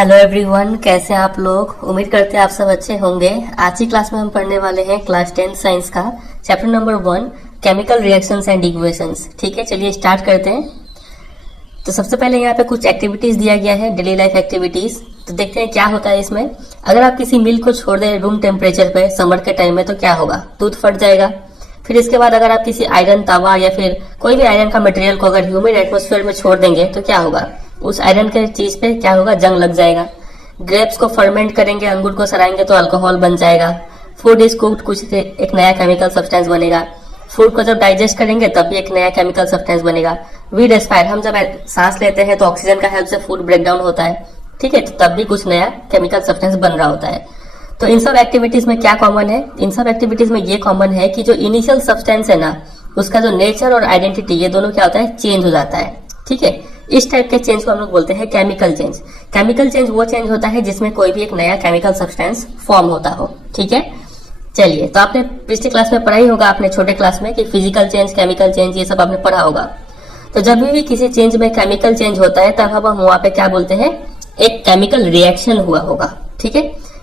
Hello everyone, कैसे हैं आप लोग। उम्मीद करते हैं आप सब अच्छे होंगे। आज की क्लास में हम पढ़ने वाले हैं क्लास 10 साइंस का chapter number 1 chemical reactions and equations. ठीक है, चलिए स्टार्ट करते हैं। तो सबसे पहले यहाँ पे कुछ एक्टिविटीज दिया गया है, डेली लाइफ एक्टिविटीज। तो देखते हैं क्या होता है इसमें। अगर आप किसी मिल्क को छोड़ दें रूम टेम्परेचर पे समर के टाइम में तो क्या होगा, दूध फट जाएगा। फिर इसके बाद अगर आप किसी आयरन तवा या फिर कोई भी आयरन का मटेरियल को अगर ह्यूमिड एटमोस्फेयर में छोड़ देंगे तो क्या होगा, उस आयरन के चीज पे क्या होगा, जंग लग जाएगा। ग्रेप्स को फर्मेंट करेंगे, अंगूर को सड़ाएंगे तो अल्कोहल बन जाएगा। फूड इज कुक्ड, कुछ एक नया केमिकल सब्सटेंस बनेगा। फूड को जब डाइजेस्ट करेंगे तब भी एक नया केमिकल सब्सटेंस बनेगा। वी रेस्पायर, हम जब सांस लेते हैं तो ऑक्सीजन का हेल्प से फूड ब्रेक डाउन होता है। ठीक है, तो तब भी कुछ नया केमिकल सब्सटेंस बन रहा होता है। तो इन सब एक्टिविटीज में क्या कॉमन है, इन सब एक्टिविटीज में ये कॉमन है कि जो इनिशियल सब्सटेंस है ना, उसका जो नेचर और आइडेंटिटी ये दोनों क्या होता है, चेंज हो जाता है। ठीक है, इस टाइप के चेंज को हम लोग बोलते हैं केमिकल चेंज। केमिकल चेंज वो चेंज होता है जिसमें कोई भी एक नया केमिकल सब्सटेंस फॉर्म होता हो। ठीक है, चलिए। तो आपने पिछली क्लास में पढ़ा ही होगा, आपने छोटे क्लास में, कि फिजिकल चेंज, केमिकल चेंज, ये सब आपने पढ़ा होगा। तो जब भी किसी चेंज में केमिकल चेंज होता है तब हम वहां पे क्या बोलते हैं, एक केमिकल रिएक्शन हुआ होगा। ठीक है,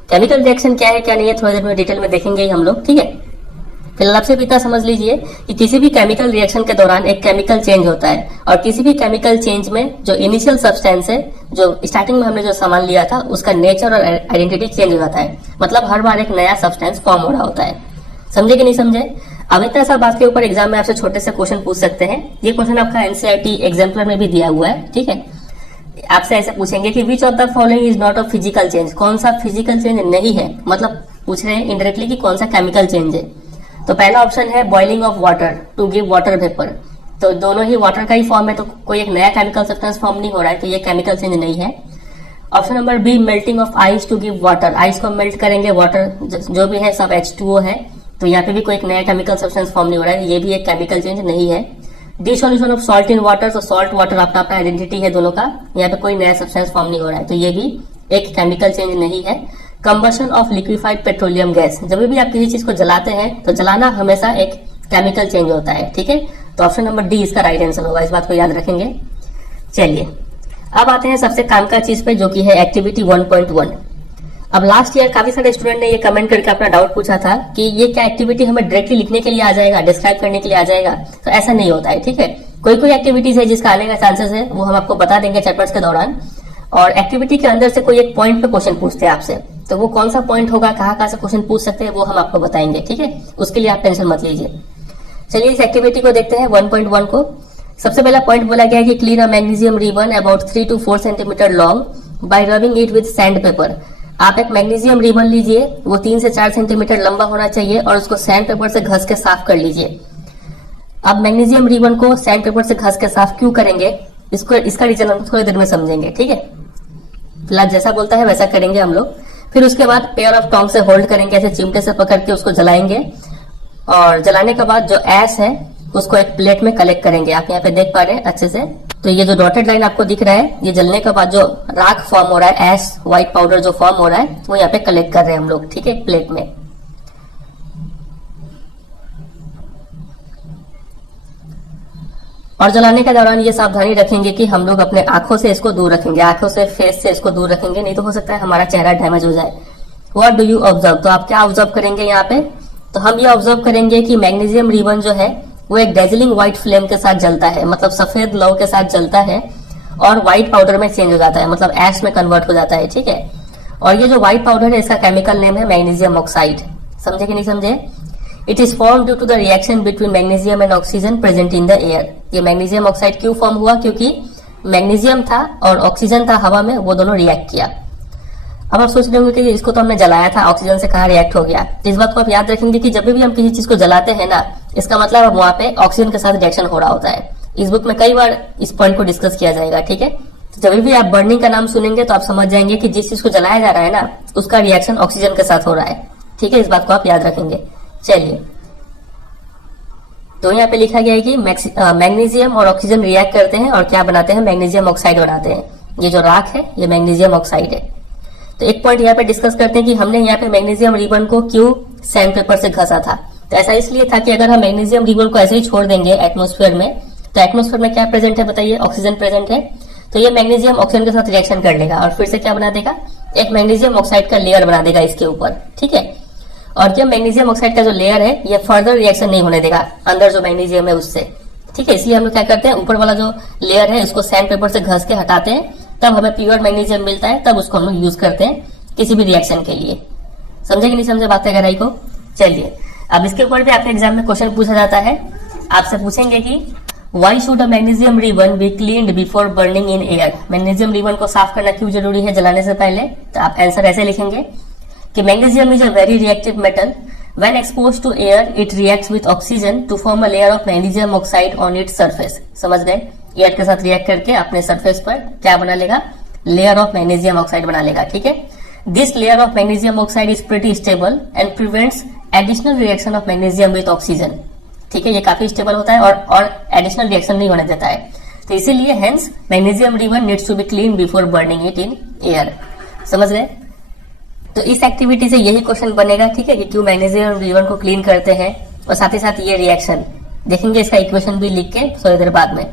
केमिकल रिएक्शन क्या है क्या नहीं है थोड़ी देर में डिटेल में देखेंगे ही हम लोग। ठीक है, फिलहाल आपसे इतना समझ लीजिए कि किसी भी केमिकल रिएक्शन के दौरान एक केमिकल चेंज होता है, और किसी भी केमिकल चेंज में जो इनिशियल सब्सटेंस है, जो स्टार्टिंग में हमने जो सामान लिया था, उसका नेचर और आइडेंटिटी चेंज हो जाता है। मतलब हर बार एक नया सब्सटेंस फॉर्म हो रहा होता है। समझे कि नहीं समझे। अब इतना सा बात के ऊपर एग्जाम में आपसे छोटे से क्वेश्चन पूछ सकते हैं। ये क्वेश्चन आपका एनसीईआरटी एग्जाम्पलर में भी दिया हुआ है। ठीक है, आपसे ऐसे पूछेंगे कि which of the following is not a physical change, कौन सा फिजिकल चेंज नहीं है, मतलब पूछ रहे हैं इनडायरेक्टली कि कौन सा केमिकल चेंज है। तो पहला ऑप्शन है boiling of water to give water vapour. तो दोनों ही वाटर का ही फॉर्म है, तो कोई एक नया केमिकल सब्सटेंस फॉर्म नहीं हो रहा है, तो ये केमिकल चेंज नहीं है। Option number B melting of ice to give water, ice को मेल्ट करेंगे, वाटर जो भी है सब H2O है, तो यहाँ पे भी कोई एक नया केमिकल सब्सटेंस फॉर्म नहीं हो रहा है, ये भी एक केमिकल चेंज नहीं है। Dissolution of salt in water, तो सॉल्ट वाटर अपना अपना आइडेंटिटी है दोनों का, यहाँ पे कोई नया सब्सटेंस फॉर्म नहीं हो रहा है, तो ये भी एक केमिकल चेंज नहीं है। Combustion of liquefied petroleum gas, जब भी आप किसी चीज को जलाते हैं तो जलाना हमेशा एक केमिकल चेंज होता है। ठीक है, तो ऑप्शन नंबर डी इसका राइट आंसर होगा, इस बात को याद रखेंगे। चलिए अब आते हैं सबसे काम का चीज पे, जो कि है एक्टिविटी 1.1। अब लास्ट ईयर काफी सारे स्टूडेंट ने ये कमेंट करके अपना डाउट पूछा था कि ये क्या एक्टिविटी हमें डायरेक्टली लिखने के लिए आ जाएगा, डिस्क्राइब करने के लिए आ जाएगा। तो ऐसा नहीं होता है। ठीक है, कोई कोई एक्टिविटीज है जिसका आने का चांसेस है, वो हम आपको बता देंगे चैप्टर्स के दौरान। और एक्टिविटी के अंदर से कोई एक पॉइंट पे क्वेश्चन पूछते हैं आपसे, तो वो कौन सा पॉइंट होगा, कहाँ से क्वेश्चन पूछ सकते हैं, वो हम आपको बताएंगे। ठीक है, उसके लिए आप टेंशन मत लीजिए। चलिए इस एक्टिविटी को देखते हैं 1.1 को। सबसे पहला पॉइंट बोला गया है कि clean a magnesium ribbon about 3 to 4 centimetre long bye rubbing it with sand paper. आप एक मैग्नीशियम रिबन लीजिए, वो 3 से 4 सेंटीमीटर लंबा होना चाहिए, और उसको सैंड पेपर से घस के साफ कर लीजिए। अब मैग्नीशियम रिबन को सैंड पेपर से घस के साफ क्यों करेंगे, इसका रीजन हम थोड़ी देर में समझेंगे। ठीक है, फिलहाल जैसा बोलता है वैसा करेंगे हम लोग। फिर उसके बाद पेयर ऑफ टोंग से होल्ड करेंगे, ऐसे चिमटे से पकड़ के उसको जलाएंगे, और जलाने के बाद जो ऐश है उसको एक प्लेट में कलेक्ट करेंगे। आप यहाँ पे देख पा रहे हैं अच्छे से। तो ये जो डॉटेड लाइन आपको दिख रहा है, ये जलने के बाद जो राख फॉर्म हो रहा है, ऐश व्हाइट पाउडर जो फॉर्म हो रहा है, वो यहाँ पे कलेक्ट कर रहे हैं हम लोग। ठीक है, प्लेट में। और जलाने के दौरान ये सावधानी रखेंगे कि हम लोग अपने आंखों से इसको दूर रखेंगे, आंखों से, फेस से इसको दूर रखेंगे, नहीं तो हो सकता है हमारा चेहरा डैमेज हो जाए। व्हाट डू यू ऑब्जर्व, तो आप क्या ऑब्जर्व करेंगे यहाँ पे, तो हम ये ऑब्जर्व करेंगे कि मैग्नीशियम रिबन जो है वो एक डेजलिंग व्हाइट फ्लेम के साथ जलता है, मतलब सफेद लौ के साथ जलता है, और व्हाइट पाउडर में चेंज हो जाता है, मतलब ऐश में कन्वर्ट हो जाता है। ठीक है, और ये जो व्हाइट पाउडर है इसका केमिकल नेम है मैग्नीशियम ऑक्साइड। समझे कि नहीं समझे। It is form due to the reaction between magnesium and oxygen present in the air. ये मैग्नीशियम ऑक्साइड क्यों फॉर्म हुआ, क्योंकि मैग्नीशियम था और ऑक्सीजन था हवा में, वो दोनों रिएक्ट किया। अब आप सोच रहे होंगे कि इसको तो हमने जलाया था, ऑक्सीजन से कहाँ रिएक्ट हो गया। तो इस बात को आप याद रखेंगे कि जब भी हम किसी चीज को जलाते हैं ना, इसका मतलब अब वहां पे ऑक्सीजन के साथ रिएक्शन हो रहा होता है। इस बुक में कई बार इस पॉइंट को डिस्कस किया जाएगा। ठीक है, तो जब भी आप बर्निंग का नाम सुनेंगे तो आप समझ जाएंगे कि जिस चीज को जलाया जा रहा है ना, उसका रिएक्शन ऑक्सीजन के साथ हो रहा है। ठीक है, इस बात को आप याद रखेंगे। चलिए, तो यहाँ पे लिखा गया है कि मैग्नीशियम और ऑक्सीजन रिएक्ट करते हैं और क्या बनाते हैं, मैग्नीशियम ऑक्साइड बनाते हैं। ये जो राख है ये मैग्नीशियम ऑक्साइड है। तो एक पॉइंट यहाँ पे डिस्कस करते हैं कि हमने यहाँ पे मैग्नीशियम रिबन को क्यों सैंड पेपर से घसा था। तो ऐसा इसलिए था कि अगर हम मैग्नीशियम रिबन को ऐसे ही छोड़ देंगे एटमॉस्फेयर में, तो एटमॉस्फेयर में क्या प्रेजेंट है बताइए, ऑक्सीजन प्रेजेंट है। तो ये मैग्नीशियम ऑक्सीजन के साथ रिएक्शन कर लेगा और फिर से क्या बना देगा, एक मैग्नीशियम ऑक्साइड का लेयर बना देगा इसके ऊपर, ठीक है। और ये मैग्नीशियम ऑक्साइड का जो लेयर है ये फर्दर रिएक्शन नहीं होने देगा अंदर जो मैग्नीशियम है उससे, ठीक है। इसलिए हम लोग क्या करते हैं, ऊपर वाला जो लेयर है इसको सैंड पेपर से घस के हटाते हैं, तब हमें प्योर मैग्नीशियम मिलता है, तब उसको हम लोग यूज करते हैं किसी भी रिएक्शन के लिए। समझे कि नहीं समझे बात गहराई को? चलिए अब इसके ऊपर भी आपके एग्जाम में क्वेश्चन पूछा जाता है, आपसे पूछेंगे कि why should a magnesium ribbon be cleaned before burning in air. Magnesium ribbon को साफ करना क्यों जरूरी है जलाने से पहले? तो आप आंसर ऐसे लिखेंगे कि magnesium is a very reactive metal, when exposed to air it reacts with oxygen to form a layer of magnesium oxide on its surface. समझ गए? एयर के साथ रिएक्ट करके अपने सरफेस पर क्या बना लेगा, लेयर ऑफ मैग्नीशियम ऑक्साइड बना लेगा, ठीक है। This layer of magnesium oxide is pretty stable and prevents additional reaction of magnesium with oxygen, ठीक है। ये काफी स्टेबल होता है और एडिशनल रिएक्शन नहीं होने देता है, तो इसीलिए hence magnesium ribbon needs to be clean before burning it in air. समझ गए? तो इस एक्टिविटी से यही क्वेश्चन बनेगा, ठीक है, कि क्यों मैग्नीशियम रिबन को क्लीन करते हैं, और साथ ही साथ ये रिएक्शन देखेंगे, इसका इक्वेशन भी लिख के थोड़ी देर बाद में।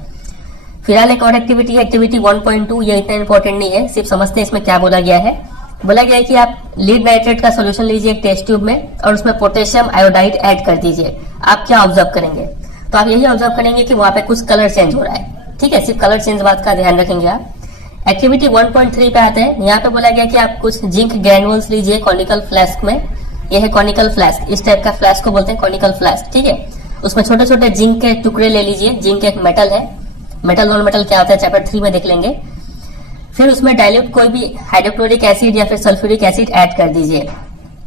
फिलहाल एक और एक्टिविटी है, एक्टिविटी 1.2, ये इतना इंपॉर्टेंट नहीं है, सिर्फ समझते हैं इसमें क्या बोला गया है। बोला गया है कि आप लीड नाइट्रेट का सोल्यूशन लीजिए एक टेस्ट ट्यूब में और उसमें पोटेशियम आयोडाइड ऐड कर दीजिए। आप क्या ऑब्जर्व करेंगे? तो आप यही ऑब्जर्व करेंगे कि वहां पे कुछ कलर चेंज हो रहा है, ठीक है। सिर्फ कलर चेंज बात का ध्यान रखेंगे आप। एक्टिविटी 1.3 पे आते हैं। यहाँ पे बोला गया कि आप कुछ जिंक ग्रैनुअल्स लीजिए कॉनिकल फ्लास्क में। यह है कॉनिकल फ्लास्क, इस टाइप का फ्लास्क को बोलते हैं कॉनिकल फ्लास्क, ठीक है। उसमें छोटे छोटे जिंक के टुकड़े ले लीजिए। जिंक एक मेटल है, मेटल नॉन मेटल क्या होता है चैप्टर 3 में देख लेंगे। फिर उसमें डाइल्यूट कोई भी हाइड्रोक्लोरिक एसिड या फिर सल्फ्यूरिक एसिड ऐड कर दीजिए।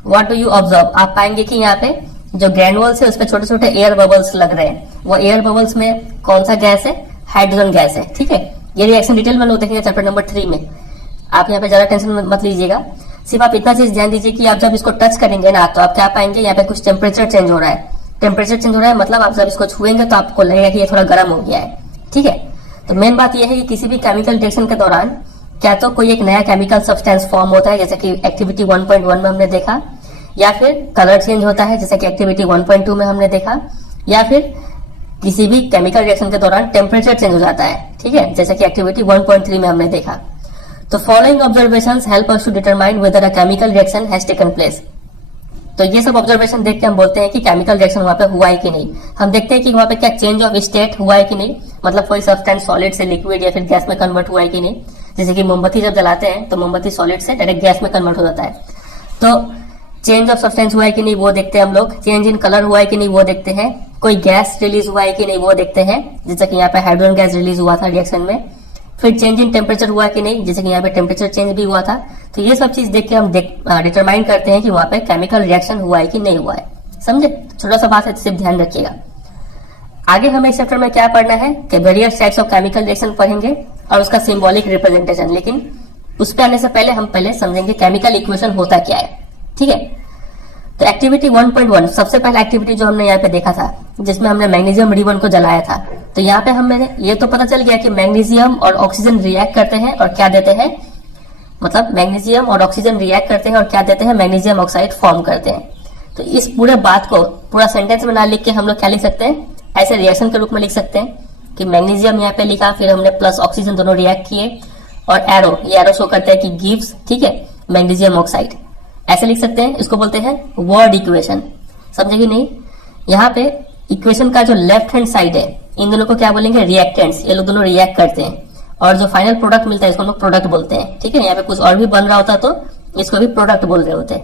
What do you observe? आप पाएंगे कि यहाँ पे जो ग्रैनुअल्स है उसमें छोटे छोटे एयर बबल्स लग रहे हैं। वो एयर बबल्स में कौन सा गैस है? हाइड्रोजन गैस है, ठीक है। ये रिएक्शन डिटेल में लोग देखेंगे चैप्टर नंबर 3 में। आप यहाँ पे ज्यादा टेंशन मत लीजिएगा, सिर्फ आप इतना चीज ध्यान दीजिए कि आप जब इसको टच करेंगे ना तो आप क्या पाएंगे, यहाँ पे कुछ टेम्परेचर चेंज हो रहा है। टेम्परेचर चेंज हो रहा है मतलब आप जब इसको छुएंगे तो आपको लगेगा कि ये थोड़ा गर्म हो गया है, ठीक है। तो मेन बात यह है कि किसी भी केमिकल रिएक्शन के दौरान क्या तो कोई एक नया केमिकल सब्सटेंस फॉर्म होता है, जैसे कि एक्टिविटी 1.1 में हमने देखा, या फिर कलर चेंज होता है जैसे कि एक्टिविटी 1.2 में हमने देखा, या फिर किसी भी केमिकल रिएक्शन के दौरान टेम्परेचर चेंज हो जाता है, ठीक है, जैसे कि एक्टिविटी 1.3 में हमने देखा। तो following observations help us to determine whether a chemical reaction has taken place. तो ये सब ऑब्जर्वेशन देख के हम बोलते हैं कि केमिकल रिएक्शन वहां पे हुआ है कि नहीं। हम देखते हैं कि वहां पे क्या चेंज ऑफ स्टेट हुआ है कि नहीं, मतलब कोई सब्सटेंस सॉलिड से लिक्विड या फिर गैस में कन्वर्ट हुआ है कि नहीं। जैसे कि मोमबत्ती जब जलाते हैं तो मोमबत्ती सॉलिड से डायरेक्ट गैस में कन्वर्ट हो जाता है, तो चेंज ऑफ सब्सटेंस हुआ है कि नहीं वो देखते हैं हम लोग। चेंज इन कलर हुआ है कि नहीं वो देखते हैं। कोई गैस रिलीज हुआ है कि नहीं वो देखते हैं, जैसे कि यहाँ पे हाइड्रोजन गैस रिलीज हुआ था रिएक्शन में। फिर चेंज इन टेम्परेचर हुआ कि नहीं, जैसे कि यहाँ पे टेम्परेचर चेंज भी हुआ था। तो ये सब चीज देख के हम डिटरमाइन करते हैं कि वहां पे केमिकल रिएक्शन हुआ है कि नहीं हुआ है। समझे? छोटा सा बात है, सिर्फ ध्यान रखिएगा। आगे हमें इस चैप्टर में क्या पढ़ना है कि various types of chemical reaction पढ़ेंगे और उसका सिंबॉलिक रिप्रेजेंटेशन। लेकिन उस पर आने से पहले हम पहले समझेंगे केमिकल इक्वेशन होता क्या है, ठीक है। तो एक्टिविटी 1.1 सबसे पहला एक्टिविटी जो हमने यहाँ पे देखा था, जिसमें हमने मैग्नीशियम रिबन को जलाया था। तो यहाँ पे हमें ये तो पता चल गया कि मैग्नीशियम और ऑक्सीजन रिएक्ट करते हैं और क्या देते हैं, मतलब मैग्नीशियम और ऑक्सीजन रिएक्ट करते हैं और क्या देते हैं, मैग्नीशियम ऑक्साइड फॉर्म करते हैं। तो इस पूरे बात को पूरा सेंटेंस में ना लिख के हम लोग क्या लिख सकते हैं, ऐसे रिएक्शन के रूप में लिख सकते हैं कि मैग्नीशियम यहाँ पे लिखा, फिर हमने प्लस ऑक्सीजन दोनों रिएक्ट किए और एरो, ये एरो शो करता है कि गिव्स, ठीक है, मैग्नीशियम ऑक्साइड। ऐसे लिख सकते हैं, इसको बोलते हैं वर्ड इक्वेशन। समझे कि नहीं? यहाँ पे इक्वेशन का जो लेफ्ट हैंड साइड है, इन दोनों को क्या बोलेंगे, रिएक्टेंट्स। ये लोग दोनों रिएक्ट करते हैं और जो फाइनल प्रोडक्ट मिलता है इसको हम लोग प्रोडक्ट बोलते हैं, ठीक है। यहाँ पे कुछ और भी बन रहा होता तो इसको भी प्रोडक्ट बोल रहे होते।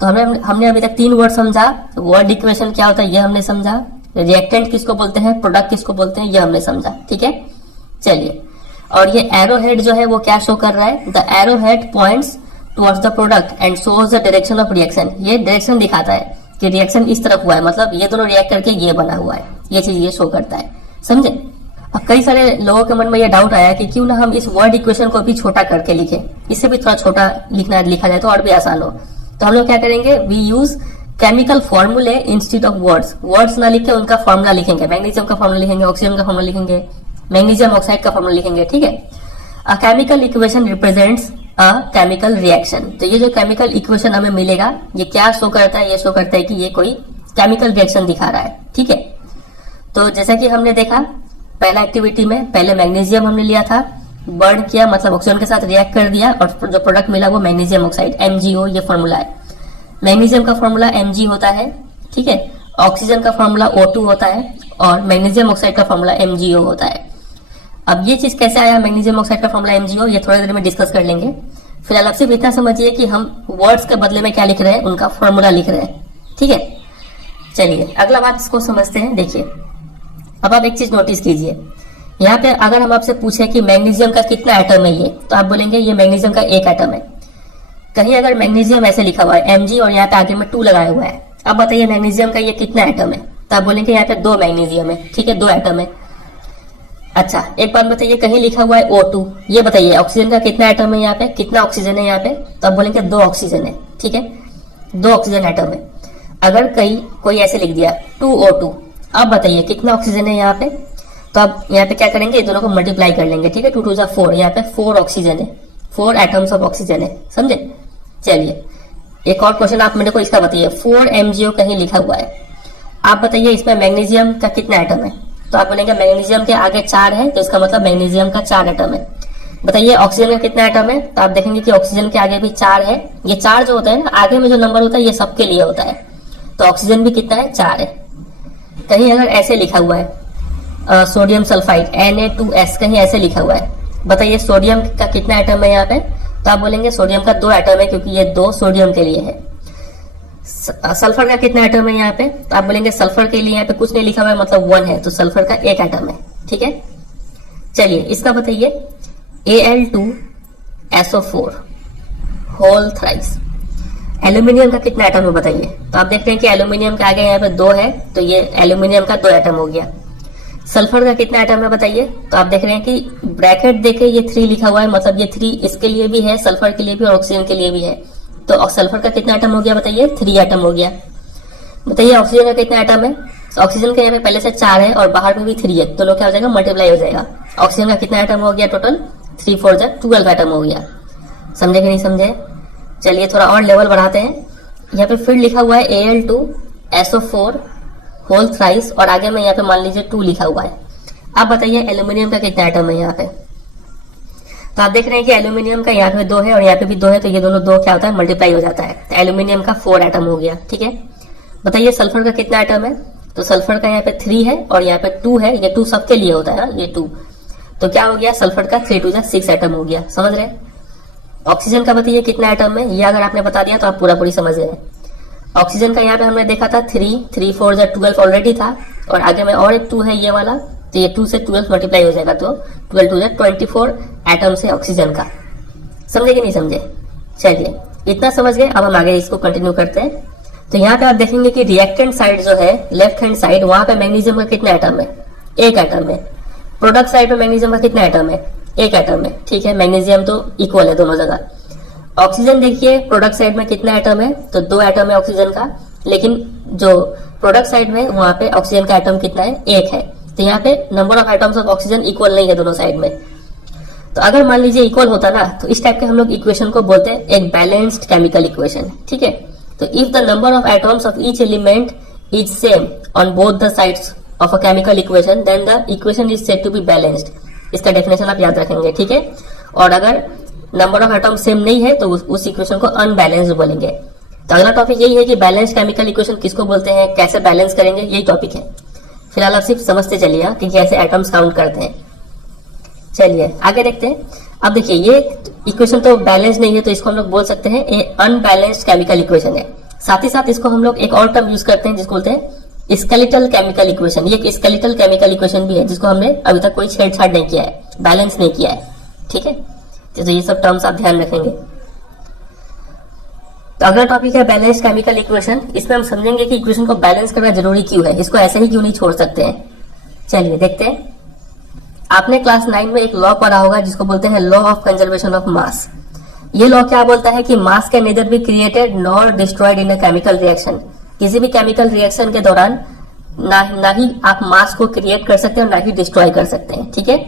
तो हमने अभी तक 3 वर्ड समझा। वर्ड इक्वेशन क्या होता है ये हमने समझा, रिएक्टेंट किसको बोलते हैं, प्रोडक्ट किसको बोलते हैं ये हमने समझा, ठीक है। चलिए, और ये एरो हेड जो है वो क्या शो कर रहा है, the arrow head points towards the product and shows the direction of reaction. ये डायरेक्शन दिखाता है कि रिएक्शन इस तरफ हुआ है, मतलब ये दोनों रिएक्ट करके ये बना हुआ है, ये चीज ये शो करता है। समझे? अब कई सारे लोगों के मन में ये डाउट आया कि क्यों ना हम इस वर्ड इक्वेशन को भी छोटा करके लिखें, इससे भी थोड़ा छोटा लिखा जाए तो और भी आसान हो। तो हम लोग क्या करेंगे, वी यूज केमिकल फॉर्मूले इंस्टीड ऑफ वर्ड्स। वर्ड्स ना लिख के उनका फॉर्मूला लिखेंगे। मैग्नीशियम का फॉर्मूला लिखेंगे, ऑक्सीजन का फॉर्मूला लिखेंगे, मैग्नीशियम ऑक्साइड का फॉर्मूला लिखेंगे, ठीक है। अ chemical equation represents a chemical reaction. तो ये जो केमिकल इक्वेशन हमें मिलेगा ये क्या शो करता है, ये शो करता है कि ये कोई केमिकल रिएक्शन दिखा रहा है, ठीक है। तो जैसा कि हमने देखा पहला एक्टिविटी में, पहले मैग्नीशियम हमने लिया था, बर्न किया मतलब ऑक्सीजन के साथ रिएक्ट कर दिया और जो प्रोडक्ट मिला वो मैग्नीशियम ऑक्साइड MgO, ये फॉर्मूला है। मैग्नीशियम का फॉर्मूला Mg होता है, ठीक है। ऑक्सीजन का फॉर्मूला O2 होता है और मैग्नीशियम ऑक्साइड का फॉर्मूला MgO होता है। अब ये चीज कैसे आया मैग्नीशियम ऑक्साइड का फॉर्मूला MgO, ये थोड़ी देर में डिस्कस कर लेंगे। फिलहाल आप सिर्फ इतना समझिए कि हम वर्ड्स के बदले में क्या लिख रहे हैं, उनका फॉर्मूला लिख रहे हैं, ठीक है। चलिए अगला बात इसको समझते हैं। देखिए अब आप एक चीज नोटिस कीजिए, यहाँ पे अगर हम आपसे पूछे कि मैग्नीशियम का कितना एटम है ये, तो आप बोलेंगे ये मैग्नीशियम का एक एटम है। कहीं अगर मैग्नीशियम ऐसे लिखा हुआ है Mg और यहाँ पे आगे में 2 लगाया हुआ है, अब बताइए मैग्नीशियम का ये कितना एटम है, तो आप बोलेंगे यहाँ पे 2 मैग्नीशियम है, ठीक है, 2 एटम है। अच्छा एक बात बताइए, कहीं लिखा हुआ है O2, ये बताइए ऑक्सीजन का कितना एटम है यहाँ पे, कितना ऑक्सीजन है यहाँ पे, तो आप बोलेंगे 2 ऑक्सीजन है, ठीक है, 2 ऑक्सीजन एटम है। अगर कहीं कोई ऐसे लिख दिया 2O2, अब बताइए कितना ऑक्सीजन है यहाँ पे, तो आप यहाँ पे क्या करेंगे, दोनों को मल्टीप्लाई कर लेंगे, ठीक है, 2 2 जा 4, यहाँ पे 4 ऑक्सीजन है, 4 एटम्स ऑफ ऑक्सीजन है, समझे। चलिए एक और क्वेश्चन आप मेरे को इसका बताइए, 4 MgO कहीं लिखा हुआ है, आप बताइए इसमें मैग्नीशियम का कितना एटम है, तो आप बोलेंगे मैग्नीशियम के आगे 4 है, तो इसका मतलब मैग्नीशियम का 4 एटम है। बताइए ऑक्सीजन का कितना एटम है, तो आप देखेंगे कि ऑक्सीजन के आगे भी 4 है। ये 4 जो होता है ना, आगे में जो नंबर होता है ये सबके लिए होता है, तो ऑक्सीजन भी कितना है, 4 है। कहीं अगर ऐसे लिखा हुआ है सोडियम सल्फाइड Na2S, कहीं ऐसे लिखा हुआ है, बताइए सोडियम का कितना एटम है यहाँ पे, तो आप बोलेंगे सोडियम का 2 एटम है, क्योंकि ये 2 सोडियम के लिए है। सल्फर का कितना एटम है यहाँ पे, तो आप बोलेंगे सल्फर के लिए यहाँ पे कुछ नहीं लिखा हुआ है, मतलब 1 है, तो सल्फर का 1 एटम है, ठीक है। चलिए इसका बताइए Al2SO4 होल थ्राइस, एल्यूमिनियम का कितना एटम है बताइए, तो आप देखते हैं कि एल्यूमिनियम के आगे यहाँ पे 2 है, तो ये एल्यूमिनियम का 2 एटम हो गया। सल्फर का कितना एटम है बताइए, तो आप देख रहे हैं कि ब्रैकेट देखे ये 3 लिखा हुआ है, मतलब ये 3 इसके लिए भी है, सल्फर के लिए भी और ऑक्सीजन के लिए भी है, तो सल्फर का कितना एटम हो गया बताइए, 3 एटम हो गया। बताइए ऑक्सीजन का कितना एटम है, ऑक्सीजन के यहाँ पे पहले से 4 है और बाहर में भी 3 है, तो लोग क्या हो जाएगा, मल्टीप्लाई हो जाएगा। ऑक्सीजन का कितना एटम हो गया टोटल, 3 4 जा 12 एटम हो गया। समझे कि नहीं समझे। चलिए थोड़ा और लेवल बढ़ाते हैं, यहाँ पे फिर लिखा हुआ है Al2SO4 होल थ्राइस और आगे में यहाँ पे मान लीजिए 2 लिखा हुआ है। अब बताइए एल्यूमिनियम का कितना एटम है यहाँ पे, तो आप देख रहे हैं कि एल्यूमिनियम का यहाँ पे 2 है और यहाँ पे भी 2 है, तो ये दोनों 2 क्या होता है, मल्टीप्लाई हो जाता है, तो एल्यूमिनियम का 4 एटम हो गया, ठीक है। बताइए सल्फर का कितना एटम है, तो सल्फर का यहाँ पे 3 है और यहाँ पे 2 है, ये 2 सबके लिए होता है, ये 2, तो क्या हो गया, सल्फर का 3 2 जा 6 एटम हो गया, समझ रहे हैं। ऑक्सीजन का बताइए कितना एटम है, ये अगर आपने बता दिया तो आप पूरा पूरी समझ गए। ऑक्सीजन का यहाँ पे हमने देखा था 3 3 4 जा 12 ऑलरेडी था, और आगे में और एक 2 है ये वाला, तो ये 2 से 12 मल्टीप्लाई हो जाएगा, तो 12 2 जा 24 एटम्स है ऑक्सीजन का। समझे कि नहीं समझे। चलिए इतना समझ गए, अब हम आगे इसको कंटिन्यू करते हैं। तो यहाँ पे आप देखेंगे कि रिएक्टेंट साइड जो है, लेफ्ट हैंड साइड, वहां पे मैग्नीशियम का कितना एटम है, 1 एटम है। प्रोडक्ट साइड पे मैग्नीशियम का कितना एटम है, 1 एटम है, ठीक है। मैग्नीशियम तो इक्वल है दोनों जगह। ऑक्सीजन देखिए प्रोडक्ट साइड में कितना एटम है, तो 2 एटम है ऑक्सीजन का, लेकिन जो प्रोडक्ट साइड में वहां पे ऑक्सीजन का एटम कितना है, 1 है। तो यहाँ पे number of atoms of oxygen equal नहीं है दोनों साइड में। तो अगर मान लीजिए इक्वल होता ना, तो इस टाइप के हम लोग इक्वेशन को बोलते हैं एक बैलेंस्ड केमिकल इक्वेशन, ठीक है। तो if the number of atoms of each element is same on both the sides of a chemical equation, then the equation is said to be balanced. इसका डेफिनेशन आप याद रखेंगे, ठीक है। और अगर नंबर ऑफ एटम सेम नहीं है तो उस इक्वेशन को अनबैलेंस्ड बोलेंगे। तो अगला टॉपिक यही है कि बैलेंस केमिकल इक्वेशन किसको बोलते हैं, कैसे बैलेंस करेंगे, यही टॉपिक है। फिलहाल आप सिर्फ समझते चलिए कि कैसे एटम्स काउंट करते हैं। चलिए आगे देखते हैं। अब देखिए ये इक्वेशन तो बैलेंस नहीं है, तो इसको हम लोग बोल सकते हैं ये अनबैलेंस्ड केमिकल इक्वेशन है। साथ ही साथ इसको हम लोग एक और टर्म यूज करते हैं जिसको बोलते हैं स्केलेटल केमिकल इक्वेशन। ये एक स्केलेटल केमिकल इक्वेशन भी है जिसको हमने अभी तक कोई छेड़छाड़ नहीं किया है, बैलेंस नहीं किया है, ठीक है। तो ये सब टर्म्स आप ध्यान रखेंगे। तो अगला टॉपिक है बैलेंस केमिकल इक्वेशन। इसमें हम समझेंगे कि इक्वेशन को बैलेंस करना जरूरी क्यों है, इसको ऐसे ही क्यों नहीं छोड़ सकते हैं। चलिए देखते हैं। आपने क्लास 9 में एक लॉ पढ़ा होगा जिसको बोलते हैं law of conservation of mass. ये लॉ क्या बोलता है कि मास can nether be created nor destroyed in a chemical reaction. किसी भी केमिकल रिएक्शन के दौरान ना ही आप मास को क्रिएट कर सकते हैं और ना ही डिस्ट्रॉय कर सकते हैं, ठीक है।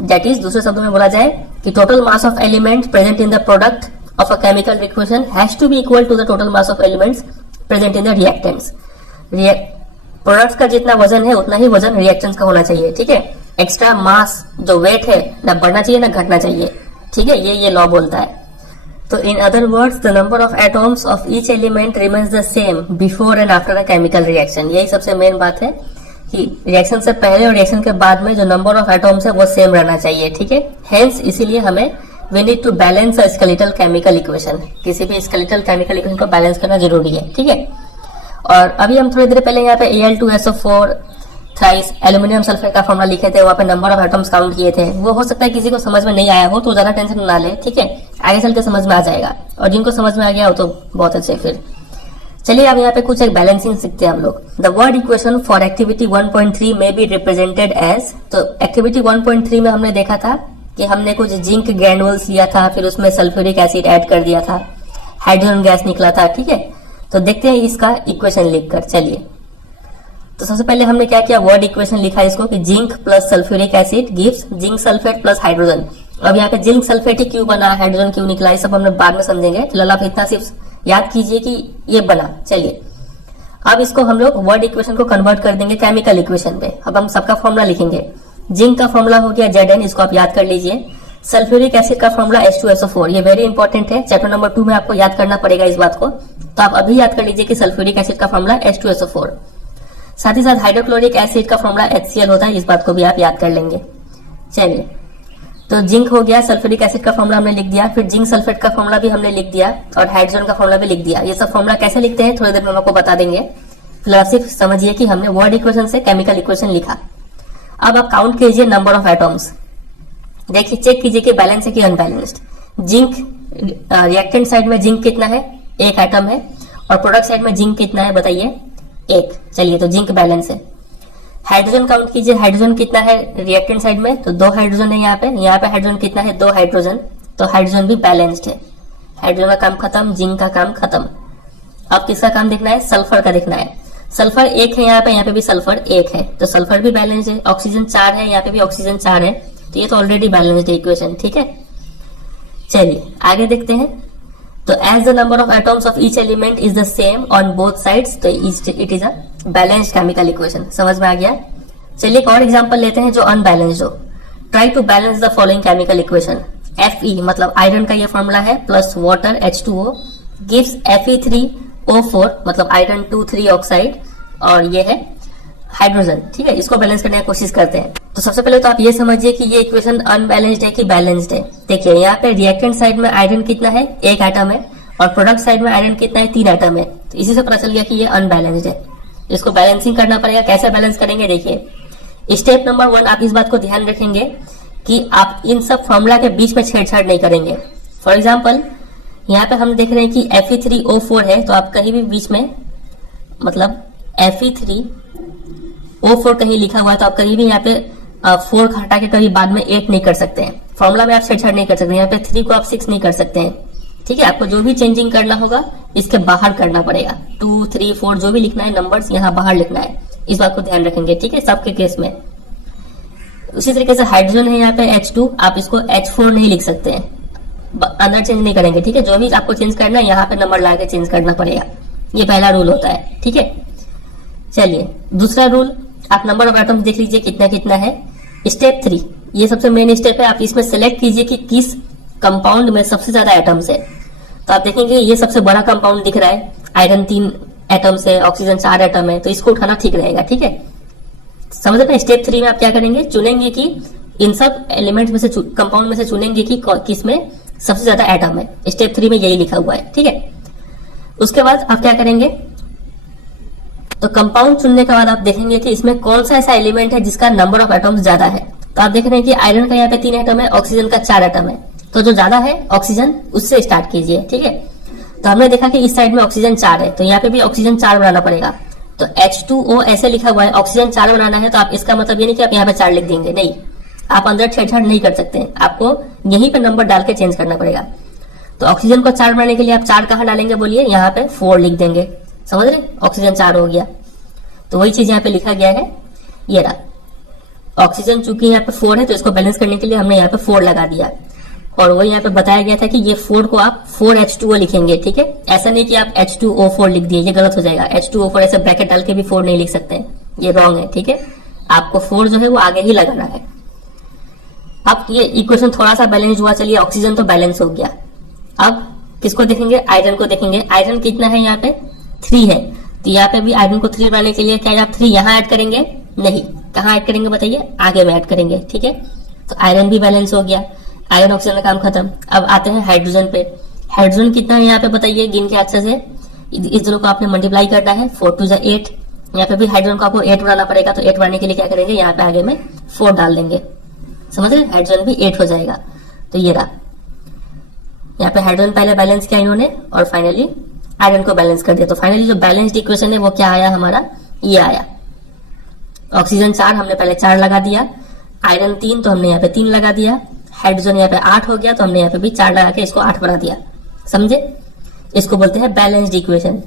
दैट इज, दूसरे शब्दों में बोला जाए कि total mass of element present in the product of a chemical reaction has to be equal to the total mass of elements present in the reactants. Products का जितना वजन है उतना ही वजन रिएक्टेंट्स का होना चाहिए, ठीक है। एक्स्ट्रा मास जो वेट है ना बढ़ना चाहिए ना घटना चाहिए, ठीक है, ये लॉ बोलता है। तो in other words the number of atoms of each element remains the same before and after a chemical reaction. यही सबसे मेन बात है कि रिएक्शन से पहले और रिएक्शन के बाद में जो नंबर ऑफ एटॉम्स है वो सेम रहना चाहिए, ठीक है। हेंस इसीलिए हमें we need to balance a skeletal chemical equation, किसी भी स्केलेटल केमिकल इक्वेशन को बैलेंस करना जरूरी है, ठीक है। और अभी हम थोड़ी देर पहले यहाँ पे Al2SO4 थ्राइस एल्यूमिनियम सल्फेट का फॉर्मूला लिखे थे, वहां पे नंबर ऑफ एटम्स काउंट किए थे। वो हो सकता है किसी को समझ में नहीं आया हो तो ज्यादा टेंशन ना ले, ठीक है, आगे चल के समझ में आ जाएगा, और जिनको समझ में आ गया हो तो बहुत अच्छे। फिर चलिए अब यहाँ पे कुछ एक बैलेंसिंग सीखते हैं हम लोग। The word equation for activity 1.3 में बी रिप्रेजेंटेड एज, तो एक्टिविटी 1.3 में हमने देखा था कि हमने कुछ जिंक ग्रैनुअल्स लिया था, फिर उसमें सल्फ्यूरिक एसिड ऐड कर दिया था, हाइड्रोजन गैस निकला था, ठीक है। तो देखते हैं इसका इक्वेशन लिखकर। चलिए, तो सबसे पहले हमने क्या किया, वर्ड इक्वेशन लिखा इसको कि zinc plus sulphuric acid gives zinc sulphate plus hydrogen. अब यहाँ पे जिंक सल्फेट ही क्यों बना, हाइड्रोजन क्यों निकला, ये सब हमने बाद में समझेंगे। फिलहाल आप इतना सिर्फ याद कीजिए कि ये बना। चलिए अब इसको हम लोग वर्ड इक्वेशन को कन्वर्ट कर देंगे केमिकल इक्वेशन पे। अब हम सबका फॉर्मूला लिखेंगे। जिंक का फॉर्मूला हो गया Zn, इसको आप याद कर लीजिए। सल्फ्यूरिक एसिड का फॉर्मूला H2SO4, ये वेरी इंपॉर्टेंट है, चैप्टर नंबर 2 में आपको याद करना पड़ेगा इस बात को, तो आप अभी याद कर लीजिए कि सल्फ्यूरिक एसिड का फॉर्मूला H2SO4। साथ ही साथ हाइड्रोक्लोरिक एसिड का फॉर्मूला HCl होता है, इस बात को भी आप याद कर लेंगे। चलिए, तो जिंक हो गया, सल्फ्यूरिक एसिड का फॉर्मूला हमने लिख दिया, फिर जिंक सल्फेट का फॉर्मूला भी हमने लिख दिया, और हाइड्रोजन का फॉर्मूला भी लिख दिया। ये सब फॉर्मूला कैसे लिखते हैं थोड़ी देर में हम आपको बता देंगे। फिलहाल सिर्फ समझिए कि हमने वर्ड इक्वेशन से केमिकल इक्वेशन लिखा। अब आप काउंट कीजिए नंबर ऑफ एटॉम्स। देखिए, चेक कीजिए कि बैलेंस है कि अनबैलेंस्ड। जिंक रिएक्टेंट साइड में जिंक कितना है, 1 एटम है, और प्रोडक्ट साइड में जिंक कितना है बताइए, 1। चलिए, तो जिंक बैलेंस है। हाइड्रोजन काउंट कीजिए, हाइड्रोजन कितना है रिएक्टेंट साइड में, तो 2 हाइड्रोजन है यहाँ पे हाइड्रोजन कितना है, 2 हाइड्रोजन, तो हाइड्रोजन भी बैलेंस्ड है। हाइड्रोजन का काम खत्म, जिंक का काम खत्म। अब किसका काम देखना है, सल्फर का देखना है। सल्फर 1 है यहाँ पे भी सल्फर 1 है, तो सल्फर भी बैलेंस्ड है। ऑक्सीजन 4 है, यहाँ पे भी ऑक्सीजन 4 है, तो ये तो ऑलरेडी बैलेंस्ड है इक्वेशन, ठीक है। चलिए आगे देखते हैं। तो as the number of atoms of each element is the same on both sides, तो it is a balanced chemical equation. समझ में आ गया। चलिए एक और एग्जांपल लेते हैं जो अनबैलेंस्ड हो। Try to balance the following chemical equation. Fe मतलब आयरन का ये फॉर्मूला है, plus water H2O gives Fe3O4 मतलब आयरन 2,3 ऑक्साइड, और ये है हाइड्रोजन, ठीक है। इसको बैलेंस करने की कोशिश करते हैं। तो सबसे पहले तो आप ये समझिए कि ये इक्वेशन अनबैलेंस्ड है कि बैलेंस्ड है। देखिए यहाँ पे रिएक्टेंट साइड में आयरन कितना है, 1 एटम है, और प्रोडक्ट साइड में आयरन कितना है, 3 एटम है, तो इसी से पता चल गया कि ये अनबैलेंस्ड है। इसको बैलेंसिंग करना पड़ेगा। कैसे बैलेंस करेंगे, देखिए स्टेप नंबर 1 आप इस बात को ध्यान रखेंगे कि आप इन सब फॉर्मूला के बीच में छेड़छाड़ नहीं करेंगे। फॉर एग्जाम्पल यहाँ पे हम देख रहे हैं कि Fe3O4 है, तो आप कहीं भी बीच में मतलब Fe3O4 कहीं लिखा हुआ है तो आप कहीं भी यहाँ पे 4 हटा के कभी बाद में 8 नहीं कर सकते हैं। फॉर्मूला में आप छेड़छाड़ नहीं कर सकते। यहाँ पे 3 को आप 6 नहीं कर सकते हैं, ठीक है। आपको जो भी चेंजिंग करना होगा इसके बाहर करना पड़ेगा। 2, 3, 4 जो भी लिखना है नंबर्स यहाँ बाहर लिखना है, इस बात को ध्यान रखेंगे, ठीक है, सबके केस में। उसी तरीके से हाइड्रोजन है यहाँ पे H2, आप इसको H4 नहीं लिख सकते हैं, अंदर चेंज नहीं करेंगे, ठीक है। जो भी आपको चेंज करना है यहाँ पे नंबर ला के चेंज करना पड़ेगा। ये पहला रूल होता है, ठीक है। चलिए दूसरा रूल, आप नंबर ऑफ एटम्स देख लीजिए कितना कितना है। स्टेप 3 ये सबसे मेन स्टेप है। आप इसमें सेलेक्ट कीजिए कि किस कंपाउंड में सबसे ज्यादा एटम्स है। तो आप देखेंगे ये सबसे बड़ा कंपाउंड दिख रहा है, आयरन 3 एटम्स है, ऑक्सीजन 4 एटम है, तो इसको उठाना ठीक रहेगा, ठीक है। समझ रहे हैं। स्टेप 3 में आप क्या करेंगे, चुनेंगे कि इन सब एलिमेंट्स में से कंपाउंड में से चुनेंगे कि किस में सबसे ज्यादा एटम है। स्टेप 3 में यही लिखा हुआ है, ठीक है। उसके बाद आप क्या करेंगे, तो कंपाउंड चुनने के बाद आप देखेंगे कि इसमें कौन सा ऐसा एलिमेंट है जिसका नंबर ऑफ एटम्स ज्यादा है। तो आप देख रहे हैं कि आयरन का यहाँ पे 3 एटम है, ऑक्सीजन का 4 एटम है, तो जो ज्यादा है ऑक्सीजन उससे स्टार्ट कीजिए, ठीक है। तो हमने देखा कि इस साइड में ऑक्सीजन 4 है, तो यहाँ पे भी ऑक्सीजन 4 बनाना पड़ेगा। तो H2O ऐसे लिखा हुआ है, ऑक्सीजन 4 बनाना है, तो आप इसका मतलब ये नहीं कि आप यहाँ पे 4 लिख देंगे, नहीं, आप अंदर छेड़छाड़ नहीं कर सकते, आपको यहीं पे नंबर डाल के चेंज करना पड़ेगा। तो ऑक्सीजन को 4 बनाने के लिए आप 4 कहाँ डालेंगे बोलिए, यहाँ पे 4 लिख देंगे, समझ रहे, ऑक्सीजन 4 हो गया। तो वही चीज यहाँ पे लिखा गया है, ये रहा। ऑक्सीजन चूंकि यहाँ पे 4 है तो इसको बैलेंस करने के लिए हमने यहाँ पे 4 लगा दिया, और वही यहाँ पे बताया गया था कि ये 4 को आप 4H2O लिखेंगे, ठीक है। ऐसा नहीं कि आप H2O4 लिख दिए, ये गलत हो जाएगा। H2O4 ऐसे ब्रैकेट डाल के भी 4 नहीं लिख सकते हैं, ये रॉन्ग है, ठीक है। आपको 4 जो है वो आगे ही लगाना है। अब ये इक्वेशन थोड़ा सा बैलेंस हुआ, चलिए ऑक्सीजन तो बैलेंस हो गया। अब किसको देखेंगे, आयरन को देखेंगे। आयरन कितना है यहाँ पे 3 है, तो यहाँ पे भी आयरन को 3 बनाने के लिए क्या आप 3 यहाँ ऐड करेंगे, नहीं, कहाँ ऐड करेंगे बताइए, आगे में ऐड करेंगे, ठीक है। तो आयरन भी बैलेंस हो गया, आयरन ऑक्सीजन का काम खत्म। अब आते हैं हाइड्रोजन पे। हाइड्रोजन कितना है यहाँ पे बताइए, गिन के अच्छे से, इस दोनों को आपने मल्टीप्लाई करना है, 4 2 8। यहाँ पे भी हाइड्रोजन को आपको 8 बनाना पड़ेगा, तो 8 बनाने के लिए क्या करेंगे, यहाँ पे आगे में 4 डाल देंगे, समझ रहे, हाइड्रोजन भी 8 हो जाएगा। तो ये रहा, यहाँ पे हाइड्रोजन पहले बैलेंस किया इन्होंने और फाइनली आयरन को बैलेंस कर दिया। तो फाइनली जो बैलेंस्ड इक्वेशन है वो क्या आया हमारा, ये आया। ऑक्सीजन 4 हमने पहले 4 लगा दिया, आयरन 3 तो हमने यहाँ पे 3 लगा दिया, हाइड्रोजन यहाँ पे 8 हो गया तो हमने यहाँ पे भी 4 लगा के इसको 8 बना दिया, समझे। इसको बोलते हैं बैलेंस्ड इक्वेशन।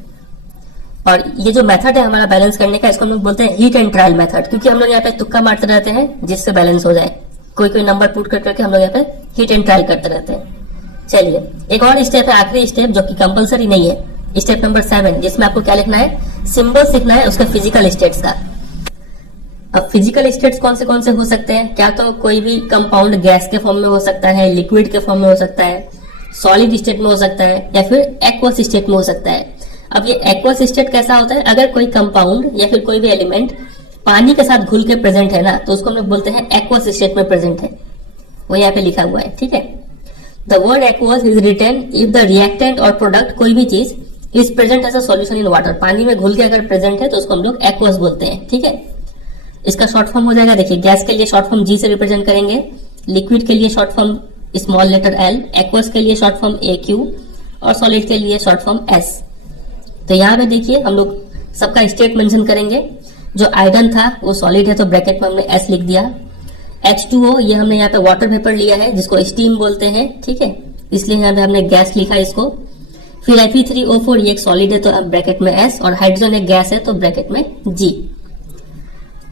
और ये जो मेथड है हमारा बैलेंस करने का, इसको हम लोग बोलते हैं हीट एंड ट्रायल मेथड, क्योंकि हम लोग यहाँ पे तुक्का मारते रहते हैं जिससे बैलेंस हो जाए। कोई नंबर पुट कर करके हम लोग यहाँ पे हीट एंड ट्रायल करते रहते हैं। चलिए एक और स्टेप है, आखिरी स्टेप, जो कि कंपलसरी नहीं है, स्टेप नंबर 7, जिसमें आपको क्या लिखना है, सिंबल्स लिखना है उसका फिजिकल स्टेट्स का। अब फिजिकल स्टेट्स कौन से हो सकते हैं, क्या तो कोई भी कंपाउंड गैस के फॉर्म में हो सकता है, लिक्विड के फॉर्म में हो सकता है, सॉलिड स्टेट में हो सकता है, या फिर एक्वस स्टेट में हो सकता है। अब ये एक्वस स्टेट कैसा होता है, अगर कोई कंपाउंड या फिर कोई भी एलिमेंट पानी के साथ घुल के प्रेजेंट है ना, तो उसको हम लोग बोलते हैं एक्वस स्टेट में प्रेजेंट है, वो यहाँ पे लिखा हुआ है, ठीक है। The word aqueous is written if the reactant और प्रोडक्ट, कोई भी चीज is present as a solution in water, पानी में घुल के अगर प्रेजेंट है तो उसको हम लोग एक्वस बोलते हैं, ठीक है। इसका शॉर्ट फॉर्म हो जाएगा, देखिए गैस के लिए शॉर्ट फॉर्म जी से रिप्रेजेंट करेंगे, लिक्विड के लिए short form small letter L, aqueous के लिए शॉर्ट फॉर्म ए क्यू और सॉलिड के लिए शॉर्ट फॉर्म एस। तो यहाँ पे देखिए हम लोग सबका स्टेट मेंशन करेंगे। जो आयरन था वो सॉलिड है तो ब्रैकेट में हमने एस लिख दिया। H2O ये हमने यहाँ पे वाटर वेपर लिया है जिसको स्टीम बोलते हैं, ठीक है, इसलिए यहाँ पे हमने गैस लिखा इसको। फिर Fe3O4 ये एक सॉलिड है तो अब ब्रैकेट में S, और हाइड्रोजन एक गैस है तो ब्रैकेट में G।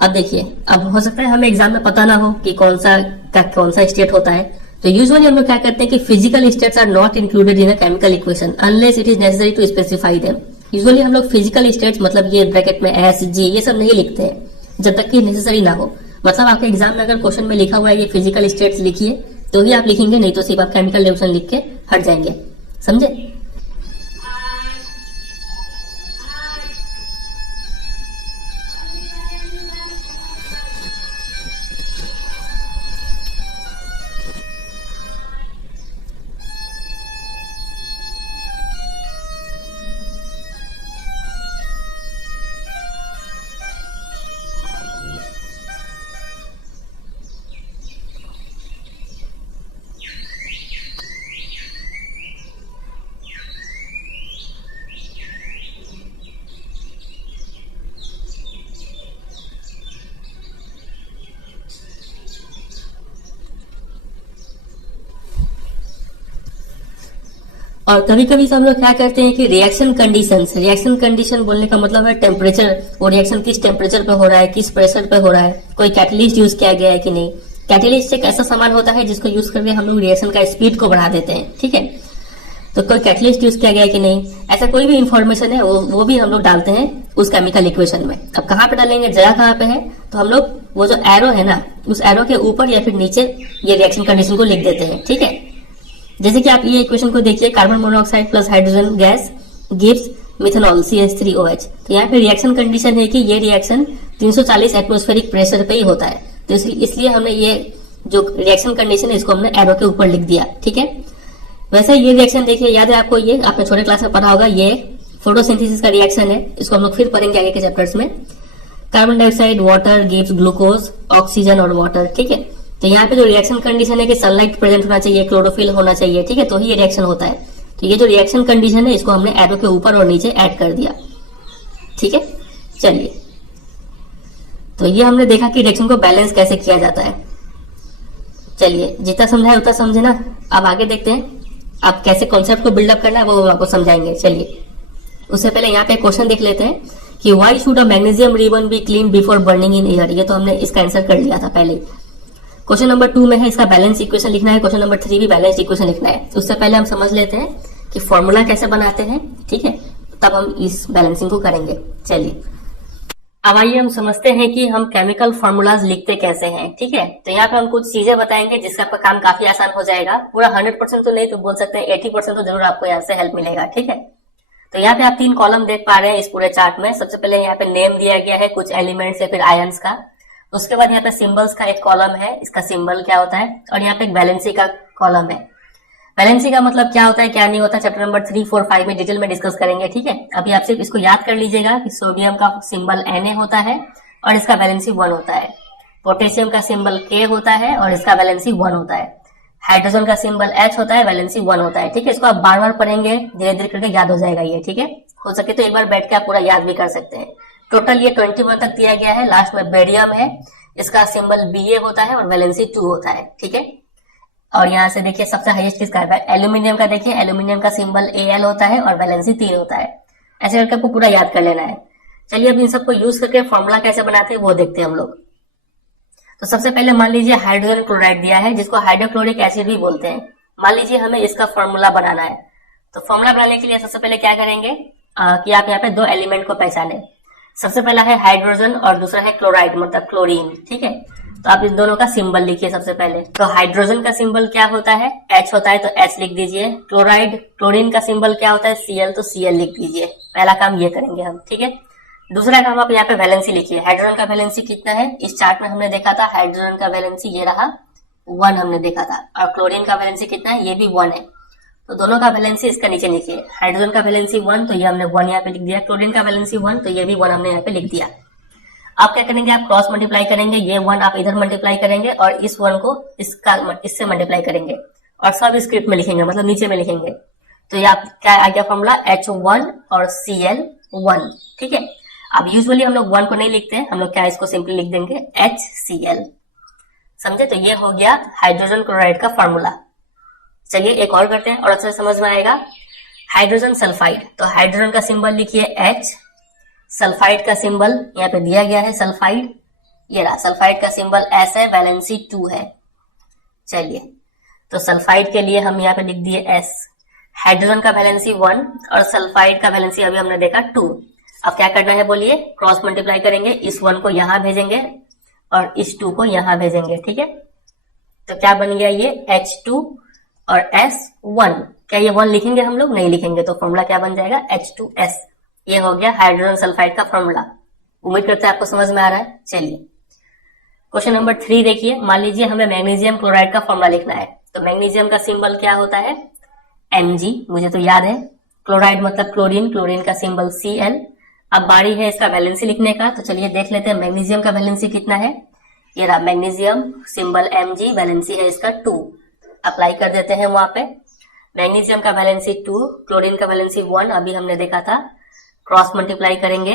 अब देखिए, अब हो सकता है हमें एग्जाम में पता ना हो कि कौन सा स्टेट होता है, तो यूजुअली हम लोग क्या करते हैं कि physical states are not included in a chemical equation unless it is necessary to specify them. Usually हम लोग फिजिकल स्टेट्स मतलब ये ब्रैकेट में S G ये सब नहीं लिखते हैं जब तक कि नेसेसरी ना हो। मतलब आपके एग्जाम में अगर क्वेश्चन में लिखा हुआ है ये फिजिकल स्टेट्स लिखिए तो ही आप लिखेंगे, नहीं तो सिर्फ आप केमिकल रिएक्शन लिख के हट जाएंगे, समझे। और कभी कभी तो हम लोग क्या करते हैं कि रिएक्शन कंडीशन बोलने का मतलब है टेम्परेचर, वो रिएक्शन किस टेम्परेचर पे हो रहा है, किस प्रेशर पे हो रहा है, कोई कैटलिस्ट यूज किया गया है कि नहीं। कैटलिस्ट एक ऐसा सामान होता है जिसको यूज करके हम लोग रिएक्शन का स्पीड को बढ़ा देते हैं, ठीक है। तो कोई कैटलिस्ट यूज किया गया है कि नहीं, ऐसा कोई भी इंफॉर्मेशन है वो भी हम लोग डालते हैं उस केमिकल इक्वेशन में। अब कहाँ पे डालेंगे, जगह कहाँ पे है, तो हम लोग वो जो एरो है ना उस एरो के ऊपर या फिर नीचे ये रिएक्शन कंडीशन को लिख देते हैं, ठीक है। जैसे कि आप ये इक्वेशन को देखिए, carbon monoxide plus hydrogen gas gives methanol CH3OH। तो यहाँ पे रिएक्शन कंडीशन है कि ये रिएक्शन 340 एटमॉस्फेरिक प्रेशर पे ही होता है, तो इसलिए हमने ये जो रिएक्शन कंडीशन है इसको हमने एरो के ऊपर लिख दिया, ठीक है। वैसे ये रिएक्शन देखिए, याद है आपको, ये आपने छोटे क्लास में पढ़ा होगा, ये फोटोसिंथेसिस का रिएक्शन है, इसको हम लोग फिर पढ़ेंगे आगे के चैप्टर्स में। Carbon dioxide water gives glucose, oxygen और वाटर, ठीक है। तो यहाँ पे जो रिएक्शन कंडीशन है कि सनलाइट प्रेजेंट होना चाहिए, क्लोरोफिल होना चाहिए, ठीक है, तो ही ये रिएक्शन होता है। तो ये जो रिएक्शन कंडीशन है इसको हमने एरो के ऊपर और नीचे ऐड कर दिया, ठीक है। चलिए, तो ये हमने देखा कि रिएक्शन को बैलेंस कैसे किया जाता है। चलिए, जितना समझा है उतना समझे ना। अब आगे देखते हैं आप कैसे कॉन्सेप्ट को बिल्डअप करना है, वो आपको समझाएंगे। चलिए, उससे पहले यहाँ पे क्वेश्चन देख लेते हैं कि why should a magnesium ribbon be clean before burning in air. ये तो हमने इसका आंसर कर लिया था पहले। क्वेश्चन नंबर 2 में है इसका बैलेंस इक्वेशन लिखना है, क्वेश्चन नंबर 3 भी बैलेंस इक्वेशन लिखना है। उससे पहले हम समझ लेते हैं कि फॉर्मूला कैसे बनाते हैं, ठीक है, तब हम इस बैलेंसिंग को करेंगे। चलिए, अब आइए हम समझते हैं कि हम केमिकल फॉर्मूलाज लिखते कैसे हैं। ठीक है, तो यहाँ पे हम कुछ चीजें बताएंगे जिससे आपका काम काफी आसान हो जाएगा। पूरा 100% तो नहीं, तो बोल सकते हैं 80% तो जरूर आपको यहाँ से हेल्प मिलेगा। ठीक है, तो यहाँ पे आप 3 कॉलम देख पा रहे हैं इस पूरे चार्ट में। सबसे पहले यहाँ पे नेम दिया गया है कुछ एलिमेंट्स या फिर आयंस का। उसके बाद यहाँ पे सिंबल्स का एक कॉलम है, इसका सिंबल क्या होता है, और यहाँ पे एक वैलेंसी का कॉलम है। वैलेंसी का मतलब क्या होता है क्या नहीं होता, चैप्टर नंबर 3, 4, 5 में डिटेल में डिस्कस करेंगे। ठीक है, अभी आप सिर्फ इसको याद कर लीजिएगा कि सोडियम का सिंबल Na होता है और इसका वैलेंसी 1 होता है। पोटेशियम का सिंबल K होता है और इसका वैलेंसी 1 होता है। हाइड्रोजन का सिंबल H होता है, वैलेंसी 1 होता है। ठीक है, इसको आप बार बार पढ़ेंगे, धीरे धीरे करके याद हो जाएगा ये। ठीक है, हो सके तो एक बार बैठ के आप पूरा याद भी कर सकते हैं। टोटल ये 21 तक दिया गया है। लास्ट में बेरियम है, इसका सिंबल Ba होता है और वैलेंसी 2 होता है। ठीक है, और यहाँ से देखिए सबसे हाईएस्ट किसका है, एल्यूमिनियम का। देखिए एल्यूमिनियम का सिंबल Al होता है और वैलेंसी 3 होता है। ऐसे करके आपको पूरा याद कर लेना है। चलिए अब इन सबको यूज करके फॉर्मूला कैसे बनाते हैं वो देखते हैं हम लोग। तो सबसे पहले मान लीजिए हाइड्रोजन क्लोराइड दिया है, जिसको हाइड्रोक्लोरिक एसिड भी बोलते हैं। मान लीजिए हमें इसका फॉर्मूला बनाना है। तो फॉर्मूला बनाने के लिए सबसे पहले क्या करेंगे कि आप यहाँ पे 2 एलिमेंट को पहचाने। सबसे पहला है हाइड्रोजन और दूसरा है क्लोराइड मतलब क्लोरीन। ठीक है, तो आप इन दोनों का सिंबल लिखिए सबसे पहले। तो हाइड्रोजन का सिंबल क्या होता है, H होता है, तो H लिख दीजिए। क्लोरीन का सिंबल क्या होता है, Cl, तो Cl लिख दीजिए। पहला काम ये करेंगे हम। ठीक है, दूसरा काम आप यहाँ पे वैलेंसी लिखिए। हाइड्रोजन का वैलेंसी कितना है, इस चार्ट में हमने देखा था हाइड्रोजन का वैलेंसी ये रहा 1 हमने देखा था, और क्लोरीन का वैलेंसी कितना है, ये भी 1 है। तो दोनों का वैलेंसी इसका नीचे लिखिए। हाइड्रोजन का वैलेंसी 1, तो ये हमने 1 यहाँ पे लिख दिया। क्लोरीन का वैलेंसी 1, तो ये भी 1 हमने यहाँ पे लिख दिया। आप क्या करेंगे, आप क्रॉस मल्टीप्लाई करेंगे। ये 1 आप इधर मल्टीप्लाई करेंगे और इस 1 को इससे मल्टीप्लाई करेंगे और सब स्क्रिप्ट में लिखेंगे, मतलब नीचे में लिखेंगे। तो ये आप क्या आ गया फॉर्मूला, H1 और Cl1। ठीक है, अब यूजुअली हम लोग 1 को नहीं लिखते हैं, हम लोग क्या इसको सिंपली लिख देंगे HCl। समझे, तो ये हो गया हाइड्रोजन क्लोराइड का फॉर्मूला। चलिए एक और करते हैं और अच्छे से समझ में आएगा। हाइड्रोजन सल्फाइड, तो हाइड्रोजन का सिंबल लिखिए H, सल्फाइड का सिंबल यहाँ पे दिया गया है सल्फाइड, ये रहा। सल्फाइड का सिंबल S है, वैलेंसी 2 है। चलिए, तो सल्फाइड के लिए हम यहाँ पे लिख दिए S। हाइड्रोजन का वैलेंसी 1 और सल्फाइड का वैलेंसी अभी हमने देखा 2। अब क्या करना है बोलिए, क्रॉस मल्टीप्लाई करेंगे। इस 1 को यहां भेजेंगे और इस 2 को यहां भेजेंगे। ठीक है, तो क्या बन गया ये H2 और S1। क्या ये 1 लिखेंगे हम लोग, नहीं लिखेंगे, तो फॉर्मूला क्या बन जाएगा H2S। ये हो गया हाइड्रोजन सल्फाइड का फॉर्मूला। उम्मीद करते हैं आपको समझ में आ रहा है। चलिए क्वेश्चन नंबर 3 देखिए। मान लीजिए हमें मैग्नीशियम क्लोराइड का फॉर्मूला लिखना है। तो मैग्नीशियम का सिंबल क्या होता है, Mg, मुझे तो याद है। क्लोराइड मतलब क्लोरीन, क्लोरीन का सिंबल Cl। अब बारी है इसका वैलेंसी लिखने का, तो चलिए देख लेते हैं मैग्नीशियम का वैलेंसी कितना है। ये रहा मैग्नीशियम, सिंबल Mg, वैलेंसी है इसका 2। अप्लाई कर देते हैं वहां पे। मैग्नीशियम का वैलेंसी 2, क्लोरीन का वैलेंसी 1 अभी हमने देखा था। क्रॉस मल्टीप्लाई करेंगे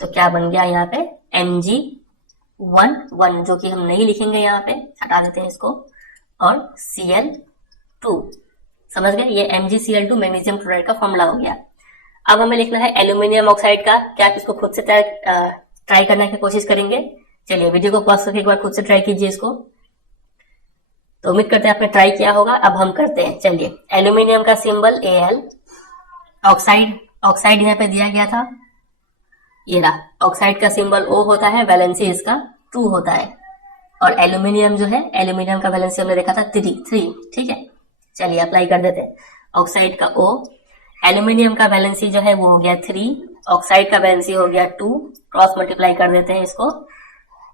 तो क्या बन गया यहाँ पे Mg1 जो कि हम नहीं लिखेंगे, यहाँ पे हटा देते हैं इसको, और Cl2। समझ गए, ये MgCl2 मैग्नीशियम क्लोराइड का फॉर्मूला हो गया। अब हमें लिखना है एल्यूमिनियम ऑक्साइड का। क्या आप इसको खुद से ट्राई करने की कोशिश करेंगे। चलिए वीडियो को पॉज करके एक बार खुद से ट्राई कीजिए इसको। तो उम्मीद करते हैं आपने ट्राई किया होगा। अब हम करते हैं। चलिए, एल्यूमिनियम का सिंबल Al, ऑक्साइड यहाँ पे दिया गया था, ये रहा। ऑक्साइड का सिंबल O होता है, वैलेंसी इसका 2 होता है। और एल्यूमिनियम जो है, एल्यूमिनियम का वैलेंसी हमने देखा था 3। ठीक है, चलिए अप्लाई कर देते हैं। ऑक्साइड का O, एल्यूमिनियम का वैलेंसी जो है वो हो गया 3, ऑक्साइड का वैलेंसी हो गया 2। क्रॉस मल्टीप्लाई कर देते हैं इसको,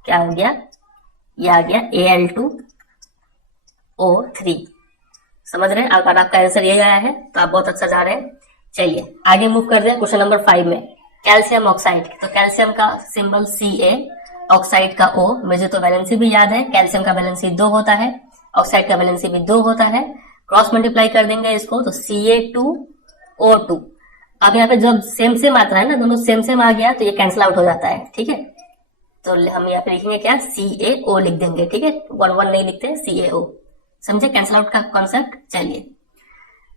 क्या हो गया, ये आ गया Al2O3। समझ रहे हैं, अगर आपका आंसर ये आया है तो आप बहुत अच्छा जा रहे हैं। चलिए आगे मूव करते हैं क्वेश्चन नंबर 5 में। कैल्शियम ऑक्साइड, तो कैल्शियम का सिंबल Ca, ऑक्साइड का O। मुझे तो वैलेंसी भी याद है, कैल्शियम का वैलेंसी 2 होता है, ऑक्साइड का वैलेंसी भी 2 होता है। क्रॉस मल्टीप्लाई कर देंगे इसको, तो Ca2O2। अब यहाँ पे जब सेम आता है ना, दोनों सेम आ गया तो ये कैंसिल आउट हो जाता है। ठीक है, तो हम यहाँ पे लिखेंगे क्या, CaO लिख देंगे। ठीक है, 1 नहीं लिखते, CaO। समझे कैंसिल आउट का कॉन्सेप्ट। चलिए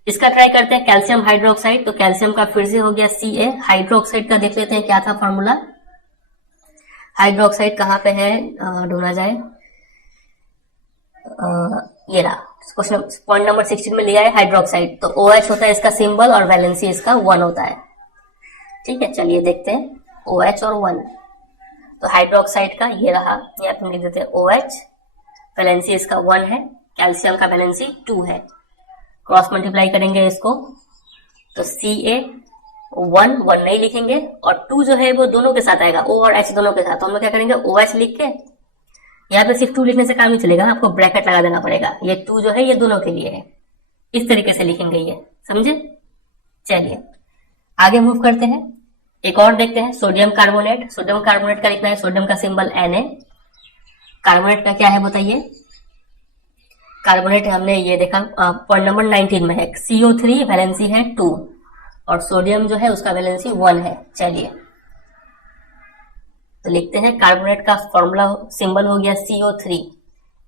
इसका ट्राई करते हैं, कैल्शियम हाइड्रोक्साइड। तो कैल्शियम का फिर से हो गया Ca। हाइड्रोक्साइड का देख लेते हैं क्या था फॉर्मूला। हाइड्रोक्साइड कहाँ पे है, ढूंढा जाए। ये रहा, क्वेश्चन पॉइंट नंबर 16 में लिया है हाइड्रोक्साइड। तो OH होता है इसका सिंबल और वैलेंसी इसका 1 होता है। ठीक है, चलिए देखते हैं। OH और 1। तो हाइड्रोक्साइड का ये रहा, यहाँ पे हम लिख देते हैं OH, वैलेंसी इसका 1 है, कैल्शियम का वैलेंसी 2 है। क्रॉस मल्टीप्लाई करेंगे इसको तो Ca 1 नहीं लिखेंगे और 2 जो है वो दोनों के साथ आएगा, O और H दोनों के साथ। तो हम लोग क्या करेंगे, OH लिख के यहाँ पे सिर्फ 2 लिखने से काम नहीं चलेगा, आपको ब्रैकेट लगा देना पड़ेगा। ये 2 जो है ये दोनों के लिए है, इस तरीके से लिखेंगे ये, समझे। चलिए आगे मूव करते हैं, एक और देखते हैं, सोडियम कार्बोनेट। सोडियम कार्बोनेट का लिखना है, सोडियम का सिंबल Na। कार्बोनेट का क्या है बताइए। कार्बोनेट हमने ये देखा पॉइंट नंबर 19 में है, CO3 वैलेंसी है 2 और सोडियम जो है उसका वैलेंसी 1 है। चलिए तो लिखते हैं, कार्बोनेट का फॉर्मूला सिंबल हो गया CO3,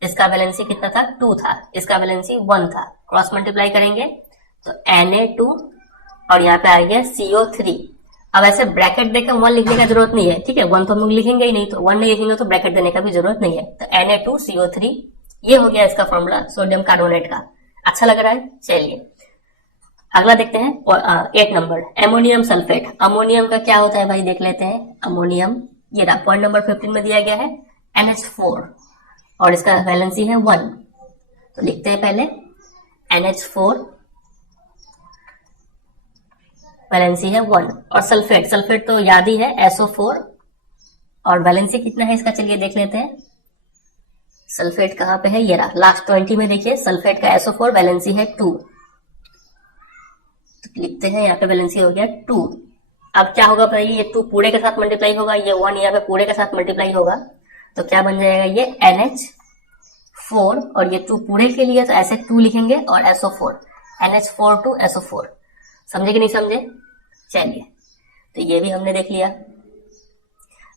इसका वैलेंसी कितना था, 2 था, इसका वैलेंसी 1 था। क्रॉस मल्टीप्लाई करेंगे तो Na2 और यहाँ पे आ गया CO3। अब ऐसे ब्रैकेट देकर 1 लिखने का जरूरत नहीं है, ठीक है, 1 तो हम लोग लिखेंगे ही नहीं, तो 1 नहीं लिखेंगे तो ब्रैकेट देने का भी जरूरत नहीं है। तो Na2CO3 ये हो गया इसका फॉर्मूला सोडियम कार्बोनेट का। अच्छा लग रहा है। चलिए अगला देखते हैं 8 नंबर, एमोनियम सल्फेट। अमोनियम का क्या होता है भाई, देख लेते हैं। अमोनियम ये रहा, पॉइंट नंबर 15 में दिया गया है NH4 और इसका वैलेंसी है 1। तो लिखते हैं पहले NH4 वैलेंसी है 1 और सल्फेट, सल्फेट तो याद ही है SO4 और वैलेंसी कितना है इसका, चलिए देख लेते हैं। सल्फेट कहां पे है, ये रहा लास्ट 20 में, देखिए सल्फेट का SO4 वैलेंसी है 2। तो लिखते हैं यहाँ पे वैलेंसी हो गया 2। अब क्या होगा भाई, ये 2 पूरे के साथ मल्टीप्लाई होगा, ये 1 यहाँ पे पूरे के साथ मल्टीप्लाई होगा, तो क्या बन जाएगा ये NH4 और ये 2 पूरे के लिए तो ऐसे 2 लिखेंगे और SO4, NH4 to SO4। समझे कि नहीं समझे। चलिए तो ये भी हमने देख लिया।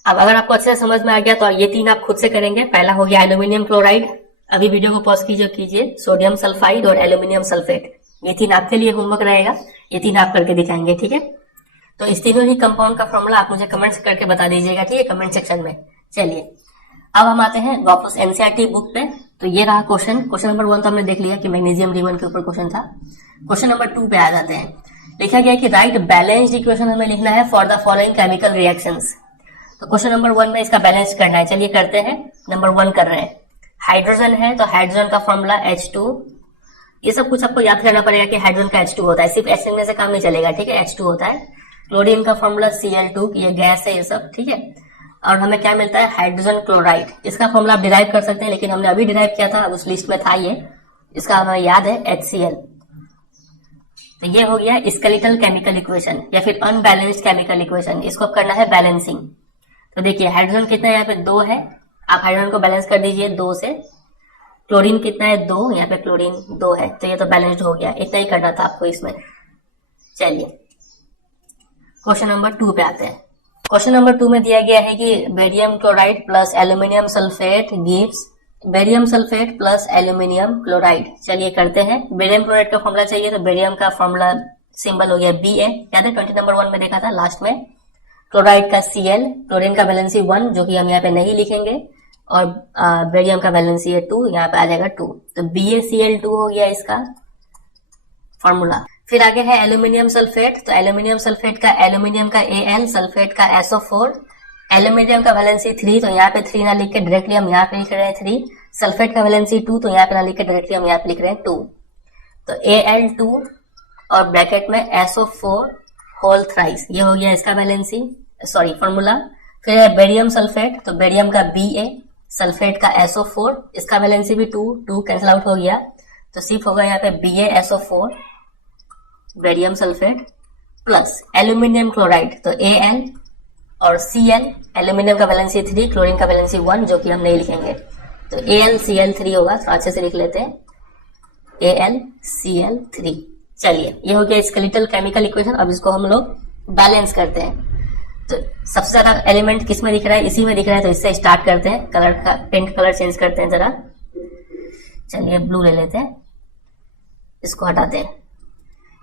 अब अगर आपको अच्छे से समझ में आ गया तो ये 3 आप खुद से करेंगे। पहला हो गया एल्यूमिनियम क्लोराइड, अभी वीडियो को पॉज कीजिए, सोडियम सल्फाइड और एल्यूमिनियम सल्फेट, ये 3 आपके लिए होमवर्क रहेगा, ये 3 आप करके दिखाएंगे, ठीक है। तो इस तीनों ही कंपाउंड का फॉर्मूला आप मुझे कमेंट्स करके बता दीजिएगा, ठीक है, कमेंट सेक्शन में। चलिए अब हम आते हैं वापस एनसीईआरटी बुक पे। तो ये रहा क्वेश्चन नंबर 1 तो हमने देख लिया कि मैग्नीशियम रिबन के ऊपर क्वेश्चन था। क्वेश्चन नंबर 2 पे आ जाते हैं। लिखा गया कि राइट बैलेंस्ड इक्वेशन हमें लिखना है for the following chemical reactions. तो क्वेश्चन नंबर 1 में इसका बैलेंस करना है, चलिए करते हैं। नंबर 1 कर रहे हैं, हाइड्रोजन है तो हाइड्रोजन का फॉर्मूला H2। ये सब कुछ आपको याद करना पड़ेगा कि हाइड्रोजन का H2 होता है, सिर्फ H लिखने से काम नहीं चलेगा, ठीक है, H2 होता है। क्लोरीन का फॉर्मूला Cl2, ये गैस है ये सब, ठीक है। और हमें क्या मिलता है, हाइड्रोजन क्लोराइड, इसका फॉर्मूला आप डिराइव कर सकते हैं, लेकिन हमने अभी डिराइव किया था, उस लिस्ट में था ये, इसका हमें याद है HCl। तो ये हो गया स्केलेटल केमिकल इक्वेशन या फिर अनबैलेंस्ड केमिकल इक्वेशन, इसको करना है बैलेंसिंग। तो देखिए हाइड्रोजन कितना है, यहाँ पे 2 है, आप हाइड्रोजन को बैलेंस कर दीजिए 2 से। क्लोरीन कितना है, 2, यहाँ पे क्लोरीन 2 है, तो ये तो बैलेंस्ड हो गया, इतना ही करना था आपको इसमें। चलिए क्वेश्चन नंबर 2 पे आते हैं। क्वेश्चन नंबर 2 में दिया गया है कि barium chloride plus aluminium sulphate gives barium sulphate plus aluminium chloride. चलिए करते हैं। बेरियम क्लोराइड का फॉर्मूला चाहिए, तो बेरियम का फॉर्मूला सिंबल हो गया Ba, याद है 20 नंबर 1 में देखा था लास्ट में। क्लोराइड का Cl, क्लोरीन का वैलेंसी 1 जो कि हम यहाँ पे नहीं लिखेंगे, और बेरियम का वैलेंसी है 2, यहाँ पे आ जाएगा 2, तो BaCl2 हो गया इसका फॉर्मूला। फिर आगे है एल्यूमिनियम सल्फेट, तो एल्यूमिनियम सल्फेट का एल्यूमिनियम का Al, सल्फेट का SO4, एल्यूमिनियम का वैलेंसी 3, तो यहाँ पे 3 ना लिख के डायरेक्टली हम यहाँ पे लिख रहे हैं 3, सल्फेट का वैलेंसी 2, तो यहाँ पे ना लिख के डायरेक्टली हम यहाँ पे लिख रहे हैं 2, तो Al2 और ब्रैकेट में SO4 होल थ्राइस, ये हो गया इसका वैलेंसी, सॉरी फॉर्मूला। फिर है बेरियम सल्फेट, तो बेरियम का Ba, सल्फेट का SO4, इसका वैलेंसी भी 2 कैंसिल आउट हो गया, तो सिर्फ होगा यहाँ पे BaSO4 barium sulphate plus aluminium chloride, तो Al और Cl, एल्यूमिनियम का वैलेंसी 3, क्लोरीन का वैलेंसी 1 जो कि हम नहीं लिखेंगे, तो AlCl3 होगा, तो अच्छे से लिख लेते हैं AlCl3। चलिए ये हो गया स्केलेटल केमिकल इक्वेशन। अब इसको हम लोग बैलेंस करते हैं। तो सबसे ज्यादा एलिमेंट किस में दिख रहा है, इसी में दिख रहा है, तो इससे स्टार्ट करते हैं। कलर का पेंट कलर चेंज करते हैं जरा, चलिए ब्लू ले लेते हैं, इसको हटाते हैं।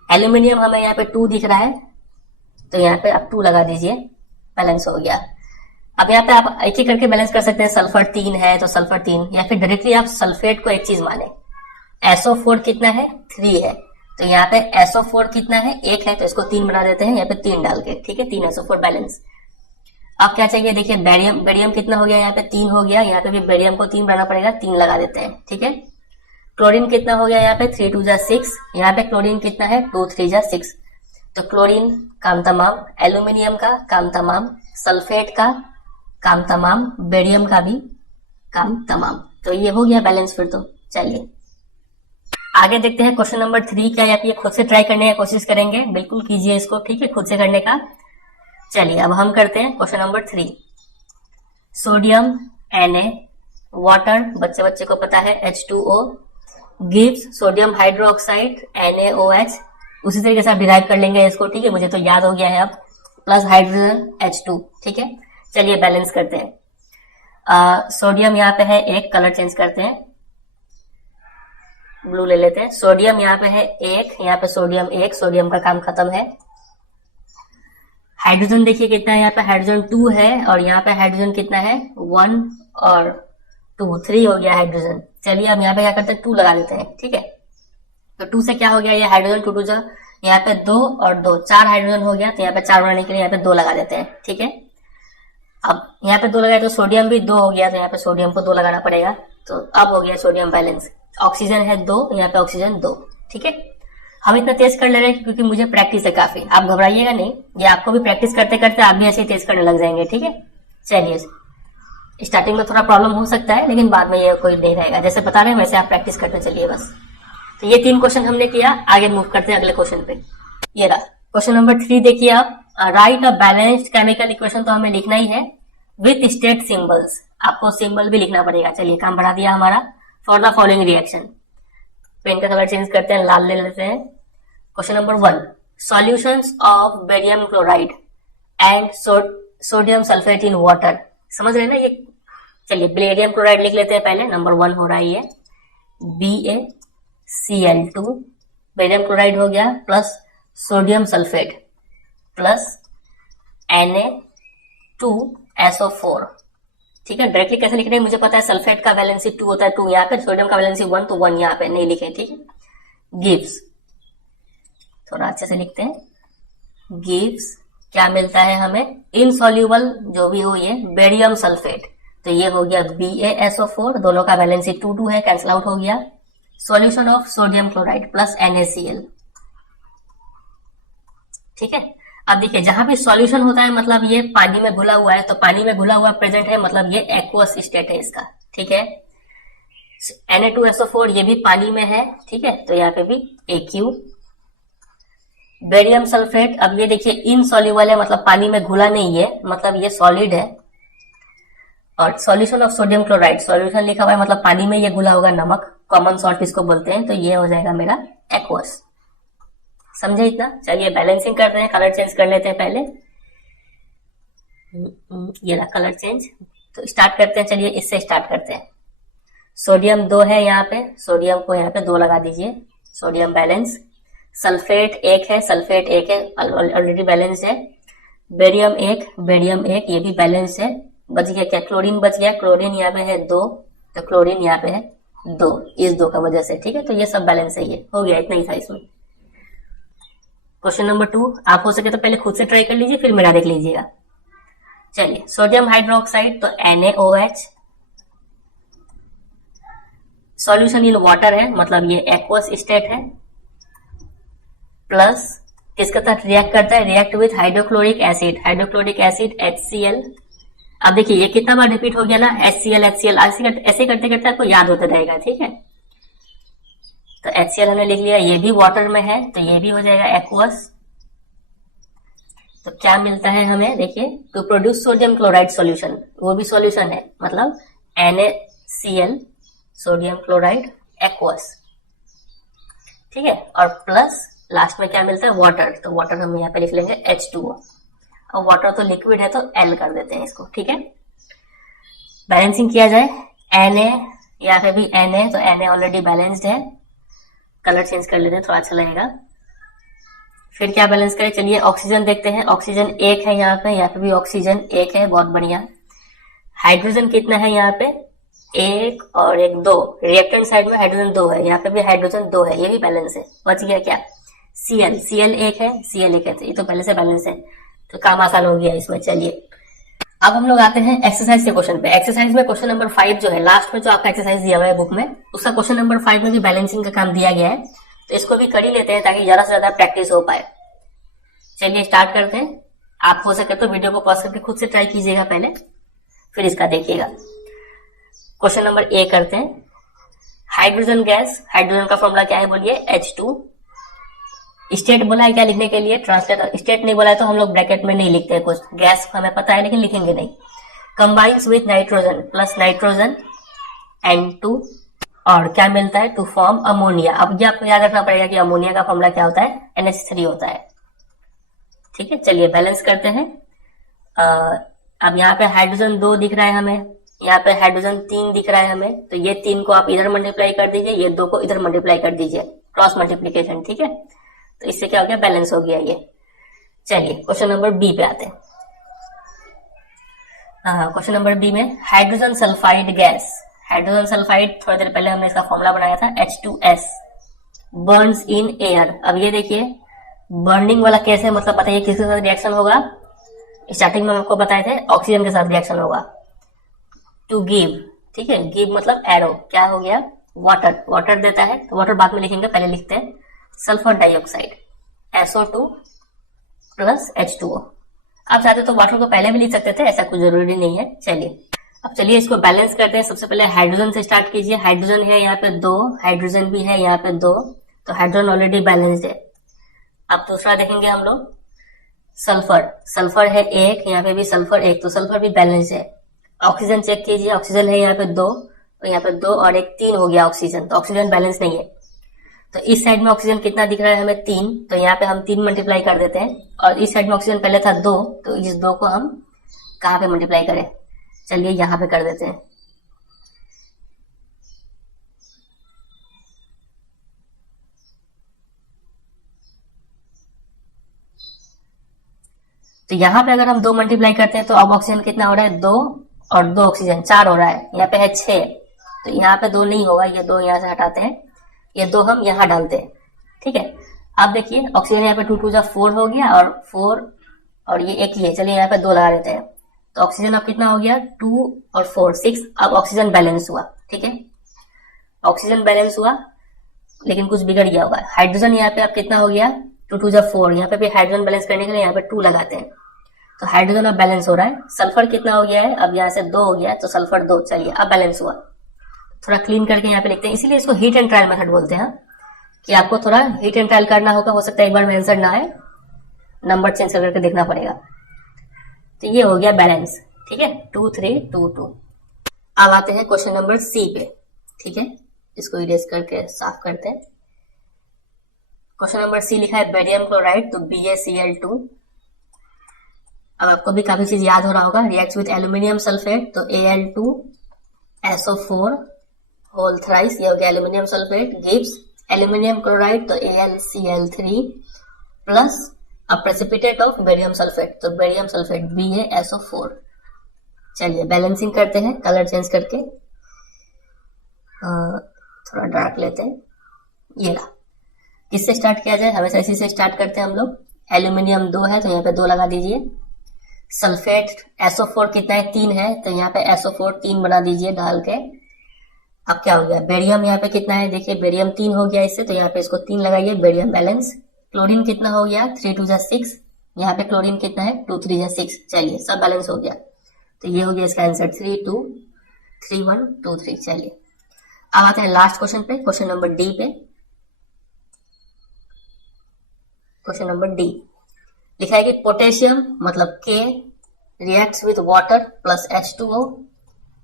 एल्यूमिनियम हमें यहाँ पे 2 दिख रहा है, तो यहाँ पे आप 2 लगा दीजिए, बैलेंस हो गया। अब यहाँ पे आप एक एक करके बैलेंस कर सकते हैं। सल्फर 3 है तो सल्फर 3, या फिर डायरेक्टली आप सल्फेट को एक चीज माने, SO4 कितना है, 3 है, तो यहाँ पे SO4 कितना है, 1 है, तो इसको 3 बना देते हैं, यहाँ पे 3 डाल के, ठीक है, 3 SO4 बैलेंस। अब क्या चाहिए, देखिए बेरियम, बेरियम कितना हो गया, यहाँ पे 3 हो गया, यहाँ पे भी बेरियम को 3 बनाना पड़ेगा, 3 लगा देते हैं, ठीक है। क्लोरीन कितना हो गया, यहाँ पे 3 2 जा 6, यहाँ पे क्लोरीन कितना है 2 3 जा 6, तो क्लोरीन काम तमाम, एल्यूमिनियम का काम तमाम, सल्फेट का काम तमाम, बेरियम का भी काम तमाम। तो ये हो गया बैलेंस फिर तो। चलिए आगे देखते हैं क्वेश्चन नंबर 3 क्या है, आप ये खुद से ट्राई करने की कोशिश करेंगे, बिल्कुल कीजिए इसको, ठीक है, खुद से करने का। चलिए अब हम करते हैं question number 3। Sodium Na water, बच्चे बच्चे को पता है H2O gives sodium hydroxide NaOH, उसी तरीके से आप डिराइव कर लेंगे इसको, ठीक है, मुझे तो याद हो गया है अब, प्लस हाइड्रोजन H2, ठीक है। चलिए बैलेंस करते हैं। सोडियम यहाँ पे है 1, कलर चेंज करते हैं, ब्लू ले लेते हैं। सोडियम यहाँ पे है 1, यहाँ पे सोडियम 1, सोडियम का काम खत्म है। हाइड्रोजन देखिए कितना है, यहाँ पे हाइड्रोजन 2 है, और यहाँ पे हाइड्रोजन कितना है 1 और 2, 3 हो गया हाइड्रोजन। चलिए अब यहाँ पे क्या करते हैं 2 लगा देते हैं, ठीक है। तो 2 से क्या हो गया, ये हाइड्रोजन 2 2 जा, यहाँ पे 2 और 2 4 हाइड्रोजन हो गया, तो यहाँ पे 4 बनाने के लिए यहाँ पे 2 लगा देते हैं, ठीक है। अब यहाँ पे 2 लगाए तो सोडियम भी 2 हो गया, तो यहाँ पे सोडियम को 2 लगाना पड़ेगा, तो अब हो गया सोडियम बैलेंस। ऑक्सीजन है 2, यहाँ पे ऑक्सीजन 2, ठीक है। हम इतना तेज कर ले रहे हैं क्योंकि मुझे प्रैक्टिस है काफी, आप घबराइएगा नहीं, ये आपको भी प्रैक्टिस करते करते आप भी ऐसे ही तेज करने लग जाएंगे, ठीक है। चलिए स्टार्टिंग में थोड़ा प्रॉब्लम हो सकता है, लेकिन बाद में ये कोई नहीं रहेगा, जैसे बता रहे हैं वैसे आप प्रैक्टिस करते चलिए बस। तो ये 3 क्वेश्चन हमने किया, आगे मूव करते हैं अगले क्वेश्चन पे। ये रहा क्वेश्चन नंबर 3, देखिए आप, write a balanced chemical equation, तो हमें लिखना ही है विथ स्टेट सिंबल्स, आपको सिंबल भी लिखना पड़ेगा। चलिए काम बढ़ा दिया हमारा। For the following reaction, pen का कलर चेंज करते हैं, लाल ले लेते हैं। Question number 1, solutions of barium chloride and sodium sulphate in water, समझ रहे हैं ना ये। चलिए बेरियम क्लोराइड लिख लेते हैं पहले, नंबर 1 हो रहा है ये BaCl2, बेरियम क्लोराइड हो गया, plus sodium sulphate plus Na2SO4, ठीक है। डायरेक्टली कैसे लिख रहे हैं मुझे पता है, सल्फेट का वैलेंसी 2 होता है, 2 यहाँ पे, सोडियम का वैलेंसी 1, तो 1 यहाँ पे नहीं लिखे, ठीक है। गिव्स, थोड़ा अच्छे से लिखते हैं, गिव्स क्या मिलता है हमें, इनसॉल्युबल जो भी हो ये बेरियम सल्फेट, तो ये हो गया BaSO4, दोनों का वैलेंसी 2 2 है, कैंसिल आउट हो गया। Solution of sodium chloride plus NaCl, ठीक है। अब देखिए जहां भी सॉल्यूशन होता है मतलब ये पानी में घुला हुआ है, तो पानी में घुला हुआ प्रेजेंट है, मतलब ये एक्वस स्टेट है इसका, ठीक है। Na2SO4 ये भी पानी में है, ठीक है, तो यहाँ पे भी AQ। बेरियम सल्फेट, अब ये देखिए इनसॉल्युबल है, मतलब पानी में घुला नहीं है, मतलब ये सॉलिड है। और solution of sodium chloride, solution लिखा हुआ है मतलब पानी में ये घुला होगा, नमक, कॉमन सॉल्ट इसको बोलते हैं, तो ये हो जाएगा मेरा एक्वस। समझे इतना। चलिए बैलेंसिंग करते हैं, कलर चेंज कर लेते हैं पहले, ये रहा कलर चेंज। तो स्टार्ट करते हैं, चलिए इससे स्टार्ट करते हैं। सोडियम 2 है यहाँ पे, सोडियम को यहाँ पे 2 लगा दीजिए, सोडियम बैलेंस। सल्फेट 1 है, सल्फेट 1 है, ऑलरेडी बैलेंस है। बेरियम 1, बेरियम 1, ये भी बैलेंस है। बच गया क्या, क्लोरीन बच गया, क्लोरीन यहाँ पे है 2, तो क्लोरीन यहाँ पे है 2, इस 2 का वजह से, ठीक है। तो ये सब बैलेंस है, ये हो गया, इतना ही था इसमें। क्वेश्चन नंबर 2, आप हो सके तो पहले खुद से ट्राई कर लीजिए, फिर मेरा देख लीजिएगा। चलिए सोडियम हाइड्रोक्साइड, तो NaOH, सॉल्यूशन इन वाटर है, मतलब ये एक्वस स्टेट है, प्लस किसके साथ रिएक्ट करता है, react with hydrochloric acid, hydrochloric acid HCl। अब देखिए ये कितना बार रिपीट हो गया ना, HCl HCl, ऐसे करते करते आपको याद होता रहेगा, ठीक है। तो HCl हमने लिख लिया, ये भी वाटर में है, तो ये भी हो जाएगा एक्वस। तो क्या मिलता है हमें, देखिए, to produce sodium chloride solution, वो भी सॉल्यूशन है, मतलब NaCl सोडियम क्लोराइड एक्वस, ठीक है। और प्लस लास्ट में क्या मिलता है, वाटर, तो वाटर हम यहाँ पे लिख लेंगे H2O। अब वाटर तो लिक्विड है तो L कर देते हैं इसको, ठीक है। बैलेंसिंग किया जाए, Na, यहाँ पे भी Na, तो Na ऑलरेडी बैलेंस्ड है, कलर चेंज कर लेते हैं, थोड़ा अच्छा लगेगा। फिर क्या बैलेंस करें, चलिए ऑक्सीजन देखते हैं। ऑक्सीजन 1 है यहाँ पे भी ऑक्सीजन 1 है, बहुत बढ़िया। हाइड्रोजन कितना है यहाँ पे, 1 और 1 2, रिएक्टेंट साइड में हाइड्रोजन 2 है, यहाँ पे भी हाइड्रोजन 2 है, ये भी बैलेंस है। बच गया क्या, Cl 1 है, Cl 1 है, तो ये तो पहले से बैलेंस है, तो काम आसान हो गया इसमें। चलिए अब हम लोग आते हैं एक्सरसाइज के क्वेश्चन पे। एक्सरसाइज में क्वेश्चन नंबर 5 जो है, लास्ट में जो आपका एक्सरसाइज दिया हुआ है बुक में, उसका क्वेश्चन नंबर 5 में भी बैलेंसिंग का काम दिया गया है, तो इसको भी कर ही लेते हैं ताकि ज्यादा से ज्यादा प्रैक्टिस हो पाए। चलिए स्टार्ट करते हैं। आप हो सके तो वीडियो को पॉज करके खुद से ट्राई कीजिएगा पहले, फिर इसका देखिएगा। क्वेश्चन नंबर ए करते हैं। हाइड्रोजन गैस, हाइड्रोजन का फॉर्मूला क्या है बोलिए, H2। स्टेट बोला है क्या लिखने के लिए, ट्रांसलेट। स्टेट नहीं बोला है तो हम लोग ब्रैकेट में नहीं लिखते हैं कुछ, गैस हमें पता है लेकिन लिखेंगे नहीं। Combines with nitrogen plus nitrogen N2, और क्या मिलता है, टू फॉर्म अमोनिया। अब ये आपको याद रखना पड़ेगा कि अमोनिया का फॉर्मूला क्या होता है, NH3 होता है। ठीक है, चलिए बैलेंस करते हैं। अब यहाँ पे हाइड्रोजन 2 दिख रहा है हमें, यहाँ पे हाइड्रोजन 3 दिख रहा है हमें, तो ये 3 को आप इधर मल्टीप्लाई कर दीजिए, ये 2 को इधर मल्टीप्लाई कर दीजिए, क्रॉस मल्टीप्लीकेशन। ठीक है, तो इससे क्या हो गया, बैलेंस हो गया ये। चलिए क्वेश्चन नंबर बी पे आते हैं। क्वेश्चन नंबर बी में hydrogen sulphide gas, hydrogen sulphide थोड़ी देर पहले हमने इसका फॉर्मूला बनाया था, H2S, बर्न्स इन एयर। अब ये देखिए बर्निंग वाला कैसे, मतलब बताइए किसके साथ रिएक्शन होगा। स्टार्टिंग में आपको बताए थे ऑक्सीजन के साथ रिएक्शन होगा। टू गिव, ठीक है, गिव मतलब एरो, क्या हो गया, वाटर, वाटर देता है, तो वाटर बाद में लिखेंगे, पहले लिखते हैं sulphur dioxide, SO2 plus H2O। आप चाहते तो वाटर को पहले भी लिख सकते थे, ऐसा कुछ जरूरी नहीं है। चलिए अब चलिए इसको बैलेंस करते हैं। सबसे पहले हाइड्रोजन से स्टार्ट कीजिए। हाइड्रोजन है यहाँ पे 2, हाइड्रोजन भी है यहाँ पे 2, तो हाइड्रोजन ऑलरेडी बैलेंस्ड है। अब दूसरा देखेंगे हम लोग, सल्फर, सल्फर है 1, यहाँ पे भी सल्फर 1, तो सल्फर भी बैलेंस्ड है। ऑक्सीजन चेक कीजिए, ऑक्सीजन है यहाँ पे 2, तो यहाँ पे 2 और 1 3 हो गया ऑक्सीजन, तो ऑक्सीजन बैलेंस नहीं है। तो इस साइड में ऑक्सीजन कितना दिख रहा है हमें, 3, तो यहाँ पे हम 3 मल्टीप्लाई कर देते हैं, और इस साइड में ऑक्सीजन पहले था 2, तो इस 2 को हम कहाँ पे मल्टीप्लाई करें, चलिए यहाँ पे कर देते हैं। तो यहाँ पे अगर हम 2 मल्टीप्लाई करते हैं तो अब ऑक्सीजन कितना हो रहा है, 2 और 2 ऑक्सीजन 4 हो रहा है। यहाँ पे है 6, तो यहाँ पे 2 नहीं होगा, ये 2 यहाँ से हटाते हैं, ये 2 हम यहाँ डालते हैं। ठीक है, अब देखिए ऑक्सीजन यहाँ पे 2 2 4 हो गया, और 4 और ये 1 ही है, चलिए यहाँ पे 2 लगा देते हैं, तो ऑक्सीजन अब कितना हो गया, 2 और 4 6। अब ऑक्सीजन बैलेंस हुआ। ठीक है, ऑक्सीजन बैलेंस हुआ, लेकिन कुछ बिगड़ गया होगा। हाइड्रोजन यहाँ पे अब कितना हो गया, 2 2 4, यहाँ पे भी हाइड्रोजन बैलेंस करने के लिए यहाँ पे 2 लगाते हैं, तो हाइड्रोजन अब बैलेंस हो रहा है। सल्फर कितना हो गया है, अब यहाँ से 2 हो गया, तो सल्फर 2, चलिए अब बैलेंस हुआ। थोड़ा क्लीन करके यहाँ पे लिखते हैं, इसीलिए इसको हीट एंड ट्रायल मेथड बोलते हैं, कि आपको थोड़ा हीट एंड ट्रायल करना होगा, हो सकता है एक बार में आंसर ना आए, नंबर चेंज करके देखना पड़ेगा। तो ये हो गया बैलेंस। ठीक है, 2 3 2 2। अब आते हैं क्वेश्चन नंबर सी पे। ठीक है, इसको इरेज करके साफ करते हैं। क्वेश्चन नंबर सी लिखा है बेरियम क्लोराइड, तो BaCl2। अब आपको भी काफी चीज याद हो रहा होगा, रिएक्ट्स विद एल्यूमिनियम सल्फेट, तो Al2SO4 होल थ्राइस, ये हो गया aluminium sulphate, gives aluminium chloride, तो AlCl3 plus a precipitate of barium sulphate, तो बेरियम सल्फेट BaSO4। चलिए बैलेंसिंग करते हैं कलर चेंज करके, थोड़ा डार्क लेते हैं। ये रहा, किससे स्टार्ट किया जाए, हमेशा इसी से स्टार्ट करते हैं हम लोग। एल्यूमिनियम 2 है, तो यहाँ पे 2 लगा दीजिए। सल्फेट SO4 कितना है, 3 है, तो यहाँ पे SO4 3 बना दीजिए डाल के। अब क्या हो गया, बेरियम यहाँ पे कितना है, देखिए बेरियम 3 हो गया इससे, तो यहाँ पे इसको 3 लगाइए, बेरियम बैलेंस। क्लोरीन कितना हो गया, 3 2 6, यहाँ पे क्लोरीन कितना है, 2 3 6, चलिए सब बैलेंस हो गया। तो ये हो गया इसका आंसर, 3 2 3 1 2 3। चलिए अब आते हैं लास्ट क्वेश्चन पे, क्वेश्चन नंबर डी पे। क्वेश्चन नंबर डी लिखा है कि पोटेशियम मतलब K reacts with water plus H2O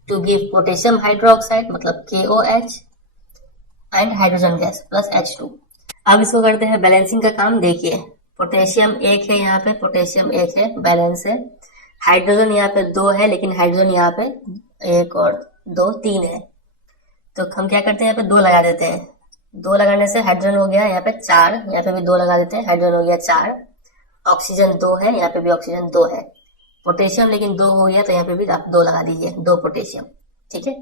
to give potassium hydroxide मतलब KOH and hydrogen gas plus H2। अब इसको करते हैं बैलेंसिंग का काम। देखिए पोटेशियम 1 है, यहाँ पे पोटेशियम 1 है, बैलेंस है। हाइड्रोजन यहाँ पे 2 है, लेकिन हाइड्रोजन यहाँ पे 1 और 2 3 है, तो हम क्या करते हैं, यहाँ पे 2 लगा देते हैं। 2 लगाने से हाइड्रोजन हो गया यहाँ पे 4, यहाँ पे भी 2 लगा देते हैं, हाइड्रोजन हो गया 4। ऑक्सीजन 2 है, यहाँ पे भी ऑक्सीजन 2 है। पोटेशियम लेकिन 2 हो गया, तो यहाँ पे भी आप 2 लगा दीजिए, 2 पोटेशियम। ठीक है,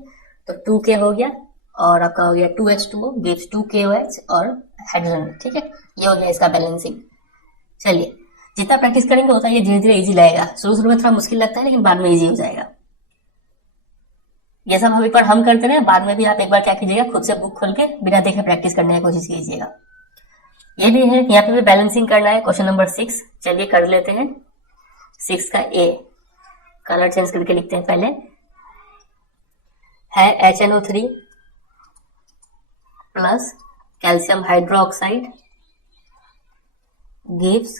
तो 2K हो गया, और आपका हो गया 2H2O गिव्स 2KOH और हाइड्रोजन। ठीक है, ये हो गया इसका बैलेंसिंग। चलिए जितना प्रैक्टिस करेंगे उतना ये धीरे धीरे इजी लगेगा। शुरू शुरू में थोड़ा मुश्किल लगता है लेकिन बाद में इजी हो जाएगा। ये सब अभी पर हम करते रहे, बाद में भी आप एक बार क्या कीजिएगा, खुद से बुक खोल के बिना देखे प्रैक्टिस करने की कोशिश कीजिएगा। ये भी है, यहाँ पे भी बैलेंसिंग करना है। क्वेश्चन नंबर 6 चलिए कर लेते हैं। 6 का ए कलर चेंज करके लिखते हैं। पहले है HNO3 plus calcium hydroxide gives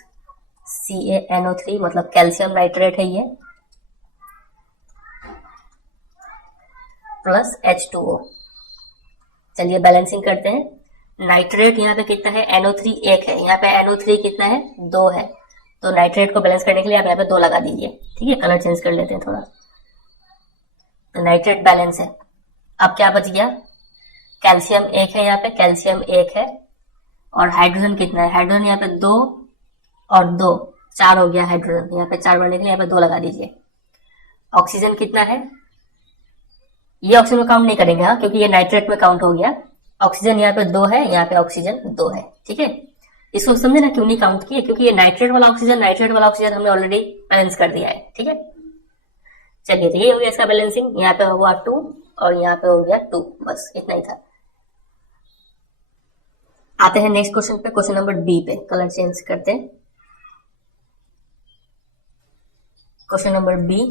CaNO3, मतलब कैल्शियम नाइट्रेट है ये, प्लस H2O। चलिए बैलेंसिंग करते हैं। नाइट्रेट यहाँ पे कितना है, NO3 1 है, यहाँ पे NO3 कितना है, 2 है। तो नाइट्रेट को बैलेंस करने के लिए आप यहाँ पे 2 लगा दीजिए। ठीक है, कलर चेंज कर लेते हैं थोड़ा। तो नाइट्रेट बैलेंस है। अब क्या बच गया, कैल्शियम 1 है, यहाँ पे कैल्शियम 1 है, और हाइड्रोजन कितना है, हाइड्रोजन यहाँ पे 2 और 2 4 हो गया हाइड्रोजन। यहाँ पे 4 बढ़ने के लिए यहाँ पे 2 लगा दीजिए। ऑक्सीजन कितना है, ये ऑक्सीजन में काउंट नहीं करेंगे हाँ, क्योंकि ये नाइट्रेट में काउंट हो गया। ऑक्सीजन यहाँ पे 2 है, यहाँ पे ऑक्सीजन 2 है। ठीक है, इसको समझे ना क्यों नहीं काउंट किए, क्योंकि ये नाइट्रेट वाला ऑक्सीजन हमने ऑलरेडी बैलेंस कर दिया है। ठीक है, चलिए तो ये हो गया इसका बैलेंसिंग। यहाँ पे हुआ 2 और यहाँ पे हो गया 2, बस इतना ही था। आते हैं नेक्स्ट क्वेश्चन पे, क्वेश्चन नंबर बी पे। कलर चेंज करते हैं। Question number B,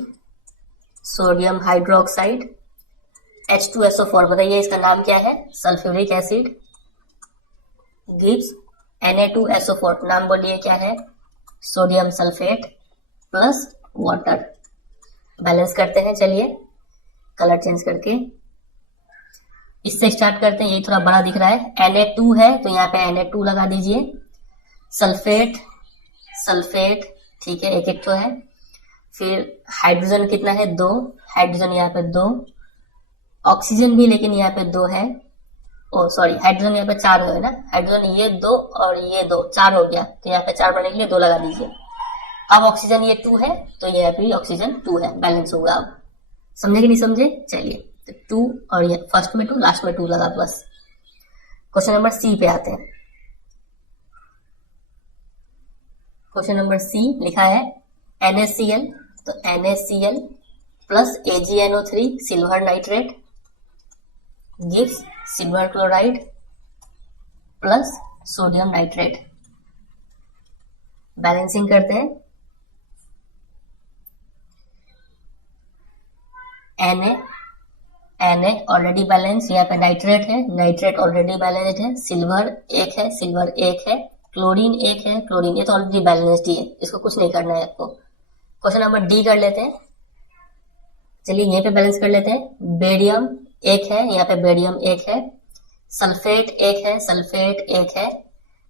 sodium hydroxide H2SO4, बताइए इसका नाम क्या है, सल्फ्यूरिक एसिड गिव्स Na2SO4, नाम बोलिए क्या है, sodium sulphate plus water. Balance करते हैं, चलिए कलर चेंज करके इससे स्टार्ट करते हैं। ये थोड़ा बड़ा दिख रहा है, Na2 है तो यहाँ पे Na2 लगा दीजिए। सल्फेट सल्फेट ठीक है, एक एक तो है। फिर हाइड्रोजन कितना है, 2, हाइड्रोजन यहाँ पे 2। ऑक्सीजन भी लेकिन यहाँ पे 2 है, ओ सॉरी हाइड्रोजन यहाँ पे 4 है ना, हाइड्रोजन ये 2 और ये 2, 4 हो गया। तो यहाँ पे 4 बढ़ने के लिए 2 लगा दीजिए। अब ऑक्सीजन ये 2 है तो यहाँ पे ऑक्सीजन 2 है, बैलेंस होगा। अब समझे कि नहीं समझे, चलिए तो 2 और ये फर्स्ट में 2 लास्ट में 2 लगा बस। क्वेश्चन नंबर सी पे आते हैं। क्वेश्चन नंबर सी लिखा है NaCl, तो NaCl plus AgNO3 silver nitrate gives silver chloride plus sodium nitrate. Balancing करते हैं। Na ऑलरेडी बैलेंस, यहाँ पे नाइट्रेट है, नाइट्रेट ऑलरेडी बैलेंस्ड है। सिल्वर 1 है, सिल्वर 1 है। क्लोरीन 1 है, क्लोरीन ये तो ऑलरेडी बैलेंस्ड ही है, इसको कुछ नहीं करना है आपको। क्वेश्चन नंबर डी कर लेते हैं। चलिए यहीं पे बैलेंस कर लेते हैं। बेरियम 1 है, यहाँ पे बेरियम 1 है। सल्फेट 1 है, सल्फेट 1 है।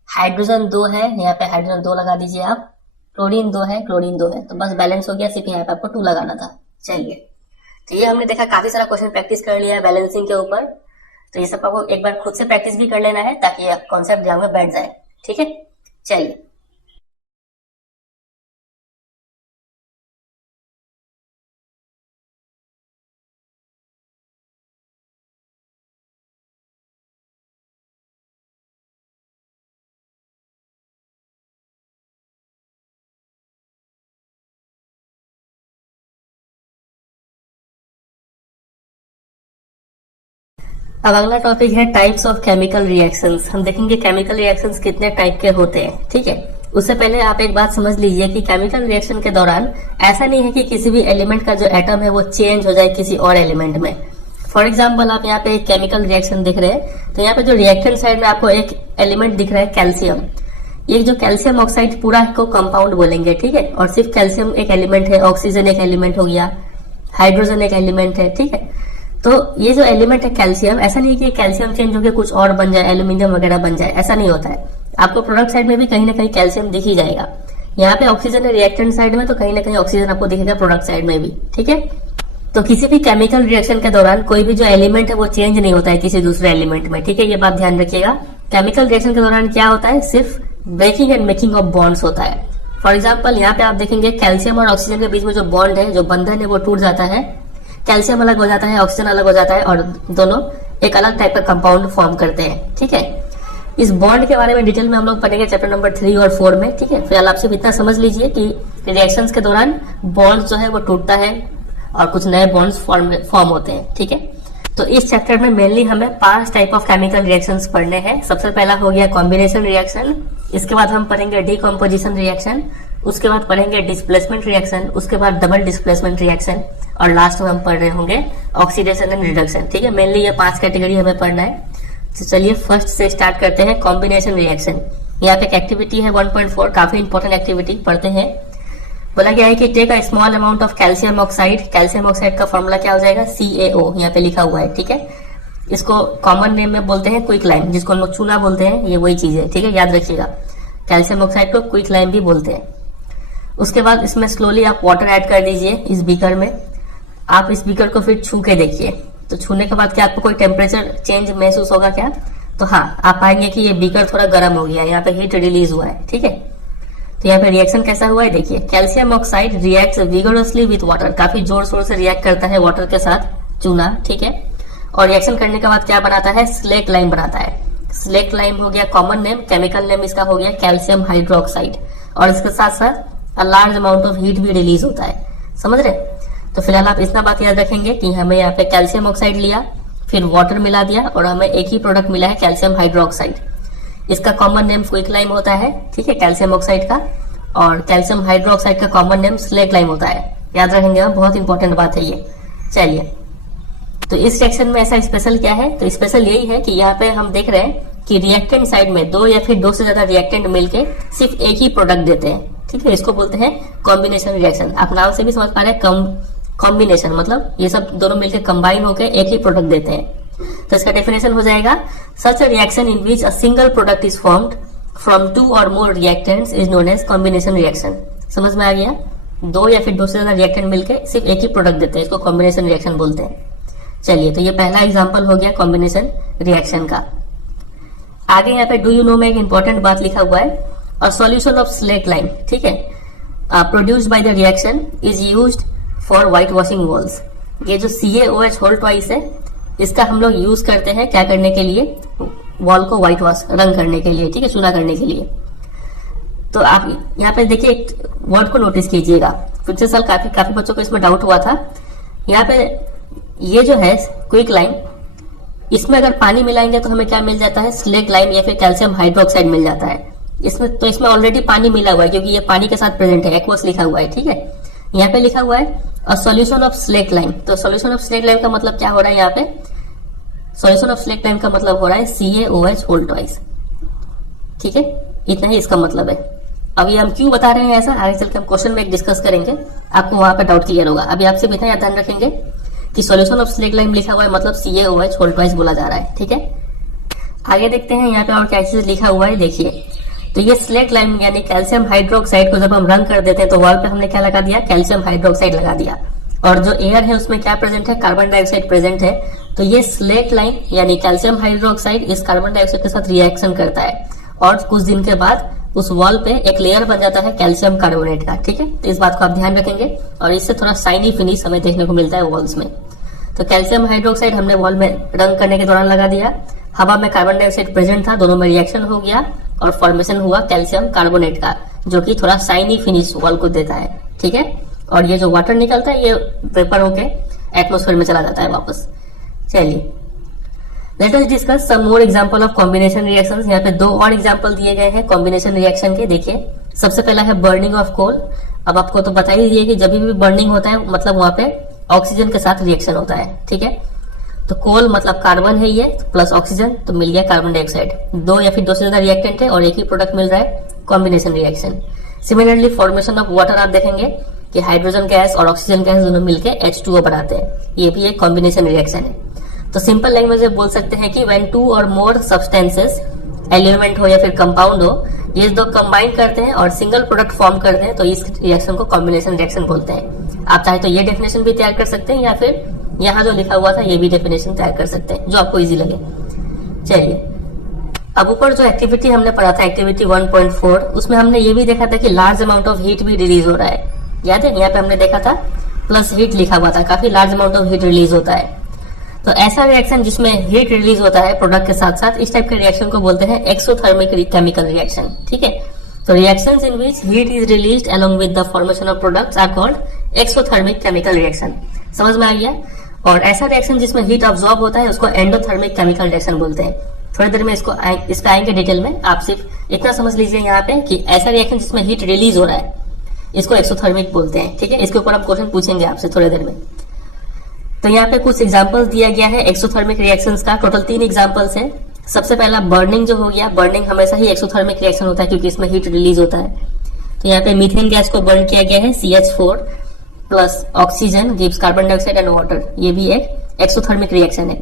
हाइड्रोजन 2 है, यहाँ पे हाइड्रोजन 2 लगा दीजिए आप। क्लोरीन 2 है, क्लोरीन 2 है, तो बस बैलेंस हो गया। सिर्फ यहाँ पे आपको 2 लगाना था। चलिए तो ये हमने देखा, काफी सारा क्वेश्चन प्रैक्टिस कर लिया है बैलेंसिंग के ऊपर। तो ये सब आपको एक बार खुद से प्रैक्टिस भी कर लेना है ताकि ये कॉन्सेप्ट दिमाग में बैठ जाए। ठीक है, चलिए अब अगला टॉपिक है टाइप्स ऑफ केमिकल रिएक्शंस। हम देखेंगे केमिकल रिएक्शंस कितने टाइप के होते हैं। ठीक है, उससे पहले आप एक बात समझ लीजिए कि केमिकल रिएक्शन के दौरान ऐसा नहीं है कि किसी भी एलिमेंट का जो एटम है वो चेंज हो जाए किसी और एलिमेंट में। फॉर एग्जाम्पल आप यहाँ पे एक केमिकल रिएक्शन दिख रहे हैं, तो यहाँ पे जो रिएक्टेंट साइड में आपको एक एलिमेंट दिख रहा है कैल्शियम। ये जो कैल्शियम ऑक्साइड पूरा को कंपाउंड बोलेंगे। ठीक है, और सिर्फ कैल्शियम एक एलिमेंट है, ऑक्सीजन एक एलिमेंट हो गया, हाइड्रोजन एक एलिमेंट है। ठीक है, तो ये जो एलिमेंट है कैल्शियम, ऐसा नहीं कि कैल्शियम चेंज होकर कुछ और बन जाए, एल्यूमिनियम वगैरह बन जाए, ऐसा नहीं होता है। आपको प्रोडक्ट साइड में भी कहीं ना कहीं कैल्शियम दिख ही जाएगा। यहाँ पे ऑक्सीजन है रिएक्टेंट साइड में, तो कहीं ना कहीं ऑक्सीजन आपको दिखेगा प्रोडक्ट साइड में भी। ठीक है, तो किसी भी केमिकल रिएक्शन के दौरान कोई भी जो एलिमेंट है वो चेंज नहीं होता है किसी दूसरे एलिमेंट में। ठीक है, ये बात ध्यान रखिएगा। केमिकल रिएक्शन के दौरान क्या होता है, सिर्फ breaking and making of bonds होता है। फॉर एग्जाम्पल यहाँ पे आप देखेंगे कैल्शियम और ऑक्सीजन के बीच में जो बॉन्ड है, जो बंधन है, वो टूट जाता है। कैल्शियम अलग हो जाता है, ऑक्सीजन अलग हो जाता है, और दोनों एक अलग टाइप का कंपाउंड फॉर्म करते हैं। ठीक है, इस बॉन्ड के बारे में डिटेल में हम लोग पढ़ेंगे चैप्टर नंबर 3 और 4 में, ठीक है। फिलहाल आप सिर्फ इतना समझ लीजिए कि रिएक्शंस के दौरान बॉन्ड जो है वो टूटता है और कुछ नए बॉन्ड्स फॉर्म होते हैं, ठीक है। तो इस चैप्टर में मेनली हमें 5 टाइप ऑफ केमिकल रिएक्शंस पढ़ने हैं। सबसे पहला हो गया कॉम्बिनेशन रिएक्शन, इसके बाद हम पढ़ेंगे डीकम्पोजिशन रिएक्शन, उसके बाद पढ़ेंगे डिस्प्लेसमेंट रिएक्शन, उसके बाद डबल डिस्प्लेसमेंट रिएक्शन और लास्ट में हम पढ़ रहे होंगे ऑक्सीडेशन एंड रिडक्शन, ठीक है। मेनली ये 5 कैटेगरी हमें पढ़ना है। तो चलिए फर्स्ट से स्टार्ट करते हैं कॉम्बिनेशन रिएक्शन। यहाँ पे एक एक्टिविटी है 1.4, काफी इंपॉर्टेंट एक्टिविटी, पढ़ते हैं। बोला गया है कि take a small amount of calcium oxide, calcium oxide का फॉर्मूला क्या हो जाएगा CaO, यहाँ पे लिखा हुआ है, ठीक है। इसको कॉमन नेम में बोलते हैं क्विक लाइम, जिसको हम लोग चूना बोलते हैं, ये वही चीज है, ठीक है, याद रखिएगा। कैल्शियम ऑक्साइड को क्विक लाइम भी बोलते हैं। उसके बाद इसमें स्लोली आप वाटर ऐड कर दीजिए इस बीकर में। आप इस बीकर को फिर छू के देखिए, तो छूने के बाद क्या आपको कोई टेम्परेचर चेंज महसूस होगा क्या? तो हाँ, आप पाएंगे कि ये बीकर थोड़ा गर्म हो गया है, यहाँ पे हीट रिलीज हुआ है, ठीक है। तो यहाँ पे रिएक्शन कैसा हुआ है देखिए, calcium oxide reacts vigorously with water, काफी जोर शोर से रिएक्ट करता है वाटर के साथ, चूना, ठीक है। और रिएक्शन करने के बाद क्या बनाता है, स्लेट लाइम बनाता है। स्लेट लाइम हो गया कॉमन नेम, केमिकल नेम इसका हो गया कैल्शियम हाइड्रोक्साइड, और इसके साथ साथ a large amount of heat भी रिलीज होता है, समझ रहे। तो फिलहाल आप इतना बात याद रखेंगे कि हमें यहाँ पे कैल्शियम ऑक्साइड लिया, फिर वाटर मिला दिया और हमें एक ही प्रोडक्ट मिला है कैल्शियम हाइड्रोक्साइड। इसका कॉमन नेम क्विक लाइम होता है, ठीक है, कैल्शियम ऑक्साइड का, और कैल्शियम हाइड्रोक्साइड का कॉमन नेम स्लेट लाइम होता है, याद रखेंगे, बहुत इंपॉर्टेंट बात है ये। चलिए, तो इस सेक्शन में ऐसा स्पेशल क्या है, तो स्पेशल यही है कि यहाँ पे हम देख रहे हैं कि रिएक्टेंट साइड में 2 या फिर 2 से ज्यादा रिएक्टेंट मिलके सिर्फ एक ही प्रोडक्ट देते हैं, ठीक है। इसको बोलते हैं कॉम्बिनेशन रिएक्शन। आप नाम से भी समझ पा रहे हैं, कॉम्बिनेशन मतलब ये सब दोनों मिलकर कंबाइन होकर एक ही प्रोडक्ट देते हैं। तो इसका डेफिनेशन हो जाएगा, such a reaction in which a single product is formed from 2 or more reactants is known as combination reaction. समझ में आ गया? 2 या फिर 2 से ज्यादा रिएक्टेंट मिलकर सिर्फ एक ही प्रोडक्ट देते हैं, इसको कॉम्बिनेशन रिएक्शन बोलते हैं। चलिए, तो ये पहला एग्जांपल हो गया कॉम्बिनेशन रिएक्शन का। आगे यहाँ पे डू यू नो में एक इंपॉर्टेंट बात लिखा हुआ है, a solution of slate lime, ठीक है, produced by the reaction is used for white washing walls. ये जो CaOH होल ट्वाइस है, इसका हम लोग यूज करते हैं क्या करने के लिए, वॉल को व्हाइट वॉश, रंग करने के लिए, ठीक है, चूना करने के लिए। तो आप यहाँ पे देखिए एक वर्ड को नोटिस कीजिएगा, पिछले साल काफी बच्चों को इसमें डाउट हुआ था। यहाँ पे ये जो है क्विक लाइम, इसमें अगर पानी मिलाएंगे तो हमें क्या मिल जाता है, स्लेट लाइम या फिर कैल्शियम हाइड्रोक्साइड मिल जाता है। इसमें ऑलरेडी पानी मिला हुआ है, क्योंकि ये पानी के साथ प्रेजेंट है, एक्वस लिखा हुआ है, ठीक है। यहाँ पे लिखा हुआ है a solution of slate lime, तो सॉल्यूशन ऑफ स्लेट लाइम का मतलब क्या हो रहा है, यहाँ पे सॉल्यूशन ऑफ स्लेट लाइम का मतलब हो रहा है CaOH होल ट्वाइस, ठीक है, इतना ही इसका मतलब है। अभी हम क्यों बता रहे हैं ऐसा, आगे चल के हम क्वेश्चन में एक डिस्कस करेंगे, आपको वहां पे डाउट क्लियर होगा। अभी आपसे इतना ध्यान रखेंगे कि सॉल्यूशन ऑफ स्लेट लाइम लिखा हुआ है मतलब CaOH होल ट्वाइस बोला जा रहा है, ठीक है। आगे देखते हैं यहाँ पे और क्या चीज लिखा हुआ है, देखिए। तो ये स्लेट लाइम यानी कैल्शियम हाइड्रोक्साइड को जब हम रंग कर देते हैं तो वॉल पे हमने क्या लगा दिया, कैल्शियम हाइड्रोक्साइड लगा दिया, और जो एयर है उसमें क्या प्रेजेंट है, कार्बन डाइऑक्साइड प्रेजेंट है। तो ये स्लेट लाइम यानी कैल्शियम हाइड्रोक्साइड इस कार्बन डाइऑक्साइड के साथ रिएक्शन करता है, और कुछ दिन के बाद उस वॉल पे एक लेयर बन जाता है कैल्शियम कार्बोनेट का, ठीक है। तो इस बात को आप ध्यान रखेंगे, और इससे थोड़ा शाइनी फिनिश हमें देखने को मिलता है वॉल्स में। तो कैल्शियम हाइड्रोक्साइड हमने वॉल में रंग करने के दौरान लगा दिया, हवा में कार्बन डाइऑक्साइड प्रेजेंट था, दोनों में रिएक्शन हो गया और फॉर्मेशन हुआ कैल्शियम कार्बोनेट का, जो कि थोड़ा शाइनी फिनिश वॉल को देता है, ठीक है। और ये जो वाटर निकलता है ये वेपर होके एटमॉस्फेयर में चला जाता है वापस। चलिए, let us discuss some more example of combination reactions. यहाँ पे 2 और एग्जांपल दिए गए हैं कॉम्बिनेशन रिएक्शन के, देखिए। सबसे पहला है बर्निंग ऑफ कोल। अब आपको तो बता ही दिए कि जब भी बर्निंग होता है मतलब वहां पे ऑक्सीजन के साथ रिएक्शन होता है, ठीक है। तो कोल मतलब कार्बन है ये प्लस ऑक्सीजन, तो मिल गया कार्बन डाइऑक्साइड। 2 या फिर 2 से ज्यादा रिएक्टेंट है और एक ही प्रोडक्ट मिल रहा है, combination reaction. Similarly formation of water आप देखेंगे कि हाइड्रोजन गैस और ऑक्सीजन गैस दोनों मिलकर H2O बनाते हैं, ये भी एक कॉम्बिनेशन रिएक्शन है। तो सिंपल लैंग्वेज में बोल सकते हैं कि when 2 or more substances, element हो या फिर कंपाउंड हो, ये 2 कंबाइन करते हैं और सिंगल प्रोडक्ट फॉर्म करते हैं, तो इस रिएक्शन को कॉम्बिनेशन रिएक्शन बोलते हैं। आप चाहे तो ये डेफिनेशन भी तैयार कर सकते हैं, या फिर यहाँ जो लिखा हुआ था ये भी डेफिनेशन तैयार कर सकते हैं, जो आपको इजी लगे। चलिए, अब ऊपर जो एक्टिविटी हमने पढ़ा था, एक्टिविटी 1.4, उसमें हमने ये भी देखा था कि लार्ज अमाउंट ऑफ हीट भी रिलीज हो रहा है, याद है। यहाँ पे हमने देखा था प्लस हीट लिखा हुआ था, काफी large amount of heat release होता है। तो ऐसा रिएक्शन जिसमें हीट रिलीज होता है प्रोडक्ट के साथ साथ, इस टाइप के रिएक्शन को बोलते हैं एक्सोथर्मिक केमिकल रिएक्शन। ठीक है, तो reactions in which heat is released along with the formation of products are called exothermic chemical reaction. समझ में आ गया? और ऐसा रिएक्शन जिसमें हीट ऑब्जॉर्ब होता है उसको एंडोथर्मिक केमिकल रिएक्शन बोलते हैं। थोड़ी देर में इस पे आएंगे डिटेल में। आप सिर्फ इतना समझ लीजिए यहाँ पे कि ऐसा रिएक्शन जिसमें हीट रिलीज हो रहा है इसको एक्सोथर्मिक बोलते हैं। ठीक है, इसके ऊपर हम क्वेश्चन पूछेंगे आपसे थोड़ी देर में। तो यहाँ पे कुछ एग्जांपल्स दिया गया है एक्सोथर्मिक रिएक्शंस का। टोटल 3 एग्जांपल्स है। सबसे पहला बर्निंग जो हो गया, बर्निंग हमेशा ही एक्सोथर्मिक रिएक्शन होता है क्योंकि इसमें हीट रिलीज होता है। तो यहाँ पे मीथेन गैस को बर्न किया गया है, CH4 plus oxygen gives carbon dioxide and water, ये भी एक एक्सोथर्मिक रिएक्शन है।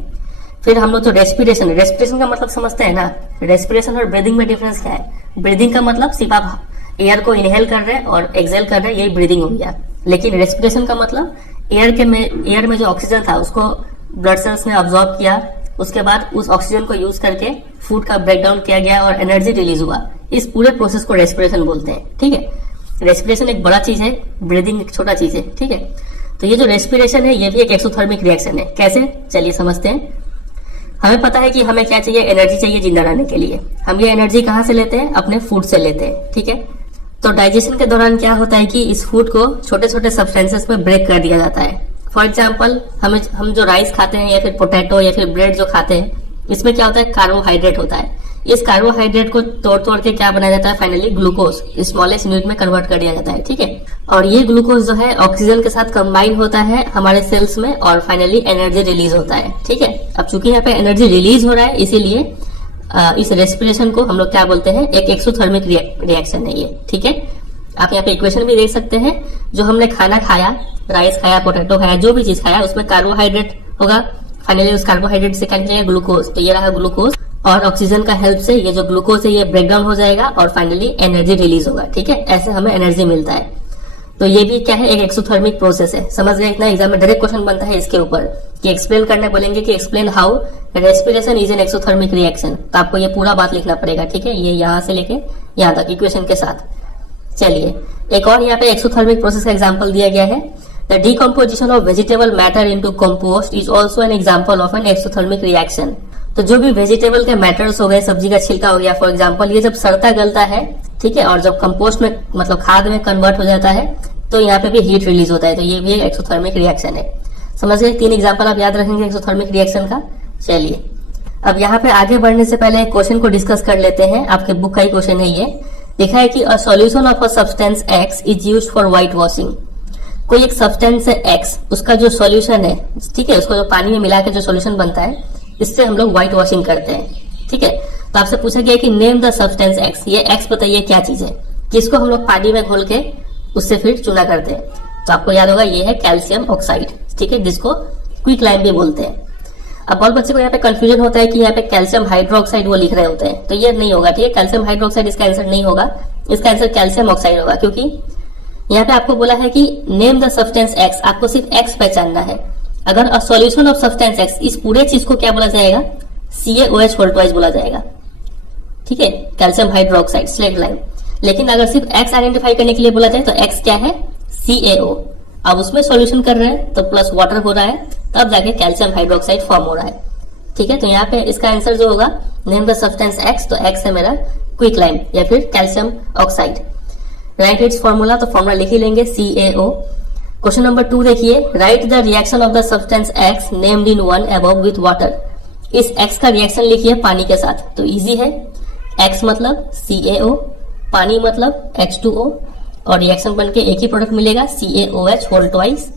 फिर हम लोग जो रेस्पिरेशन, रेस्पिरेशन का मतलब समझते हैं ना, रेस्पिरेशन और ब्रीदिंग में डिफरेंस क्या है? ब्रीदिंग का मतलब सिर्फ आप एयर को इनहेल कर रहे हैं और एक्सहेल कर रहे हैं, यही ब्रीदिंग हो गया। लेकिन रेस्पिरेशन का मतलब एयर में जो ऑक्सीजन था उसको ब्लड सेल्स ने ऑब्जॉर्ब किया, उसके बाद उस ऑक्सीजन को यूज करके फूड का ब्रेकडाउन किया गया और एनर्जी रिलीज हुआ। इस पूरे प्रोसेस को रेस्पिरेशन बोलते हैं। ठीक है, रेस्पिरेशन एक बड़ा चीज है, ब्रीदिंग एक छोटा चीज है। ठीक है, तो ये जो रेस्पिरेशन है ये भी एक एक्सोथर्मिक रिएक्शन है। कैसे? चलिए समझते हैं। हमें पता है कि हमें क्या चाहिए, एनर्जी चाहिए जिंदा रहने के लिए। हम ये एनर्जी कहाँ से लेते हैं? अपने फूड से लेते हैं। ठीक है, तो डाइजेशन के दौरान क्या होता है कि इस फूड को छोटे छोटे सब्सटेंसेस में ब्रेक कर दिया जाता है। फॉर एग्जाम्पल हम जो राइस खाते हैं या फिर पोटैटो या फिर ब्रेड जो खाते हैं, इसमें क्या होता है? कार्बोहाइड्रेट होता है। इस कार्बोहाइड्रेट को तोड़ तोड़ के क्या बनाया जाता है? फाइनली ग्लूकोज, स्मॉलेस्ट यूनिट में कन्वर्ट कर दिया जाता है। ठीक है, और ये ग्लूकोज जो है ऑक्सीजन के साथ कंबाइन होता है हमारे सेल्स में और फाइनली एनर्जी रिलीज होता है। ठीक है, अब चूंकि यहाँ पे एनर्जी रिलीज हो रहा है इसीलिए इस रेस्पिरेशन को हम लोग क्या बोलते हैं? एक एक्सोथर्मिक रिएक्शन है ये। ठीक है, आप यहाँ पे इक्वेशन भी देख सकते हैं। जो हमने खाना खाया, राइस खाया, पोटैटो खाया, जो भी चीज खाया उसमें कार्बोहाइड्रेट होगा, फाइनली उस कार्बोहाइड्रेट से क्या निकलेगा? ग्लूकोज। तो ये रहा ग्लूकोज और ऑक्सीजन का हेल्प से ये जो ग्लूकोज है ये ब्रेकडाउन हो जाएगा और फाइनली एनर्जी रिलीज होगा। ठीक है, ऐसे हमें एनर्जी मिलता है। तो ये भी क्या है? एक एक्सोथर्मिक प्रोसेस है। समझ गए? इतना एग्जाम में डायरेक्ट क्वेश्चन बनता है इसके ऊपर कि एक्सप्लेन करने बोलेंगे कि explain how respiration is an exothermic reaction. तो आपको ये पूरा बात लिखना पड़ेगा। ठीक है, ये यहाँ से लेके यहाँ तक इक्वेशन के साथ। चलिए एक और यहाँ पे एक्सोथर्मिक प्रोसेस का एग्जाम्पल दिया गया है। The decomposition of vegetable matter into compost is also an example of an exothermic reaction. तो जो भी वेजिटेबल के मैटर्स हो गए, सब्जी का छिलका हो गया फॉर एग्जाम्पल, ये जब सड़ता गलता है, ठीक है, और जब कंपोस्ट में मतलब खाद में कन्वर्ट हो जाता है तो यहाँ पे भी हीट रिलीज होता है। तो ये भी एक एक्सोथर्मिक रिएक्शन है। समझ गए? 3 एग्जाम्पल आप याद रखेंगे एक्सोथर्मिक रिएक्शन का। चलिए अब यहाँ पे आगे बढ़ने से पहले एक क्वेश्चन को डिस्कस कर लेते हैं। आपके बुक का ही क्वेश्चन है ये। लिखा है कि a solution of a substance x is used for white washing. कोई एक सब्सटेंस है एक्स, उसका जो सॉल्यूशन है, ठीक है, उसको जो पानी में मिला के जो सॉल्यूशन बनता है, इससे हम लोग व्हाइट वॉशिंग करते हैं। ठीक है, तो आपसे पूछा गया कि नेम द सब्सटेंस एक्स। ये एक्स बताइए क्या चीज है जिसको हम लोग पानी में घोल के उससे फिर चूना करते हैं। तो आपको याद होगा ये है कैल्शियम ऑक्साइड। ठीक है, जिसको क्विक लाइम भी बोलते हैं। अब बहुत बच्चे को यहाँ पे कंफ्यूजन होता है कि यहाँ पे कैल्शियम हाइड्रोक्साइड वो लिख रहे होते हैं, तो ये नहीं होगा। ठीक है, कैल्शियम हाइड्रोक्साइड इसका आंसर नहीं होगा, इसका आंसर कैल्शियम ऑक्साइड होगा। क्योंकि यहाँ पे आपको बोला है कि नेम द सब्सटेंस एक्स, आपको सिर्फ एक्स पहचानना है। अगर a solution of substance x, इस पूरे चीज को क्या बोला जाएगा? CaOH होल ट्वाइस बोला जाएगा। ठीक है, कैल्शियम हाइड्रोक्साइड स्लेट लाइम। लेकिन अगर सिर्फ एक्स आइडेंटिफाई करने के लिए बोला जाए तो एक्स क्या है? CaO। अब उसमें सॉल्यूशन कर रहे हैं तो प्लस वाटर हो रहा है, तब जाके कैल्शियम हाइड्रोक्साइड फॉर्म हो रहा है। ठीक है, तो यहाँ पे इसका आंसर जो होगा नेम द सब्सटेंस एक्स, तो एक्स है मेरा क्विक लाइम या फिर calcium oxide. Right it's formula, तो फॉर्मूला लिख ही लेंगे CaO। क्वेश्चन नंबर 2 देखिए, right the reaction of the substance x named in 1 above with water. इस एक्स का रिएक्शन लिखिए पानी के साथ, तो इजी है। एक्स मतलब CaO, पानी मतलब H2O, और रिएक्शन बन के एक ही प्रोडक्ट मिलेगा CaOH होल ट्वाइस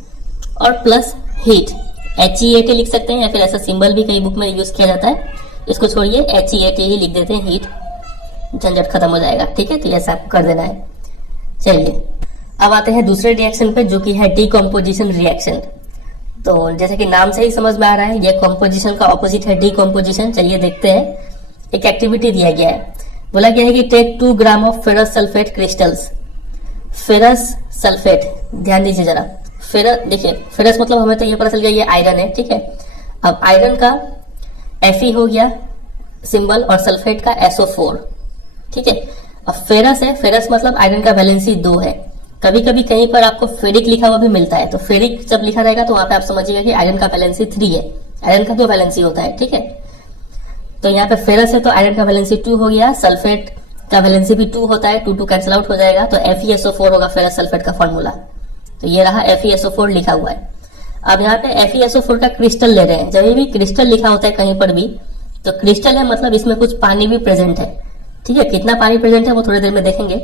और प्लस हीट HEAT लिख सकते हैं, या फिर ऐसा सिंबल भी कई बुक में यूज किया जाता है। इसको छोड़िए HEAT ही लिख देते हैं, हीट, झंझट खत्म हो जाएगा। ठीक है, तो ऐसा आपको कर देना है। चलिए अब आते हैं दूसरे रिएक्शन पे, जो कि है डीकम्पोजिशन रिएक्शन। तो जैसे कि नाम से ही समझ में आ रहा है, ये कॉम्पोजिशन का ऑपोजिट है डीकम्पोजिशन। चलिए देखते हैं। एक एक्टिविटी दिया गया है, बोला गया है कि take 2 gram of ferrous sulphate crystals. Ferrous sulphate, ध्यान दीजिए जरा। फेरस, देखिए फेरस मतलब हमें तो ये पता चल गया ये आयरन है। ठीक है, अब आयरन का Fe हो गया सिंबल और सल्फेट का SO4। ठीक है, अब फेरस है, फेरस मतलब आयरन का वैलेंसी 2 है। कभी कभी कहीं पर आपको फेरिक लिखा हुआ भी मिलता है, तो फेरिक जब लिखा रहेगा तो वहां पे आप समझिएगा कि आयरन का वैलेंसी 3 है। आयरन का 2 वैलेंसी होता है, ठीक है। तो यहाँ पे फेरस है तो आयरन का वैलेंसी 2 हो गया, सल्फेट का वैलेंसी भी 2 होता है, 2 2 कैंसिल आउट हो जाएगा, तो FeSO4 होगा फेरस सल्फेट का फॉर्मूला। तो ये रहा FeSO4 लिखा हुआ है। अब यहाँ पे FeSO4 का क्रिस्टल ले रहे हैं। जब भी क्रिस्टल लिखा होता है कहीं पर भी, तो क्रिस्टल है मतलब इसमें कुछ पानी भी प्रेजेंट है, ठीक है। कितना पानी प्रेजेंट है वो थोड़ी देर में देखेंगे।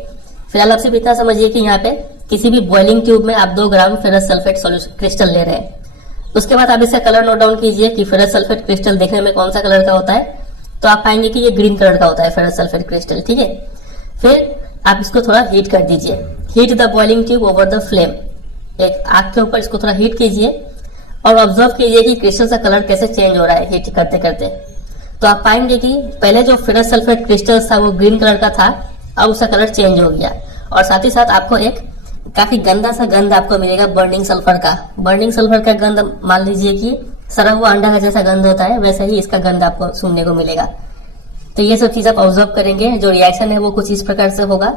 फिलहाल आप सिर्फ इतना समझिए कि यहाँ पे किसी भी बॉइलिंग ट्यूब में आप 2 ग्राम फेरस सल्फेट सॉल्यूशन क्रिस्टल ले रहे हैं। उसके बाद आप इसका कलर नोट डाउन कीजिए कि फेरस सल्फेट क्रिस्टल देखने में कौन सा कलर का होता है। तो आप पाएंगे कि ये ग्रीन कलर का होता है फेरस सल्फेट क्रिस्टल, ठीक है। फिर आप इसको थोड़ा हीट कर दीजिए। Heat the boiling tube over the flame. एक आग के ऊपर इसको थोड़ा हीट कीजिए और ऑब्जर्व कीजिए कि क्रिस्टल का कलर कैसे चेंज हो रहा है हीट करते करते। तो आप पाएंगे कि पहले जो फेरस सल्फेट क्रिस्टल था वो ग्रीन कलर का था, अब उसका कलर चेंज हो गया। और साथ ही साथ आपको एक काफी गंदा सा गंध आपको मिलेगा बर्निंग सल्फर का। बर्निंग सल्फर का गंध मान लीजिए कि सड़ा हुआ अंडा का जैसा गंध होता है, वैसे ही इसका गंध आपको सुनने को मिलेगा। तो ये सब चीज आप ऑब्जर्व करेंगे। जो रिएक्शन है वो कुछ इस प्रकार से होगा।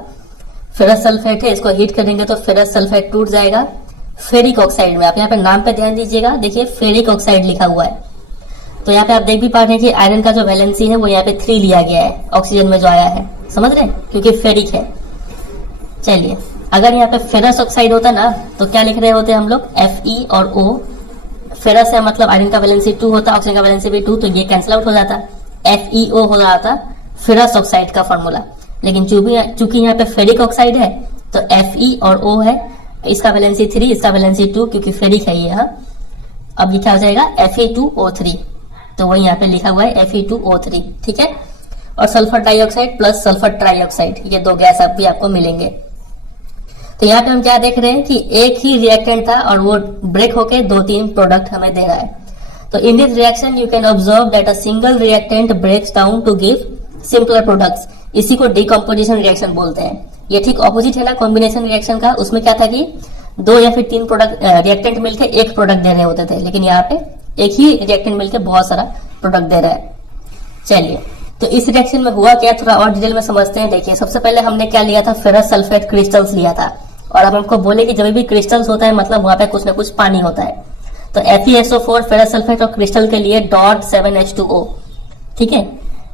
फेरस सल्फेट है, इसको हीट करेंगे तो फेरस सल्फेट टूट जाएगा फेरिक ऑक्साइड में। आप यहाँ पे नाम पे ध्यान दीजिएगा, देखिए फेरिक ऑक्साइड लिखा हुआ है। तो यहाँ पे आप देख भी पा रहे हैं कि आयरन का जो वैलेंसी है वो यहाँ पे 3 लिया गया है ऑक्सीजन में जो आया है, समझ रहे हैं, क्योंकि फेरिक है। चलिए, अगर यहाँ पे फेरस ऑक्साइड होता ना तो क्या लिख रहे होते हम लोग, Fe और O। फेरस है मतलब आयरन का वैलेंसी 2 होता, ऑक्सीजन का वैलेंसी भी 2, तो ये कैंसिल आउट हो जाता, FeO हो जाता फेरस ऑक्साइड का फॉर्मूला। लेकिन चूंकि यहाँ पे फेरिक ऑक्साइड है तो Fe और O है, इसका वैलेंसी 3, इसका वैलेंसी 2, क्योंकि फेरिक है ये। हाँ, अब ये क्या हो जाएगा, Fe2O3। तो वही यहाँ पे लिखा हुआ है Fe2O3, ठीक है। और sulphur dioxide plus sulphur trioxide, ये 2 गैस भी आपको मिलेंगे। तो यहाँ पे हम क्या देख रहे हैं कि एक ही रिएक्टेंट था और वो ब्रेक होके 2-3 प्रोडक्ट हमें दे रहा है। तो in this reaction you can observe that a single reactant breaks down to give simpler products. इसी को डिकम्पोजिशन रिएक्शन बोलते हैं। ये ठीक ऑपोजिट है ना कॉम्बिनेशन रिएक्शन का। उसमें क्या था कि 2 या फिर 3 प्रोडक्ट रिएक्टेंट मिलकर एक प्रोडक्ट दे रहे होते थे, लेकिन यहाँ पे एक ही रिएक्टेंट मिलकर बहुत सारा प्रोडक्ट दे रहा है। चलिए, तो इस रिएक्शन में हुआ क्या, थोड़ा और डिटेल में समझते हैं। देखिए, सबसे पहले हमने क्या लिया था, फेरस सल्फेट क्रिस्टल्स लिया था। और अब हमको बोले कि जब भी क्रिस्टल्स होता है मतलब वहां पे कुछ ना कुछ पानी होता है। तो FeSO4 फेरस सल्फेट और क्रिस्टल के लिए .7H2O, ठीक है।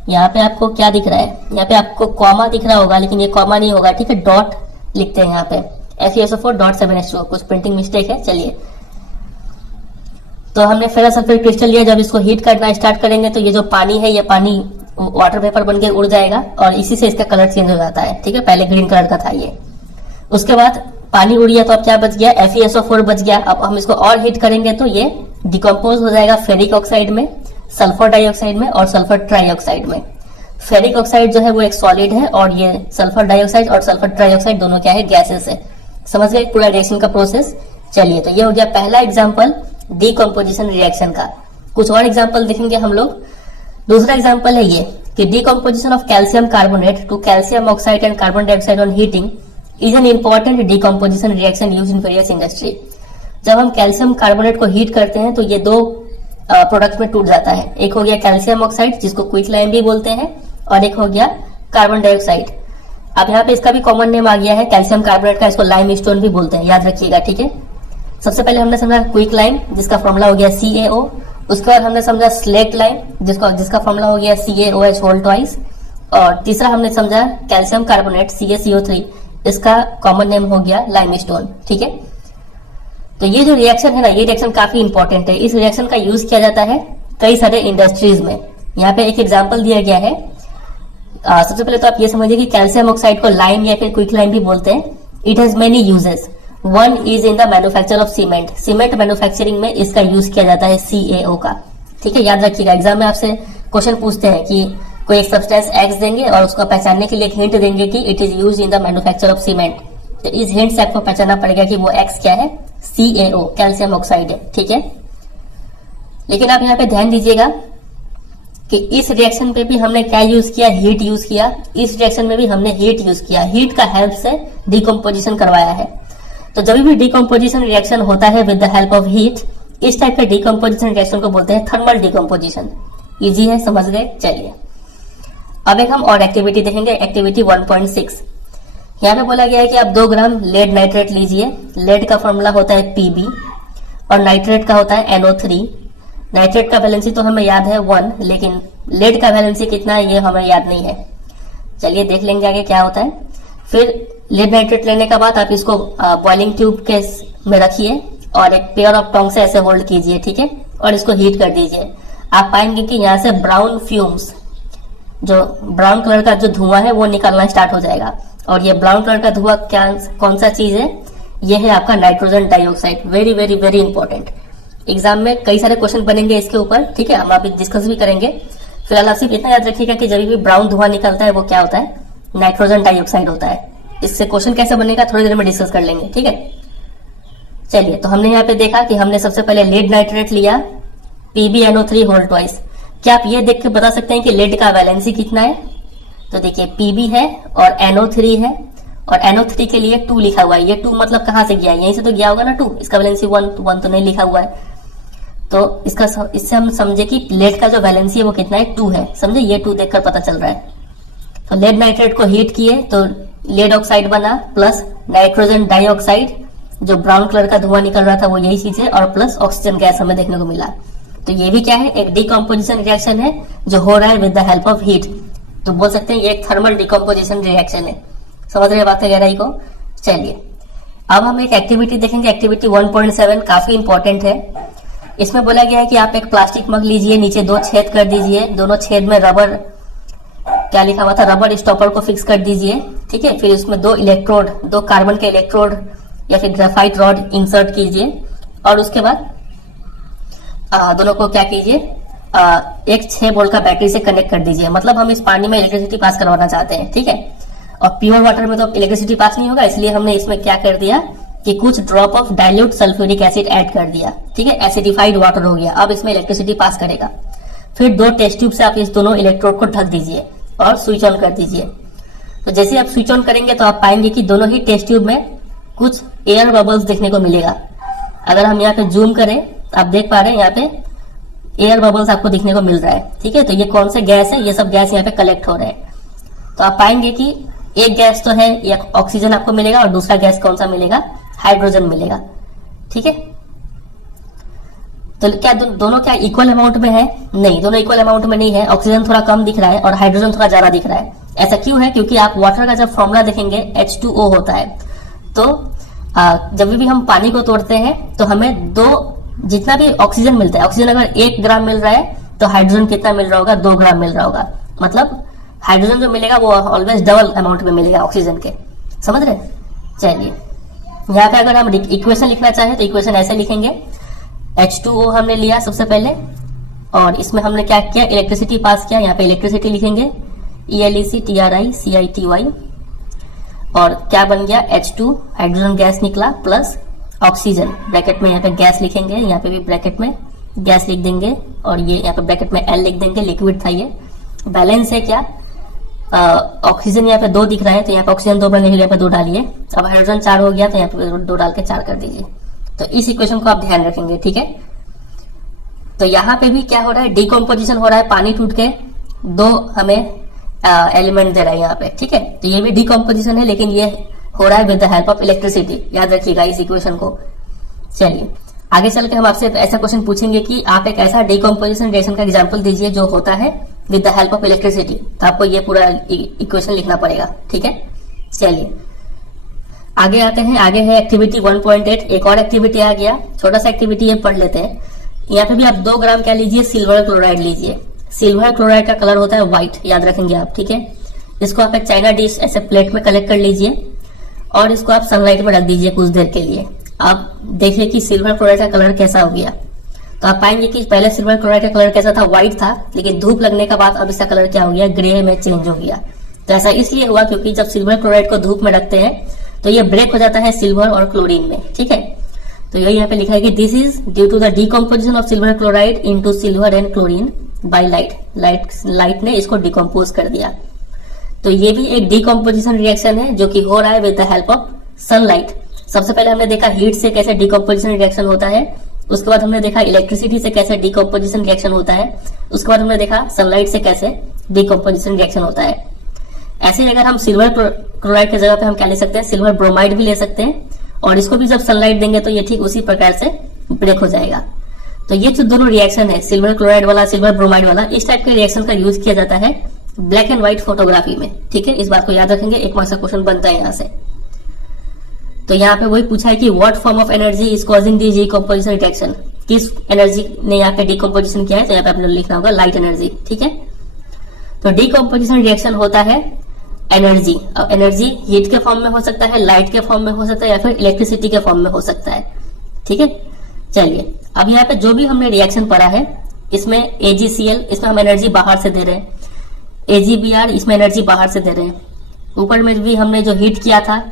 यहाँ पे आपको क्या दिख रहा है, यहाँ पे आपको कॉमा दिख रहा होगा, लेकिन ये कॉमा नहीं होगा, ठीक है, डॉट लिखते हैं यहाँ पे FeSO4 .7H2O। कुछ प्रिंटिंग मिस्टेक है। चलिए, तो हमने फेरस सल्फेट क्रिस्टल लिया। जब इसको हीट करना स्टार्ट करेंगे तो ये जो पानी है, ये पानी वाटर वेपर बन के उड़ जाएगा और इसी से इसका कलर चेंज हो जाता है, ठीक है। पहले ग्रीन कलर का था ये। उसके बाद पानी उड़ गया तो अब क्या बच गया, FeSO4 बच गया। अब हम इसको और हीट करेंगे तो ये डिकम्पोज हो जाएगा फेरिक ऑक्साइड में, सल्फर डाइऑक्साइड में और सल्फर ट्राइऑक्साइड में। फेरिक ऑक्साइड जो है वो एक सॉलिड है और ये सल्फर डाइऑक्साइड और सल्फर ट्राइऑक्साइड दोनों क्या है, गैसेस है। समझ गए पूरा रिएक्शन का प्रोसेस। चलिए, तो ये हो गया पहला एग्जाम्पल डिकम्पोजिशन रिएक्शन का। कुछ और एग्जाम्पल देखेंगे हम लोग। दूसरा एग्जाम्पल है ये कि decomposition of calcium carbonate to calcium oxide and carbon dioxide on heating is an important decomposition reaction use in various industry. जब हम कैल्शियम कार्बोनेट को हीट करते हैं तो ये 2 प्रोडक्ट्स में टूट जाता है। एक हो गया कैल्शियम ऑक्साइड, जिसको क्विक लाइम भी बोलते हैं, और एक हो गया कार्बन डाइऑक्साइड। अब यहाँ पे इसका भी कॉमन नेम आ गया है कैल्शियम कार्बोनेट का, इसको लाइम स्टोन भी बोलते हैं, याद रखिएगा, ठीक है। सबसे पहले हमने समझा क्विक लाइम, जिसका फॉर्मूला हो गया CaO। उसके बाद हमने समझा स्लेट लाइम, जिसका फॉर्मूला हो गया CaOH होल ट्वाइस। और तीसरा हमने समझा कैल्शियम कार्बोनेट CaCO3, इसका कॉमन नेम हो गया लाइमस्टोन, ठीक है। तो ये जो रिएक्शन है ना, ये रिएक्शन काफी इंपॉर्टेंट है। इस रिएक्शन का यूज किया जाता है कई सारे इंडस्ट्रीज में। यहाँ पे एक एग्जांपल दिया गया है। सबसे पहले तो आप ये समझिए कि कैल्शियम ऑक्साइड को लाइम या फिर क्विक लाइम भी बोलते हैं। It has many uses. One is in the manufacture of cement. Cement manufacturing में इसका यूज किया जाता है CaO का, ठीक है। याद रखिएगा, एग्जाम में आपसे क्वेश्चन पूछते हैं कि कोई एक सब्सटेंस X देंगे और उसको पहचानने के लिए एक हिंट देंगे कि it is use in the manufacture of cement. तो इस हिंट से आपको पहचानना पड़ेगा कि वो X क्या है, CaO कैल्शियम ऑक्साइड है, ठीक है। लेकिन आप यहाँ पे ध्यान दीजिएगा कि इस रिएक्शन पे भी हमने क्या यूज किया, हीट यूज किया। इस रिएक्शन में भी हमने हीट यूज किया, हीट का हेल्प से डिकम्पोजिशन करवाया है। तो जब भी डिकम्पोजिशन रिएक्शन होता है with the help of heat, इस टाइप के डिकम्पोजिशन रिएक्शन को बोलते हैं थर्मल डिकम्पोजिशन। इजी है, समझ गए। चलिए, अब एक हम और एक्टिविटी देखेंगे, एक्टिविटी 1.6। यहाँ पे बोला गया है कि आप 2 ग्राम लेड नाइट्रेट लीजिए। लेड का फॉर्मूला होता है Pb और नाइट्रेट का होता है NO3। नाइट्रेट का वैलेंसी तो हमें याद है 1, लेकिन लेड का वैलेंसी कितना है ये हमें याद नहीं है। चलिए देख लेंगे आगे क्या होता है। फिर लेड नाइट्रेट लेने के बाद आप इसको बॉइलिंग ट्यूब के में रखिए और एक पेयर ऑफ टोंग से ऐसे होल्ड कीजिए, ठीक है, और इसको हीट कर दीजिए। आप पाएंगे कि यहाँ से ब्राउन फ्यूम्स, जो ब्राउन कलर का जो धुआं है वो निकलना स्टार्ट हो जाएगा। और ये ब्राउन कलर का धुआं क्या, कौन सा चीज है? ये है आपका nitrogen dioxide. Very very very important. Exam में कई सारे क्वेश्चन बनेंगे इसके ऊपर, ठीक है, हम अभी डिस्कस भी करेंगे। फिलहाल आप सिर्फ इतना याद रखिएगा कि जब भी ब्राउन धुआं निकलता है वो क्या होता है? नाइट्रोजन डाइऑक्साइड होता है। इससे क्वेश्चन कैसे बनेगा थोड़ी देर में डिस्कस कर लेंगे, ठीक है। चलिए, तो हमने यहाँ पे देखा कि हमने सबसे पहले लेड नाइट्रेट लिया, PbNO3 होल ट्वाइस। क्या आप ये देख के बता सकते हैं कि लेड का वैलेंसी कितना है? तो देखिए Pb है और NO3 है, और NO3 के लिए 2 लिखा हुआ है। ये 2 मतलब कहां से गया है? यहीं से तो गया होगा ना 2। इसका वैलेंसी 1 तो नहीं लिखा हुआ है। तो इससे हम समझे कि लेड का जो वैलेंसी है वो कितना है? 2 है। समझे? ये 2 देखकर पता चल रहा है। तो लेड नाइट्रेट को हीट किए तो लेड ऑक्साइड बना, प्लस नाइट्रोजन डाइऑक्साइड, जो ब्राउन कलर का धुआं निकल रहा था वो यही चीज है, और प्लस ऑक्सीजन गैस हमें देखने को मिला। तो ये भी क्या है? एक डिकम्पोजिशन रिएक्शन है जो हो रहा है with the help of heat. तो बोल सकते हैं ये एक थर्मल डिकम्पोजिशन रिएक्शन है। समझ रहे बात है गहराई को? चलिए, अब हम एक एक्टिविटी देखेंगे, एक्टिविटी 1.7 काफी इंपॉर्टेंट है। इसमें बोला गया है कि आप एक प्लास्टिक मग लीजिए, नीचे 2 छेद कर दीजिए, दोनों छेद में रबर, क्या लिखा हुआ था? रबर स्टॉपर को फिक्स कर दीजिए, ठीक है। फिर उसमें 2 इलेक्ट्रोड, 2 कार्बन के इलेक्ट्रोड या फिर ग्रेफाइट रॉड इंसर्ट कीजिए, और उसके बाद दोनों को क्या कीजिए, एक 6 वोल्ट का बैटरी से कनेक्ट कर दीजिए। मतलब हम इस पानी में इलेक्ट्रिसिटी पास करवाना चाहते हैं, ठीक है। और प्योर वाटर में तो इलेक्ट्रिसिटी पास नहीं होगा, इसलिए हमने इसमें क्या कर दिया कि कुछ drop of dilute sulphuric acid add कर दिया, ठीक है। एसिडिफाइड वाटर हो गया। अब इसमें इलेक्ट्रिसिटी पास करेगा। फिर 2 टेस्ट ट्यूब से आप इस दोनों इलेक्ट्रोड को ढक दीजिए और स्विच ऑन कर दीजिए। तो जैसे आप स्विच ऑन करेंगे तो आप पाएंगे कि दोनों ही टेस्ट ट्यूब में कुछ एयर बबल्स देखने को मिलेगा। अगर हम यहाँ पे जूम करें, आप देख पा रहे हैं यहाँ पे एयर बबल्स आपको दिखने को मिल रहा है, ठीक है। तो ये कौन से गैस है? ये सब गैस यहाँ पे कलेक्ट हो रहे हैं। तो आप पाएंगे कि एक गैस तो है ये ऑक्सीजन आपको मिलेगा, और दूसरा गैस कौन सा मिलेगा? हाइड्रोजन मिलेगा, ठीक है। तो क्या दोनों क्या इक्वल अमाउंट में है? नहीं, दोनों इक्वल अमाउंट में नहीं है। ऑक्सीजन थोड़ा कम दिख रहा है और हाइड्रोजन थोड़ा ज्यादा दिख रहा है। ऐसा क्यों है? क्योंकि आप वाटर का जब फॉर्मूला देखेंगे H2O होता है। तो जब भी हम पानी को तोड़ते हैं तो हमें जितना भी ऑक्सीजन मिलता है, ऑक्सीजन अगर 1 ग्राम मिल रहा है तो हाइड्रोजन कितना मिल रहा होगा? 2 ग्राम मिल रहा होगा। मतलब हाइड्रोजन जो मिलेगा वो ऑलवेज डबल अमाउंट में मिलेगा ऑक्सीजन के। समझ रहे? चलिए, यहाँ पे अगर हम इक्वेशन लिखना चाहें तो इक्वेशन ऐसे लिखेंगे। H2O हमने लिया सबसे पहले, और इसमें हमने क्या किया? इलेक्ट्रिसिटी पास किया। यहाँ पे इलेक्ट्रिसिटी लिखेंगे ELECTRICITY, और क्या बन गया? H2, हाइड्रोजन गैस निकला, प्लस ऑक्सीजन, ब्रैकेट में यहाँ पे गैस लिखेंगे, यहाँ पे भी ब्रैकेट में गैस लिख देंगे, और ये यहाँ पे ब्रैकेट में L लिख देंगे। लिक्विड था ये। बैलेंस है क्या? ऑक्सीजन यहाँ पे 2 दिख रहा है, तो यहाँ पे ऑक्सीजन 2 बनने के लिए यहाँ पे 2 डालिए। अब हाइड्रोजन 4 हो गया, तो यहाँ पे 2 डाल के 4 कर दीजिए। तो इस इक्वेशन को आप ध्यान रखेंगे, ठीक है। तो यहाँ पे भी क्या हो रहा है? डिकम्पोजिशन हो रहा है। पानी टूट के 2 हमें एलिमेंट दे रहा है यहाँ पे, ठीक है। तो ये भी डिकम्पोजिशन है, लेकिन ये हो रहा है with the help of electricity. याद रखिएगा इस इक्वेशन को। चलिए, आगे चल के हम आपसे ऐसा क्वेश्चन पूछेंगे कि आप एक ऐसा डिकम्पोजिशन रिएक्शन का एग्जांपल दीजिए जो होता है with the help of electricity. तो आपको ये पूरा इक्वेशन लिखना पड़ेगा, ठीक है। चलिए, आगे आते हैं। आगे है एक्टिविटी 1.8। एक और एक्टिविटी आ गया, छोटा सा एक्टिविटी है, पढ़ लेते हैं। यहाँ पे भी आप 2 ग्राम क्या लीजिए? सिल्वर क्लोराइड लीजिए। सिल्वर क्लोराइड का कलर होता है व्हाइट, याद रखेंगे आप, ठीक है। इसको आप एक चाइना डिश ऐसे प्लेट में कलेक्ट कर लीजिए, और इसको आप सनलाइट में रख दीजिए कुछ देर के लिए। आप देखिए कि सिल्वर क्लोराइड का कलर कैसा हो गया। तो आप पाएंगे कि पहले सिल्वर क्लोराइड का कलर कैसा था? व्हाइट था, लेकिन धूप लगने के बाद अब इसका कलर क्या हो गया? ग्रे में चेंज हो गया। तो ऐसा इसलिए हुआ क्योंकि जब सिल्वर क्लोराइड को धूप में रखते हैं तो ये ब्रेक हो जाता है सिल्वर और क्लोरीन में, ठीक है। तो यही यहाँ पे लिखा है कि this is due to the decomposition of silver chloride into silver and chlorine by light ने इसको डिकम्पोज कर दिया। तो ये भी एक डिकम्पोजिशन रिएक्शन है जो कि हो रहा है with the help of sunlight. सबसे पहले हमने देखा हीट से कैसे डिकम्पोजिशन रिएक्शन होता है, उसके बाद हमने देखा इलेक्ट्रिसिटी से कैसे डिकम्पोजिशन रिएक्शन होता है, उसके बाद हमने देखा सनलाइट से कैसे डिकम्पोजिशन रिएक्शन होता है। ऐसे ही अगर हम सिल्वर क्लोराइड की जगह पे हम क्या ले सकते हैं? सिल्वर ब्रोमाइड भी ले सकते हैं, और इसको भी जब सनलाइट देंगे तो ये ठीक उसी प्रकार से ब्रेक हो जाएगा। तो ये जो दोनों रिएक्शन है, सिल्वर क्लोराइड वाला, सिल्वर ब्रोमाइड वाला, इस टाइप के रिएक्शन का यूज किया जाता है ब्लैक एंड व्हाइट फोटोग्राफी में। ठीक है, इस बात को याद रखेंगे, एक मार्क्स का क्वेश्चन बनता है यहाँ से। तो यहाँ पे वही पूछा है कि what form of energy is causing the decomposition reaction, किस एनर्जी ने यहाँ पे डिकम्पोजिशन किया है, तो यहाँ पे आपने लिखना होगा लाइट एनर्जी। ठीक है, तो डिकम्पोजिशन रिएक्शन होता है एनर्जी। अब एनर्जी हीट के फॉर्म में हो सकता है, लाइट के फॉर्म में हो सकता है, या फिर इलेक्ट्रिसिटी के फॉर्म में हो सकता है। ठीक है, चलिए अब यहाँ पे जो भी हमने रिएक्शन पढ़ा है, इसमें AgCl, इसमें हम एनर्जी बाहर से दे रहे हैं, AgBr, इसमें एनर्जी बाहर से दे रहे हैं। ऊपर में भी हमने जो हीट किया था,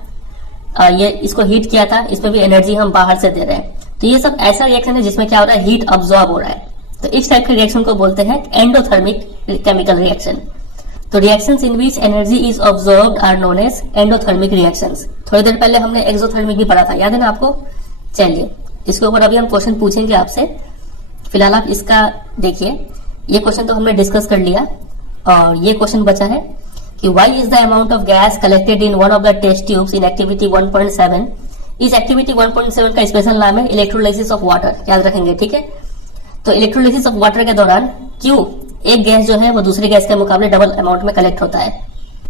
ये इसको हीट किया था, इसमें भी एनर्जी हम बाहर से दे रहे हैं। तो ये सब ऐसा रिएक्शन है जिसमें क्या हो रहा है, हीट अब्सॉर्ब हो रहा है। तो इस टाइप के रिएक्शन को बोलते हैं एंडोथर्मिक केमिकल रिएक्शन। तो reactions in which energy is absorbed are known as endothermic reactions. थोड़ी देर पहले हमने एक्सोथर्मिक भी पढ़ा था, याद है ना आपको। चलिए इसके ऊपर अभी हम क्वेश्चन पूछेंगे आपसे, फिलहाल आप इसका देखिए। ये क्वेश्चन तो हमने डिस्कस कर लिया, और ये क्वेश्चन बचा है कि why is the amount of gas collected in one of the test tubes in activity 1.7। इस एक्टिविटी 1.7 का स्पेशल नाम है इलेक्ट्रोलाइसिस ऑफ वाटर, याद रखेंगे। ठीक है, तो इलेक्ट्रोलाइसिस ऑफ वाटर के दौरान क्यों एक गैस जो है वो दूसरी गैस के मुकाबले डबल अमाउंट में कलेक्ट होता है।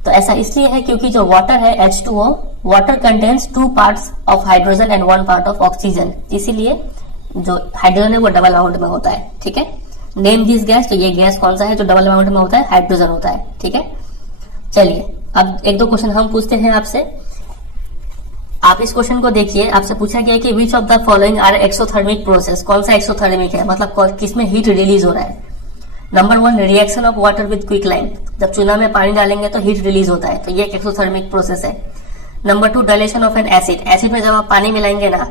तो ऐसा इसलिए है क्योंकि जो वाटर है H2O, water contains 2 parts of hydrogen and 1 part of oxygen, इसीलिए जो हाइड्रोजन है वो डबल अमाउंट में होता है। ठीक है, नेम दिस गैस, तो ये गैस कौन सा है जो डबल अमाउंट में होता है, हाइड्रोजन होता है। ठीक है, चलिए अब एक दो क्वेश्चन हम पूछते हैं आपसे। आप इस क्वेश्चन को देखिए, आपसे पूछा गया कि which of the following are exothermic process, कौन सा एक्सोथर्मिक है, मतलब किसमें हीट रिलीज हो रहा है। Number 1, reaction of water with quick lime, जब चूना में पानी डालेंगे तो हीट रिलीज होता है, तो ये एक एक्सोथर्मिक प्रोसेस है। Number 2, dilation of N acid, acid में जब आप पानी मिलाएंगे ना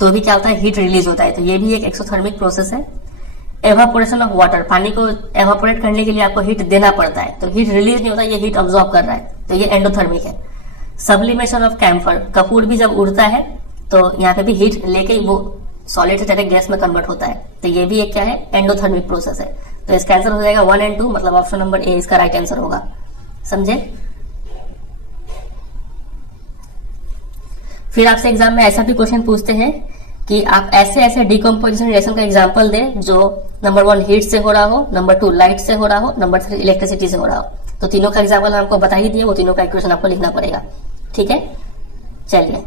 तो भी क्या होता है, हीट रिलीज होता है, तो ये भी एक एक्सोथर्मिक प्रोसेस है। एवापोरेशन ऑफ वाटर, पानी को एवापोरेट करने के लिए आपको हीट देना पड़ता है, तो हीट रिलीज नहीं होता, ये हीट अब्सॉर्ब कर रहा है, तो ये एंडोथर्मिक है। सब्लिमेशन ऑफ कैम्फर, कपूर भी जब उड़ता है तो यहाँ पे भी हीट लेके वो सॉलिड से डायरेक्ट गैस में कन्वर्ट होता है, तो ये भी एक क्या है, एंडोथर्मिक प्रोसेस है। तो इसका आंसर हो जाएगा 1 और 2, मतलब ऑप्शन नंबर ए इसका राइट आंसर होगा। समझे। फिर आपसे एग्जाम में ऐसा भी क्वेश्चन पूछते हैं कि आप ऐसे ऐसे डिकम्पोजिशन रिएक्शन का एग्जांपल दें जो नंबर 1 हीट से हो रहा हो, नंबर 2 लाइट से हो रहा हो, नंबर 3 इलेक्ट्रिसिटी से हो रहा हो। तो तीनों का एग्जांपल आपको बता ही दिए, वो तीनों का इक्वेशन आपको लिखना पड़ेगा। ठीक है, चलिए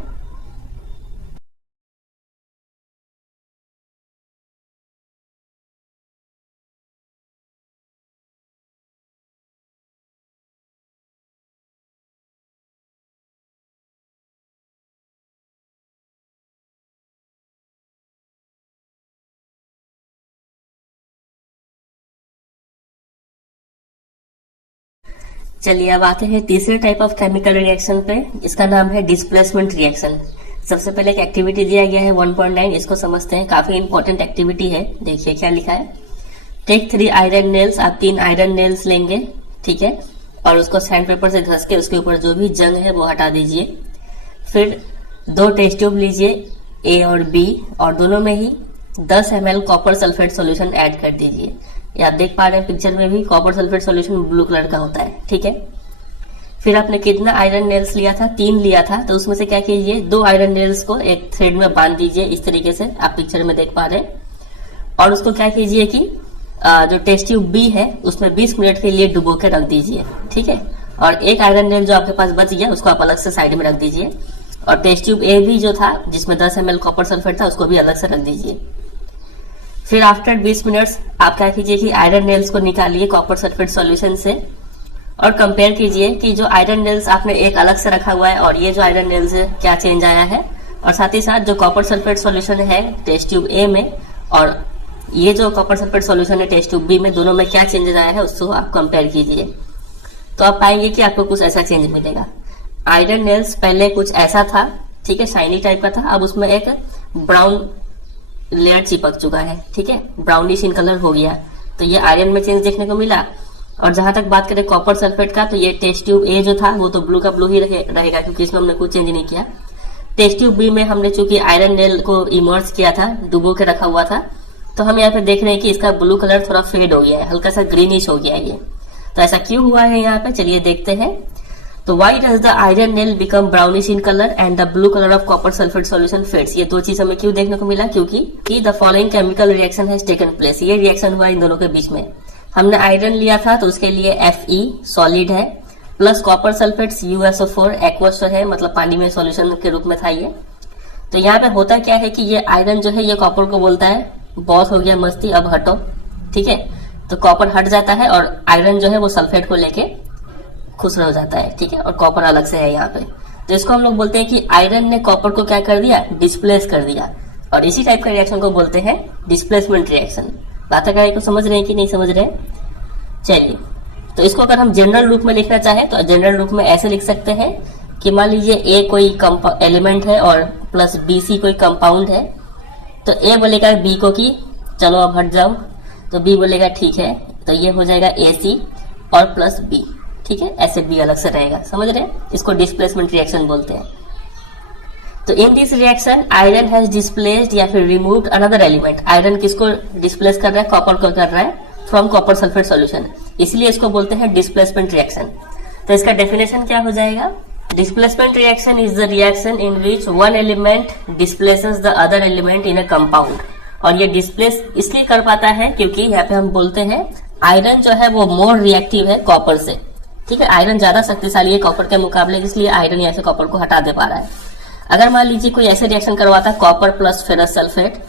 चलिए अब आते हैं तीसरे टाइप ऑफ केमिकल रिएक्शन पे। इसका नाम है डिस्प्लेसमेंट रिएक्शन। सबसे पहले एक एक्टिविटी दिया गया है 1.9, इसको समझते हैं, काफी इंपॉर्टेंट एक्टिविटी है। देखिए क्या लिखा है, टेक 3 आयरन नेल्स, आप 3 आयरन नेल्स लेंगे, ठीक है, और उसको सैंड पेपर से घस के उसके ऊपर जो भी जंग है वो हटा दीजिए। फिर 2 टेस्ट ट्यूब लीजिए A और B, और दोनों में ही 10 ml copper sulphate solution add कर दीजिए। ये आप देख पा रहे हैं पिक्चर में भी, copper sulphate solution blue colour का होता है, ठीक है। फिर आपने कितना आयरन नेल्स लिया था, 3 लिया था, तो उसमें से क्या कीजिए, 2 आयरन नेल्स को एक थ्रेड में बांध दीजिए, इस तरीके से आप पिक्चर में देख पा रहे हैं। और उसको क्या कीजिए कि जो टेस्ट ट्यूब B है उसमें 20 मिनट के लिए डुबो के रख दीजिए, ठीक है। और एक आयरन नेल जो आपके पास बच गया उसको आप अलग से साइड में रख दीजिए, और टेस्ट ट्यूब A भी जो था जिसमें 10 ml कॉपर सल्फेट था उसको भी अलग से रख दीजिए। फिर आफ्टर 20 मिनट्स आप क्या कीजिए कि आयरन नेल्स को निकालिए कॉपर सल्फेट सॉल्यूशन से, और कंपेयर कीजिए कि जो आयरन नेल्स आपने एक अलग से रखा हुआ है और ये जो आयरन नेल्स है क्या चेंज आया है, और साथ ही साथ जो कॉपर सल्फेट सॉल्यूशन है टेस्ट ट्यूब A में और ये जो कॉपर सल्फेट सॉल्यूशन है टेस्ट ट्यूब B में, दोनों में क्या चेंजेस आया है उसको आप कंपेयर कीजिए। तो आप पाएंगे कि आपको कुछ ऐसा चेंज मिलेगा। आयरन नेल्स पहले कुछ ऐसा था, ठीक है, शाइनी टाइप का था, अब उसमें एक ब्राउन लेयर चिपक चुका है, ठीक है, ब्राउनिश इन कलर हो गया। तो ये आयरन में चेंज देखने को मिला। और जहां तक बात करें कॉपर सल्फेट का, तो ये टेस्ट ट्यूब A जो था वो तो ब्लू का ब्लू ही रहेगा क्योंकि इसमें हमने कुछ चेंज नहीं किया। टेस्ट ट्यूब B में हमने चूंकि आयरन नेल को इमर्ज किया था, डुबो के रखा हुआ था, तो हम यहाँ पे देख रहे हैं कि इसका ब्लू कलर थोड़ा फेड हो गया है, हल्का सा ग्रीनिश हो गया है ये। तो ऐसा क्यों हुआ है यहाँ पे, चलिए देखते हैं। तो why does the iron nail become brownish in colour and the blue colour of copper sulphate solution fades. ये दो चीज हमें क्यों देखने को मिला, क्योंकि the following chemical reaction has taken place. ये रिएक्शन हुआ इन दोनों के बीच में। हमने आयरन लिया था तो उसके लिए Fe सॉलिड है, plus copper sulphate CuSO4 aqueous है, मतलब पानी में सॉल्यूशन के रूप में था ये। तो यहाँ पे होता क्या है कि ये आयरन जो है ये कॉपर को बोलता है बहुत हो गया मस्ती, अब हटो, ठीक है। तो कॉपर हट जाता है और आयरन जो है वो सल्फेट को लेके खुश रह जाता है, ठीक है, और कॉपर अलग से है यहाँ पे। तो इसको हम लोग बोलते हैं कि आयरन ने कॉपर को क्या कर दिया, डिस्प्लेस कर दिया। और इसी टाइप का रिएक्शन को बोलते हैं डिस्प्लेसमेंट रिएक्शन। बात अगर को समझ रहे हैं कि नहीं समझ रहे हैं? चलिए, तो इसको अगर हम जनरल रूप में लिखना चाहें तो जनरल रूप में ऐसे लिख सकते हैं कि मान लीजिए ए कोई एलिमेंट है और प्लस BC कोई कंपाउंड है। तो ए बोलेगा बी को कि चलो अब हट जाओ, तो बी बोलेगा ठीक है, तो ये हो जाएगा AC और प्लस B, ठीक है। ऐसे B अलग से रहेगा, समझ रहे हैं? इसको डिस्प्लेसमेंट रिएक्शन बोलते हैं। तो in this reaction iron has displaced या फिर रिमूव्ड अनदर एलिमेंट। आयरन किसको डिस्प्लेस कर रहा है, कॉपर को कर रहा है फ्रॉम कॉपर सल्फेट सॉल्यूशन, इसलिए इसको बोलते हैं डिस्प्लेसमेंट रिएक्शन। तो इसका डेफिनेशन क्या हो जाएगा, displacement reaction is the reaction in which one element displaces the other element in a compound. और ये डिस्प्लेस इसलिए कर पाता है क्योंकि यहाँ पे हम बोलते हैं आयरन जो है वो मोर रिएक्टिव है कॉपर से, ठीक है। आयरन ज्यादा शक्तिशाली है कॉपर के मुकाबले, इसलिए आयरन यहाँ से कॉपर को हटा दे पा रहा है। अगर मान लीजिए कोई ऐसे रिएक्शन करवाता है कॉपर प्लस फेरस सल्फेट,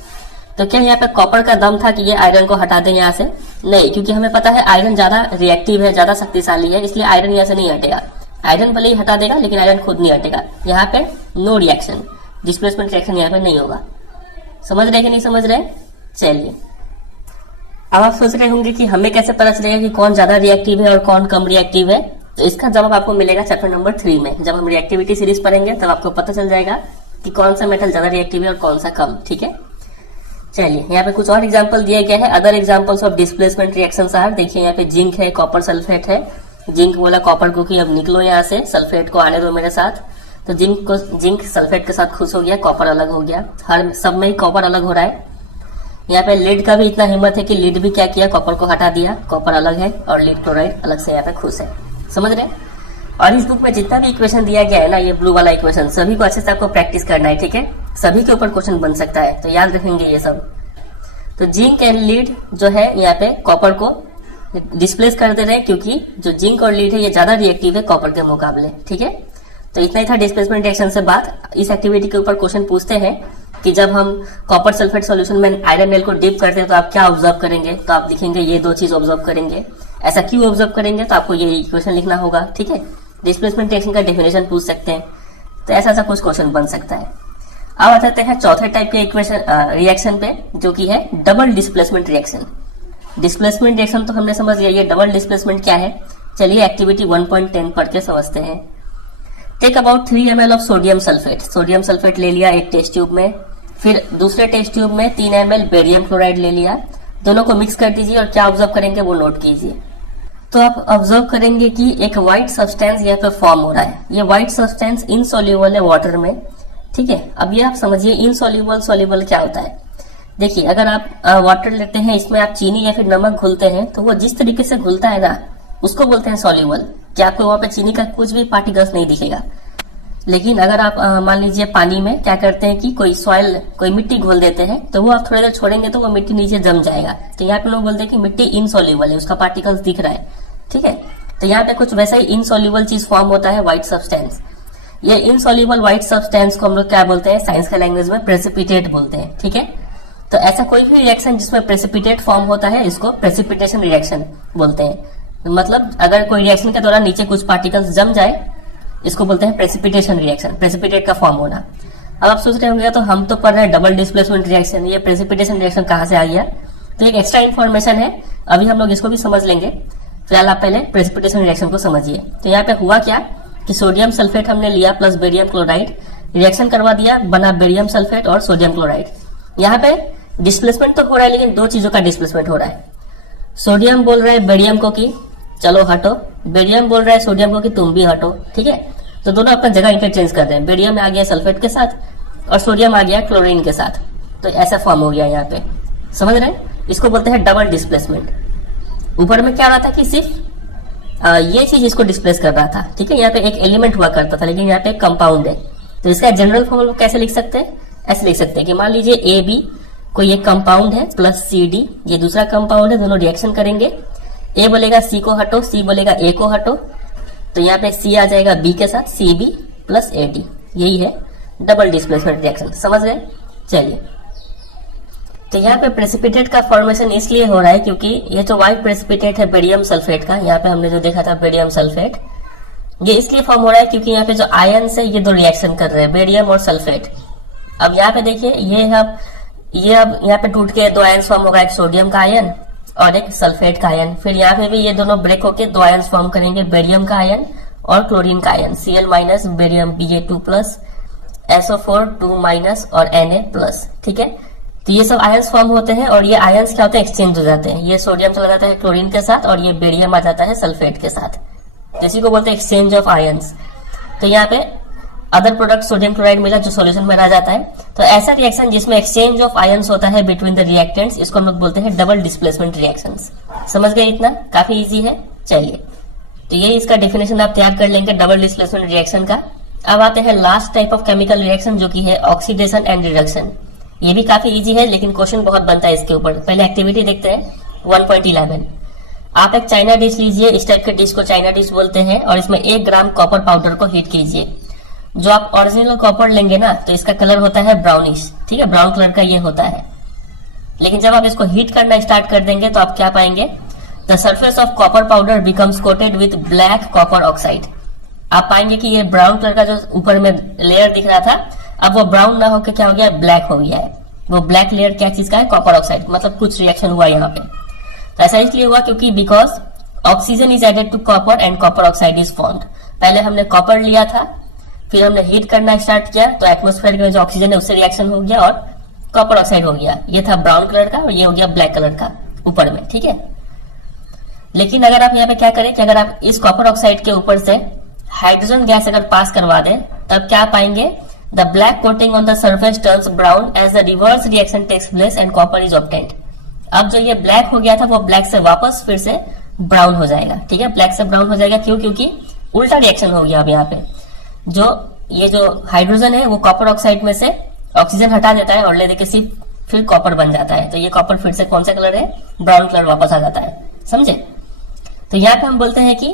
तो क्या यहाँ पे कॉपर का दम था कि ये आयरन को हटा दे यहाँ से? नहीं, क्योंकि हमें पता है आयरन ज्यादा रिएक्टिव है, ज्यादा शक्तिशाली है, इसलिए आयरन यहाँ से नहीं हटेगा। आयरन भले ही हटा देगा लेकिन आयरन खुद नहीं हटेगा। यहाँ पे नो रिएक्शन, डिस्प्लेसमेंट रिएक्शन यहाँ पे नहीं होगा। समझ रहे कि नहीं समझ रहे? चलिए, अब आप सोच रहे होंगे कि हमें कैसे पता चलेगा कि कौन ज्यादा रिएक्टिव है और कौन कम रिएक्टिव है। तो इसका जवाब आपको मिलेगा चैप्टर नंबर 3 में। जब हम रिएक्टिविटी सीरीज पढ़ेंगे तब आपको पता चल जाएगा कि कौन सा मेटल ज्यादा रिएक्टिव है और कौन सा कम, ठीक है। चलिए, यहाँ पे कुछ और एग्जांपल दिया गया है। Other examples of displacement reactions are, देखिए यहाँ पे जिंक है, कॉपर सल्फेट है। जिंक बोला कॉपर को कि अब निकलो यहाँ से, सल्फेट को आने दो मेरे साथ। तो जिंक सल्फेट के साथ खुश हो गया, कॉपर अलग हो गया। हर सब में ही कॉपर अलग हो रहा है। यहाँ पे लीड का भी इतना हिम्मत है कि लीड भी क्या किया, कॉपर को हटा दिया, कॉपर अलग है और लीड क्लोराइड अलग से यहाँ पे खुश है। समझ रहे? और इस बुक में जितना भी इक्वेशन दिया गया है ना, ये ब्लू वाला इक्वेशन, सभी को अच्छे से आपको प्रैक्टिस करना है, ठीक है। सभी के ऊपर क्वेश्चन बन सकता है, तो याद रखेंगे ये सब। तो जिंक एंड लीड जो है यहाँ पे कॉपर को डिस्प्लेस कर दे रहे हैं, क्योंकि जो जिंक और लीड है ये ज्यादा रिएक्टिव है कॉपर के मुकाबले, ठीक है। तो इतना ही था डिस्प्लेसमेंट रिएक्शन से बात। इस एक्टिविटी के ऊपर क्वेश्चन पूछते हैं कि जब हम कॉपर सल्फेट सॉल्यूशन में आयरन नेल को डिप करते हैं तो आप क्या ऑब्जर्व करेंगे? तो आप लिखेंगे ये दो चीज ऑब्जर्व करेंगे। ऐसा क्यों ऑब्जर्व करेंगे? तो आपको ये इक्वेशन लिखना होगा, ठीक है। डिस्प्लेसमेंट रिएक्शन का डेफिनेशन पूछ सकते हैं, तो ऐसा कुछ क्वेश्चन बन सकता है। अब आ जाते हैं चौथे टाइप के इक्वेशन रिएक्शन पे, जो कि है double displacement reaction. Displacement reaction तो हमने समझ लिया, ये डबल डिस्प्लेसमेंट क्या है? चलिए एक्टिविटी 1.10 पढ़ के समझते हैं। Take about 3 ml of sodium sulphate. Sodium sulphate ले लिया एक टेस्ट ट्यूब में, फिर दूसरे टेस्ट ट्यूब में 3 ml बेरियम क्लोराइड ले लिया। दोनों को मिक्स कर दीजिए और क्या ऑब्जर्व करेंगे वो नोट कीजिए। तो आप ऑब्जर्व करेंगे कि एक व्हाइट सब्सटेंस यहाँ पे फॉर्म हो रहा है। ये व्हाइट सब्सटेंस इनसॉल्युबल है वाटर में, ठीक है। अब ये आप समझिए इनसॉल्युबल सॉल्युबल क्या होता है। देखिए, अगर आप वाटर लेते हैं, इसमें आप चीनी या फिर नमक घुलते हैं, तो वो जिस तरीके से घुलता है ना, उसको बोलते हैं सॉल्युबल। कि आपको वहां पे चीनी का कुछ भी पार्टिकल्स नहीं दिखेगा। लेकिन अगर आप मान लीजिए पानी में क्या करते हैं कि कोई सॉइल, कोई मिट्टी घोल देते हैं, तो वो आप थोड़ी देर छोड़ेंगे तो वो मिट्टी नीचे जम जाएगा। तो यहाँ पे लोग बोलते हैं कि मिट्टी इनसॉल्युबल है, उसका पार्टिकल्स दिख रहा है, ठीक है। तो यहाँ पे कुछ वैसा ही इनसॉल्युबल चीज फॉर्म होता है, व्हाइट सब्सटेंस। ये इनसॉल्युबल व्हाइट सब्सटेंस को हम लोग क्या बोलते हैं? साइंस का लैंग्वेज में प्रेसिपिटेट बोलते हैं, ठीक है। तो ऐसा कोई भी रिएक्शन जिसमें प्रेसिपिटेट फॉर्म होता है, इसको प्रेसिपिटेशन रिएक्शन बोलते हैं। मतलब अगर कोई रिएक्शन के दौरान नीचे कुछ पार्टिकल्स जम जाए, इसको बोलते हैं प्रेसिपिटेशन रिएक्शन, प्रेसिपिटेट का फॉर्म होना। अब आप सोच रहे होंगे तो हम तो पढ़ रहे हैं डबल डिस्प्लेसमेंट रिएक्शन, ये प्रेसिपिटेशन रिएक्शन कहाँ से आ गया? तो एक एक्स्ट्रा इन्फॉर्मेशन है, अभी हम लोग इसको भी समझ लेंगे। फिलहाल आप पहले प्रेसिपिटेशन रिएक्शन को समझिए। तो यहाँ पे हुआ क्या कि सोडियम सल्फेट हमने लिया प्लस बेरियम क्लोराइड, रिएक्शन करवा दिया, बना बेरियम सल्फेट और सोडियम क्लोराइड। यहाँ पे डिस्प्लेसमेंट तो हो रहा है, लेकिन दो चीजों का डिस्प्लेसमेंट हो रहा है। सोडियम बोल रहा है बेरियम को कि चलो हटो, बेरियम बोल रहा है सोडियम को कि तुम भी हटो, ठीक है। तो दोनों अपना जगह इंटरचेंज कर रहे हैं। बेरियम आ गया सल्फेट के साथ और सोडियम आ गया क्लोरीन के साथ। तो ऐसा फॉर्म हो गया यहाँ पे, समझ रहे हैं? इसको बोलते हैं डबल डिस्प्लेसमेंट। ऊपर में क्या रहा था कि सिर्फ ये चीज इसको डिस्प्लेस कर रहा था, ठीक है। यहाँ पे एक एलिमेंट हुआ करता था, लेकिन यहाँ पे एक कंपाउंड है, तो इसका जनरल फॉर्मूला कैसे लिख सकते हैं? ऐसे लिख सकते हैं कि मान लीजिए ए बी कोई एक कंपाउंड है प्लस सी डी ये दूसरा कंपाउंड है, दोनों रिएक्शन करेंगे। ए बोलेगा सी को हटो, सी बोलेगा ए को हटो, तो यहाँ पे सी आ जाएगा बी के साथ, C B plus A D, यही है डबल डिस्प्लेसमेंट रिएक्शन। समझ गए? चलिए, तो यहाँ पे प्रेसिपिटेट का फॉर्मेशन इसलिए हो रहा है क्योंकि ये जो व्हाइट प्रेसिपिटेट है बेरियम सल्फेट का, यहाँ पे हमने जो देखा था बेरियम सल्फेट, ये इसलिए फॉर्म हो रहा है क्योंकि यहाँ पे जो आयन्स है ये दो रिएक्शन कर रहे हैं, बेरियम और सल्फेट। अब यहाँ पे देखिए ये अब यहाँ पे टूट के दो आयन्स फॉर्म होगा, एक सोडियम का आयन और एक सल्फेट का आयन। फिर यहाँ पे भी ये दोनों ब्रेक होके दो आयन्स फॉर्म करेंगे, बेरियम का आयन और क्लोरीन का ion, Cl minus barium Ba2 plus SO4 2 minus और Na प्लस, ठीक है। तो ये सब आयंस फॉर्म होते हैं और ये आयंस क्या होते हैं? एक्सचेंज हो जाते हैं। ये सोडियम चला जाता है क्लोरीन के साथ और ये बेरियम आ जाता है सल्फेट के साथ, तो इसी को बोलते हैं एक्सचेंज ऑफ आयंस। तो यहाँ पे अदर प्रोडक्ट सोडियम क्लोराइड मिला जो सॉल्यूशन में रह जाता है। तो ऐसा रिएक्शन जिसमें एक्सचेंज ऑफ आयंस होता है बिटवीन द रिएक्टेंट्स, इसको हम लोग बोलते हैं डबल डिस्प्लेसमेंट रिएक्शंस। समझ गए? इतना काफी इजी है। चलिए, तो ये इसका डेफिनेशन आप तैयार कर लेंगे डबल डिस्प्लेसमेंट रिएक्शन का। अब आते हैं last type of chemical reaction जो कि है ऑक्सीडेशन एंड रिडक्शन। ये भी काफी इजी है लेकिन क्वेश्चन बहुत बनता है इसके ऊपर। पहले एक्टिविटी देखते हैं 1.11। आप एक चाइना डिश लीजिए, इस टाइप के डिश को चाइना डिश बोलते हैं, और इसमें 1 ग्राम कॉपर पाउडर को हीट कीजिए। जो आप ओरिजिनल कॉपर लेंगे ना तो इसका कलर होता है ब्राउनिश, ठीक है, ब्राउन कलर का ये होता है। लेकिन जब आप इसको हीट करना स्टार्ट कर देंगे तो आप क्या पाएंगे? The surface of copper powder becomes coated with black copper oxide. आप पाएंगे कि ये ब्राउन कलर का जो ऊपर में लेयर दिख रहा था, अब वो ब्राउन ना होकर क्या हो गया? ब्लैक हो गया है। वो ब्लैक लेयर क्या चीज का है? Copper oxide. मतलब कुछ रिएक्शन हुआ यहाँ पे। तो ऐसा इसलिए हुआ क्योंकि because oxygen is added to copper and copper oxide is formed. पहले हमने कॉपर लिया था, फिर हमने हीट करना स्टार्ट किया तो एटमोस्फेयर में जो ऑक्सीजन है उससे रिएक्शन हो गया और कॉपर ऑक्साइड हो गया। ये था ब्राउन कलर का और ये हो गया ब्लैक कलर का ऊपर में, ठीक है। लेकिन अगर आप यहाँ पे क्या करें कि अगर आप इस कॉपर ऑक्साइड के ऊपर से हाइड्रोजन गैस अगर पास करवा दें तब क्या पाएंगे? The black coating on the surface turns brown as the reverse reaction takes place and copper is obtained. अब जो ये ब्लैक हो गया था वो ब्लैक से वापस फिर से ब्राउन हो जाएगा, ठीक है। ब्लैक से ब्राउन हो जाएगा क्यों? क्योंकि उल्टा रिएक्शन हो गया। अब यहाँ पे ये जो हाइड्रोजन है वो कॉपर ऑक्साइड में से ऑक्सीजन हटा देता है और ले देके सिर्फ फिर कॉपर बन जाता है। तो ये कॉपर फिर से कौन सा कलर है? ब्राउन कलर वापस आ जाता है। समझे? तो यहाँ पे हम बोलते हैं कि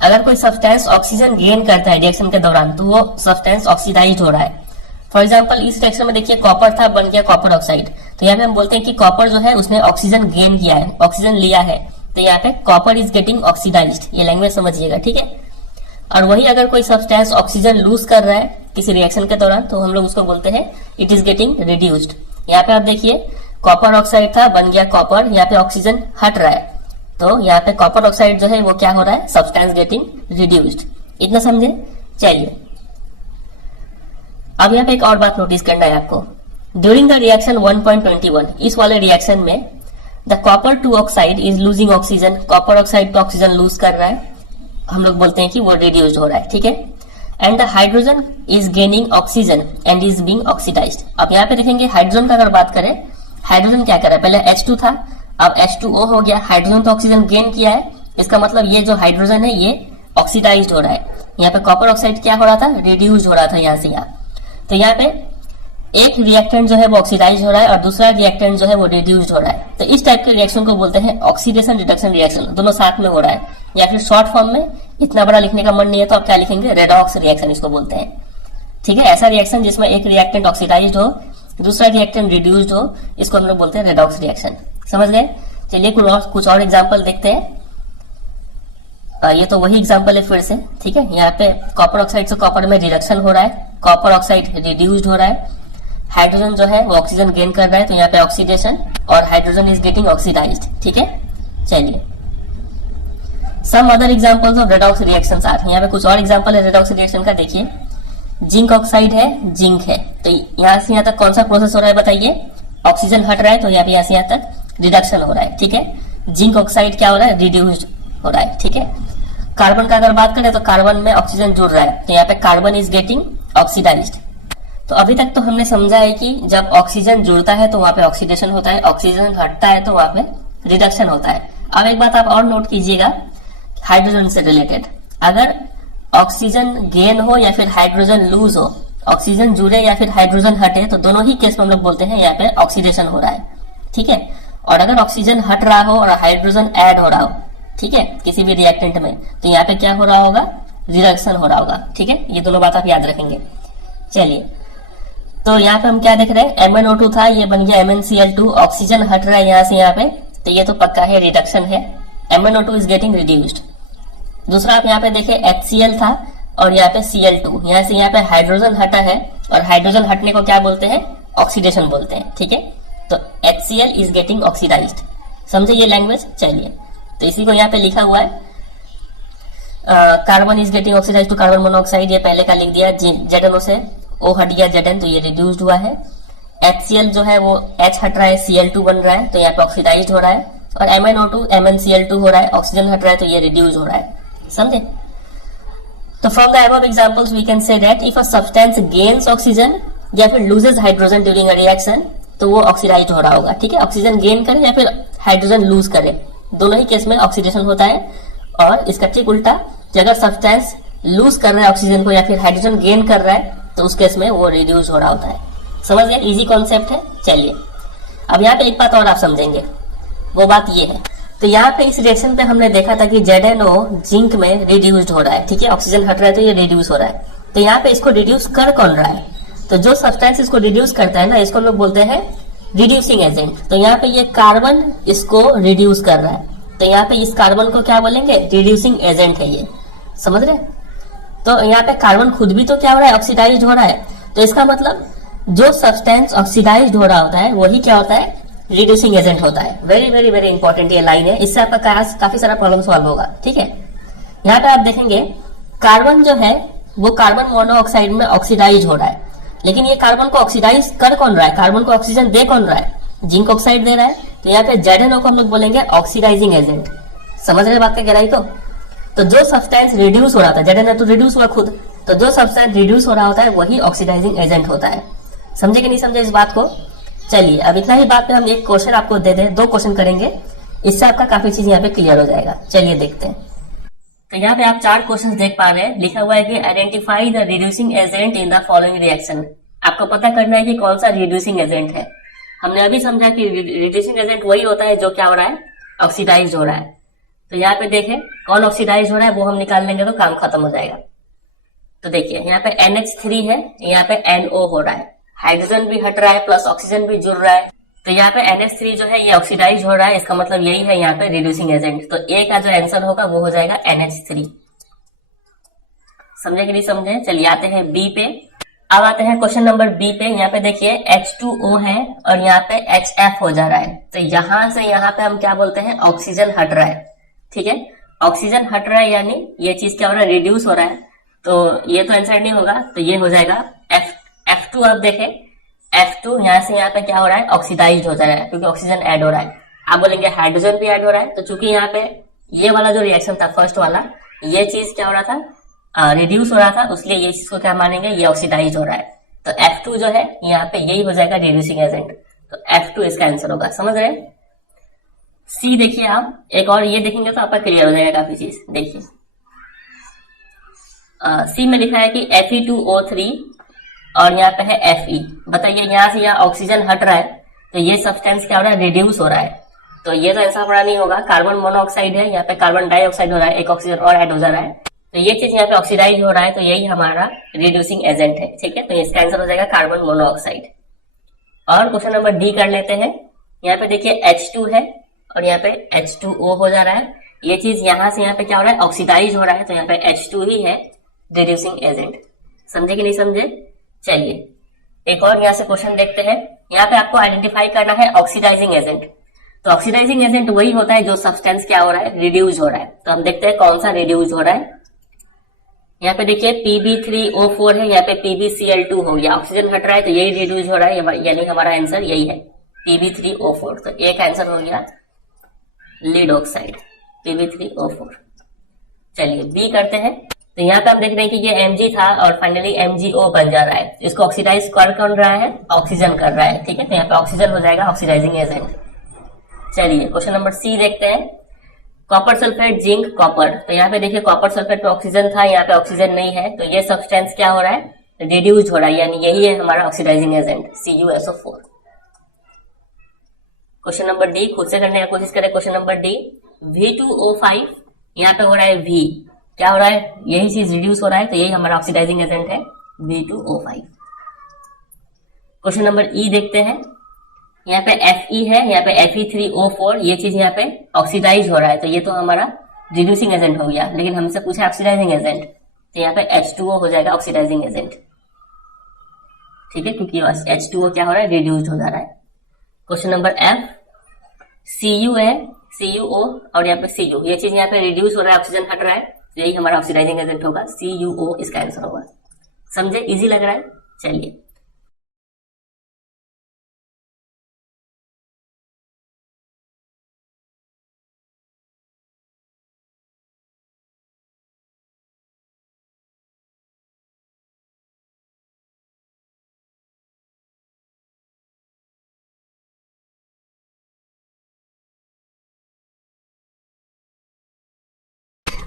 अगर कोई सब्सटेंस ऑक्सीजन गेन करता है रिएक्शन के दौरान तो वो सब्सटेंस ऑक्सीडाइज हो रहा है। फॉर एग्जांपल इस रिएक्शन में देखिए कॉपर था, बन गया कॉपर ऑक्साइड। तो यहाँ पे हम बोलते हैं कि कॉपर जो है उसने ऑक्सीजन गेन किया है, ऑक्सीजन लिया है, तो यहाँ पे कॉपर इज गेटिंग ऑक्सीडाइज्ड। ये लैंग्वेज समझिएगा, ठीक है। और वही अगर कोई सब्सटेंस ऑक्सीजन लूज कर रहा है किसी रिएक्शन के दौरान तो हम लोग उसको बोलते हैं इट इज गेटिंग रिड्यूस्ड। यहाँ पे आप देखिए कॉपर ऑक्साइड था, बन गया कॉपर, यहाँ पे ऑक्सीजन हट रहा है तो यहाँ पे कॉपर ऑक्साइड जो है वो क्या हो रहा है? Substance getting reduced. इतना समझे? चलिए, अब यहाँ पे एक और बात नोटिस करना है आपको। ड्यूरिंग द रिएक्शन 1.21 इस वाले रिएक्शन में the copper two oxide is losing oxygen. Copper oxide तो ऑक्सीजन लूज कर रहा है, हम लोग बोलते हैं कि वो रिड्यूस्ड हो रहा है, ठीक है। And the hydrogen is gaining oxygen and is being oxidised. अब यहाँ पे देखेंगे हाइड्रोजन का अगर बात करें, हाइड्रोजन क्या कर रहा है? पहले H2 था, अब H2O हो गया। हाइड्रोजन तो ऑक्सीजन गेन किया है, इसका मतलब ये जो हाइड्रोजन है ये ऑक्सीडाइज्ड हो रहा है। यहाँ पे कॉपर ऑक्साइड क्या हो रहा था? रिड्यूस्ड हो रहा था यहाँ से यहाँ। तो यहाँ पे एक रिएक्टेंट जो है वो ऑक्सीडाइज हो रहा है और दूसरा रिएक्टेंट जो है वो रिड्यूस्ड हो रहा है। तो इस टाइप के रिएक्शन को बोलते हैं ऑक्सीडेशन रिडक्शन रिएक्शन, दोनों साथ में हो रहा है। या फिर शॉर्ट फॉर्म में इतना बड़ा लिखने का मन नहीं है तो आप क्या लिखेंगे? रेडॉक्स रिएक्शन इसको बोलते हैं, ठीक है। ऐसा रिएक्शन जिसमें एक रिएक्टेंट ऑक्सीडाइज्ड हो, दूसरा रिएक्टेंट रिड्यूस्ड हो, इसको हम लोग बोलते हैं रेडॉक्स रिएक्शन। समझ गए? चलिए कुछ और एग्जाम्पल देखते हैं। ये तो वही एग्जाम्पल है फिर से, ठीक है। यहाँ पे कॉपर ऑक्साइड से कॉपर में रिडक्शन हो रहा है, कॉपर ऑक्साइड रिड्यूस्ड हो रहा है, हाइड्रोजन जो है वो ऑक्सीजन गेन कर रहा है तो यहाँ पे ऑक्सीडेशन, और हाइड्रोजन इज गेटिंग ऑक्सीडाइज्ड, ठीक है। चलिए, some other examples of redox reactions are. यहाँ पे कुछ और एग्जांपल है रेडॉक्स रिएक्शन का। देखिए जिंक ऑक्साइड है, जिंक है, तो यहाँ से यहाँ तक कौन सा प्रोसेस हो रहा है बताइए? ऑक्सीजन हट रहा है तो यहाँ पे यहाँ से यहाँ तक रिडक्शन हो रहा है, ठीक है। जिंक ऑक्साइड क्या हो रहा है? रिड्यूस्ड हो रहा है, ठीक है। कार्बन का अगर बात करें तो कार्बन में ऑक्सीजन जुड़ रहा है तो यहाँ पे कार्बन इज गेटिंग ऑक्सीडाइज्ड। तो अभी तक तो हमने समझा है कि जब ऑक्सीजन जुड़ता है तो वहां पे ऑक्सीडेशन होता है, ऑक्सीजन हटता है तो वहां पे रिडक्शन होता है। अब एक बात आप और नोट कीजिएगा, हाइड्रोजन से रिलेटेड। अगर ऑक्सीजन गेन हो या फिर हाइड्रोजन लूज हो, ऑक्सीजन जुड़े या फिर हाइड्रोजन हटे, तो दोनों ही केस में हम लोग बोलते हैं यहाँ पे ऑक्सीडेशन हो रहा है, ठीक है। और अगर ऑक्सीजन हट रहा हो और हाइड्रोजन ऐड हो रहा हो, ठीक है, किसी भी रिएक्टेंट में, तो यहाँ पे क्या हो रहा होगा, रिडक्शन हो रहा होगा, ठीक है। ये दोनों बात आप याद रखेंगे। चलिए, तो यहाँ पे हम क्या देख रहे हैं, MnO2 था, ये बन गया MnCl2, ऑक्सीजन हट रहा है यहाँ से यहाँ पे, तो ये तो पक्का है रिडक्शन है, MnO2 इज गेटिंग रिड्यूस्ड। दूसरा आप यहाँ पे देखे HCl था और यहाँ पे Cl2, यहाँ से यहाँ पे हाइड्रोजन हटा है, और हाइड्रोजन हटने को क्या बोलते हैं, ऑक्सीडेशन बोलते हैं, ठीक है। तो HCl इज गेटिंग ऑक्सीडाइज्ड, समझे ये लैंग्वेज। चलिए, तो इसी को यहाँ पे लिखा हुआ है, carbon is getting oxidised to carbon monoxide, ये पहले का लिख दिया, ZnO से O हट गया Zn, तो ये रिड्यूस्ड हुआ है। HCl जो है वो H हट रहा है, Cl2 बन रहा है, तो यहाँ पे ऑक्सीडाइज्ड हो रहा है, और MnO2 MnCl2 हो रहा है, ऑक्सीजन हट रहा है, तो ये रिड्यूस हो रहा है, समझे। तो from the above examples we can say that if a substance gains oxygen या फिर loses hydrogen during a reaction, तो वो ऑक्सीडाइज्ड हो रहा होगा, ठीक है। ऑक्सीजन गेन करे या फिर हाइड्रोजन लूज करे, दोनों ही केस में ऑक्सीडेशन होता है। और इसका ठीक उल्टा, कि अगर सब्सटेंस लूज कर रहा है ऑक्सीजन को या फिर हाइड्रोजन गेन कर रहा है, तो उस केस में वो रिड्यूस हो रहा होता है। समझ गए, इजी कॉन्सेप्ट है। चलिए, अब यहाँ पे एक बात और आप समझेंगे, वो बात ये है, तो यहाँ पे इस रिएक्शन पे हमने देखा था कि ZnO जिंक में रिड्यूस्ड हो रहा है, ठीक है, ऑक्सीजन हट रहा है तो ये रिड्यूस हो रहा है। तो यहाँ पे इसको रिड्यूस कर कौन रहा है, तो जो सब्सटेंस इसको रिड्यूस करता है ना, इसको हम लोग बोलते हैं रिड्यूसिंग एजेंट। तो यहाँ पे ये कार्बन इसको रिड्यूस कर रहा है, तो यहाँ पे इस कार्बन को क्या बोलेंगे, रिड्यूसिंग एजेंट है ये, समझ रहे। तो यहाँ पे कार्बन खुद भी तो क्या हो रहा है, ऑक्सीडाइज्ड हो रहा है। तो इसका मतलब जो सब्सटेंस ऑक्सीडाइज्ड हो रहा होता है वही क्या होता है, रिड्यूसिंग एजेंट होता है। वेरी वेरी वेरी इंपॉर्टेंट ये लाइन है, इससे आपका काफी सारा प्रॉब्लम सॉल्व होगा, ठीक है। यहाँ पे आप देखेंगे कार्बन जो है वो कार्बन मोनोऑक्साइड में ऑक्सीडाइज हो रहा है, लेकिन ये कार्बन को ऑक्सीडाइज कर कौन रहा है, कार्बन को ऑक्सीजन दे कौन रहा है, जिंक ऑक्साइड दे रहा है। तो यहाँ पे ZnO को हम लोग बोलेंगे ऑक्सीडाइजिंग एजेंट। समझ रहे बात का गहराई को। तो जो सब्सटेंस रिड्यूस हो रहा था, ZnO तो रिड्यूस हुआ खुद, तो जो सब्सटेंस रिड्यूस हो रहा होता है वही ऑक्सीडाइजिंग एजेंट होता है। समझे कि नहीं समझे इस बात को। चलिए, अब इतना ही बात पे हम एक क्वेश्चन आपको दे दें, 2 क्वेश्चन करेंगे, इससे आपका काफी चीज यहाँ पे क्लियर हो जाएगा। चलिए देखते हैं। तो यहाँ पे आप 4 क्वेश्चन देख पा रहे हैं, लिखा हुआ है कि identify the reducing agent in the following reaction. आपको पता करना है कि कौन सा रिड्यूसिंग एजेंट है। हमने अभी समझा कि रिड्यूसिंग एजेंट वही होता है जो क्या हो रहा है, ऑक्सीडाइज हो रहा है। तो यहाँ पे देखें कौन ऑक्सीडाइज हो रहा है, वो हम निकाल लेंगे तो काम खत्म हो जाएगा। तो देखिए यहाँ पे NH3 है, यहाँ पे NO हो रहा है, हाइड्रोजन भी हट रहा है प्लस ऑक्सीजन भी जुड़ रहा है। तो यहाँ पे NH3 जो है ये ऑक्सीडाइज हो रहा है, इसका मतलब यही है यहाँ पे रिड्यूसिंग एजेंट। तो ए का जो आंसर होगा वो हो जाएगा NH3। समझे कि नहीं समझे। चलिए आते हैं बी पे। अब आते हैं क्वेश्चन नंबर बी पे। यहाँ पे देखिए H2O है और यहाँ पे HF हो जा रहा है। तो यहां से यहाँ पे हम क्या बोलते हैं, ऑक्सीजन हट रहा है, ठीक है। ऑक्सीजन हट रहा है यानी ये चीज क्या हो रहा है, रिड्यूस हो रहा है। तो ये तो आंसर नहीं होगा, तो ये हो जाएगा F2। अब देखें F2 यहाँ से यहाँ पे क्या हो रहा है, ऑक्सीडाइज हो जा रहा है, क्योंकि ऑक्सीजन ऐड हो रहा है। आप बोलेंगे हाइड्रोजन भी ऐड हो रहा है, तो चूंकि यहाँ पे ये वाला जो रिएक्शन था फर्स्ट वाला, ये चीज क्या हो रहा था, रिड्यूस हो रहा था, इसलिए ये चीज को क्या मानेंगे, ये ऑक्सीडाइज हो रहा है। तो F2 जो है यहाँ पे यही हो जाएगा रिड्यूसिंग एजेंट। तो F2 इसका आंसर होगा। समझ रहे। सी देखिए आप, एक और ये देखेंगे तो आपका क्लियर हो जाएगा काफी चीज। देखिए सी में लिखा है कि Fe2O3 और यहाँ पे है Fe। बताइए यहाँ से यहाँ ऑक्सीजन हट रहा है, तो ये सब्सटेंस क्या हो रहा है, रिड्यूस हो रहा है। तो ये तो आंसर बड़ा नहीं होगा, कार्बन मोनोऑक्साइड है, यहाँ पे कार्बन डाइऑक्साइड हो रहा है, एक ऑक्सीजन और ऐड हो जा रहा है, तो ये चीज यहाँ पे ऑक्सीडाइज हो रहा है, तो यही हमारा रिड्यूसिंग एजेंट है, ठीक है। तो इसका आंसर हो जाएगा कार्बन मोनोऑक्साइड। और क्वेश्चन नंबर डी कर लेते हैं। यहाँ पे देखिए H2 है और यहाँ पे H2O हो जा रहा है, ये चीज यहाँ से यहाँ पे क्या हो रहा है, ऑक्सीडाइज हो रहा है, तो यहाँ पे H2 ही है रिड्यूसिंग एजेंट। समझे कि नहीं समझे। चलिए एक और यहाँ से क्वेश्चन देखते हैं। यहाँ पे आपको आइडेंटिफाई करना है ऑक्सीडाइजिंग एजेंट। तो ऑक्सीडाइजिंग एजेंट वही होता है जो सब्सटेंस क्या हो रहा है, रिड्यूस हो रहा है। तो हम देखते हैं कौन सा रिड्यूस हो रहा है। यहाँ पे देखिए Pb3O4 है, यहाँ पे PbCl2 हो गया, ऑक्सीजन हट रहा है तो यही रिड्यूस हो रहा है, यानी हमारा आंसर यही है Pb3O4। तो एक आंसर हो गया लीड ऑक्साइड Pb3O4। चलिए बी करते हैं। तो यहाँ पे हम देख रहे हैं कि ये Mg था और फाइनली MgO बन जा रहा है। इसको ऑक्सीडाइज कर कौन रहा है, ऑक्सीजन कर रहा है, ठीक है। तो यहाँ पे ऑक्सीजन हो जाएगा ऑक्सीडाइजिंग एजेंट। चलिए क्वेश्चन नंबर सी देखते हैं। Copper sulphate, zinc, copper. तो यहाँ पे देखिए कॉपर सल्फेट में ऑक्सीजन था, यहाँ पे ऑक्सीजन नहीं है, तो ये सब्सटेंस क्या हो रहा है, रिड्यूस हो रहा है, यानी यही है हमारा oxidising agent CuSO4। Question number D खुद से करने की कोशिश करें। क्वेश्चन नंबर डी, V2O5 यहाँ पे हो रहा है V, क्या हो रहा है, यही चीज रिड्यूस हो रहा है, तो यही हमारा ऑक्सीडाइजिंग एजेंट है V2O5। क्वेश्चन नंबर ई देखते हैं। यहाँ पे Fe है, यहाँ पे Fe3O4, ये चीज यहाँ पे ऑक्सीडाइज हो रहा है, तो ये तो हमारा रिड्यूसिंग एजेंट हो गया, लेकिन हमसे पूछा ऑक्सीडाइजिंग एजेंट, तो यहाँ पे H2O हो जाएगा ऑक्सीडाइजिंग एजेंट, ठीक है, क्योंकि H2O क्या हो रहा है, रिड्यूस्ड हो जा रहा है। क्वेश्चन नंबर एफ, Cu है, CuO और यहाँ पे Cu, ये चीज यहाँ पे रिड्यूस हो रहा है, ऑक्सीजन हट रहा है, तो यही हमारा ऑक्सीडाइजिंग एजेंट होगा, CuO इसका आंसर होगा। समझे, इजी लग रहा है। चलिए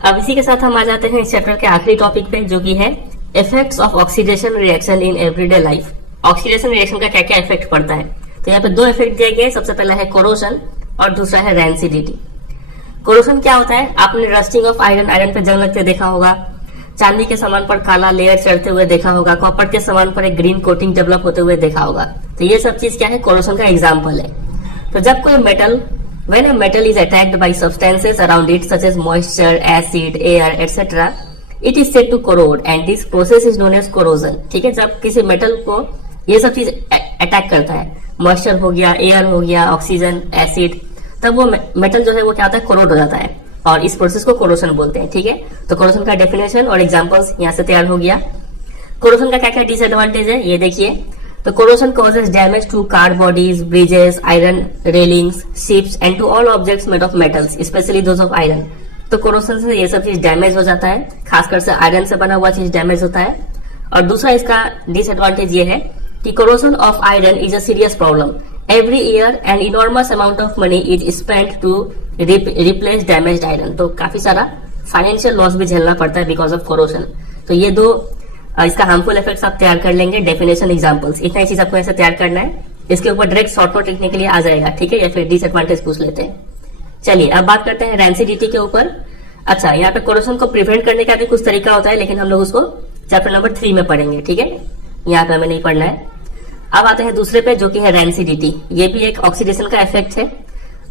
अब इसी के साथ हम आ जाते हैं इस चैप्टर के आखिरी टॉपिक पे, जो कि है effects of oxidation reaction in everyday life. Oxidation reaction का क्या क्या इफेक्ट पड़ता है, तो यहाँ पे दो इफेक्ट दिए गए। सबसे पहला है कोरोशन और दूसरा है रैंसिडिटी। कोरोशन क्या होता है, आपने रस्टिंग ऑफ आयरन, आयरन पे जंग लगते देखा होगा, चांदी के सामान पर काला लेयर चढ़ते हुए देखा होगा, कॉपर के सामान पर एक ग्रीन कोटिंग डेवलप होते हुए देखा होगा, तो ये सब चीज क्या है, कोरोशन का एग्जाम्पल है। तो जब कोई metal, when a metal is attacked by substances around it such as moisture, acid, air, etc., it is said to corrode and this process is known as corrosion। ठीक है, जब किसी मेटल को ये सब चीज अटैक करता है, मॉइस्चर हो गया, एयर हो गया, ऑक्सीजन, एसिड, तब वो मेटल जो है वो क्या होता है, कोरोड हो जाता है, और इस प्रोसेस को कोरोशन बोलते हैं। ठीक है, तो कोरोशन का डेफिनेशन और एग्जांपल्स यहाँ से तैयार हो गया। कोरोशन का क्या क्या डिसएडवांटेज है ये देखिए। तो corrosion causes damage to car bodies, bridges, iron railings, ships and to all objects made of metals, especially those of iron। तो corrosion से ये सब चीज डैमेज हो जाता है, खासकर से आयरन से बना हुआ चीज डैमेज होता है। और दूसरा इसका डिसएडवांटेज ये है कि corrosion of iron is a serious problem। Every year an enormous amount of money is spent to replace damaged iron। तो काफी सारा फाइनेंशियल लॉस भी झेलना पड़ता है बिकॉज ऑफ corrosion। तो ये दो इसका हार्मफुल इफेक्ट्स आप तैयार कर लेंगे, डेफिनेशन, एग्जांपल्स, इतना ही चीज आपको ऐसे तैयार करना है। इसके ऊपर डायरेक्ट शॉर्ट नोट लिखने के लिए आ जाएगा, ठीक है, या फिर डिसएडवांटेज पूछ लेते हैं। चलिए अब बात करते हैं रैंसिडिटी के ऊपर। अच्छा, यहाँ पे कोरोशन को प्रिवेंट करने का भी कुछ तरीका होता है, लेकिन हम लोग उसको चैप्टर नंबर 3 में पढ़ेंगे, ठीक है, यहाँ पे हमें नहीं पढ़ना है। अब आते हैं दूसरे पे, जो कि है रैंसिडिटी। ये भी एक ऑक्सीडेशन का इफेक्ट है।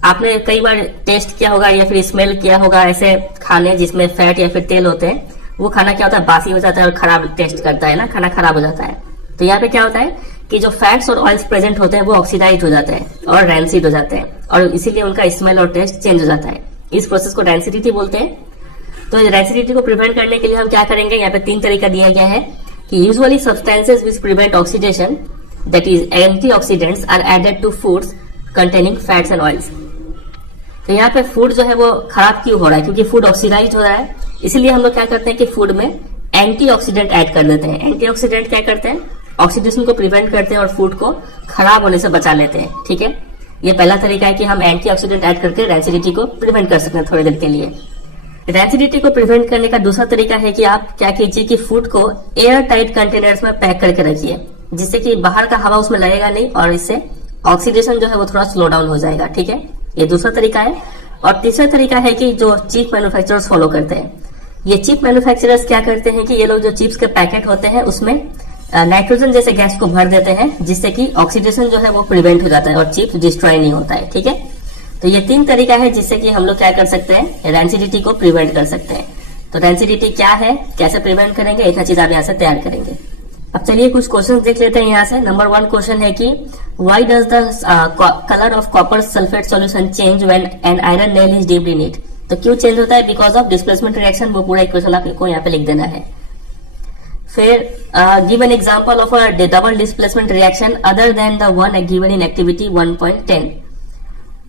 आपने कई बार टेस्ट किया होगा या फिर स्मेल किया होगा ऐसे खाने जिसमें फैट या फिर तेल होते हैं, वो खाना क्या होता है, बासी हो जाता है और खराब टेस्ट करता है ना, खाना खराब हो जाता है। तो यहाँ पे क्या होता है कि जो फैट्स और ऑयल्स प्रेजेंट होते हैं वो ऑक्सीडाइज हो जाते हैं और रैंसिड हो जाते हैं, और इसीलिए उनका स्मेल और टेस्ट चेंज हो जाता है। इस प्रोसेस को रैंसिडिटी बोलते हैं। तो रैंसिडिटी को प्रिवेंट करने के लिए हम क्या करेंगे, यहाँ पे 3 तरीका दिया गया है कि usually substances which prevent oxidation, that is antioxidants, are added to foods containing fats and oils. तो यहाँ पे फूड जो है वो खराब क्यों हो रहा है, क्योंकि फूड ऑक्सीडाइज हो रहा है, इसलिए हम लोग क्या करते हैं कि फूड में एंटीऑक्सीडेंट ऐड कर देते हैं। एंटीऑक्सीडेंट क्या करते हैं, ऑक्सीडेशन को प्रिवेंट करते हैं और फूड को खराब होने से बचा लेते हैं। ठीक है, ये पहला तरीका है कि हम एंटीऑक्सीडेंट ऐड करके रैंसिडिटी को प्रिवेंट कर सकते हैं थोड़ी देर के लिए। रैंसिडिटी को प्रिवेंट करने का दूसरा तरीका है कि आप क्या कीजिए कि फूड को एयर टाइट कंटेनर्स में पैक करके रखिए, जिससे कि बाहर का हवा उसमें लगेगा नहीं और इससे ऑक्सीडेशन जो है वो थोड़ा स्लो डाउन हो जाएगा। ठीक है, ये दूसरा तरीका है। और तीसरा तरीका है कि जो चीप मैन्युफैक्चरर्स फॉलो करते हैं। ये चीप मैन्युफैक्चरर्स क्या करते हैं कि ये लोग जो चिप्स के पैकेट होते हैं उसमें नाइट्रोजन जैसे गैस को भर देते हैं, जिससे कि ऑक्सीडेशन जो है वो प्रिवेंट हो जाता है और चिप्स डिस्ट्रॉय नहीं होता है। ठीक है, तो ये 3 तरीका है जिससे कि हम लोग क्या कर सकते हैं, रैंसिडिटी को प्रिवेंट कर सकते हैं। तो रैंसिडिटी क्या है, कैसे प्रिवेंट करेंगे, इतना चीज आप यहाँ से तैयार करेंगे। अब चलिए कुछ क्वेश्चन देख लेते हैं यहाँ से। नंबर 1 क्वेश्चन है कि why does the colour of copper sulphate solution change when an iron nail is dipped in it. तो क्यों चेंज होता है, बिकॉज ऑफ डिस्प्लेसमेंट रिएक्शन। वो पूरा इक्वेशन आपको यहाँ पे लिख देना है। फिर give an example of a double displacement reaction other than the one given in activity 1.10।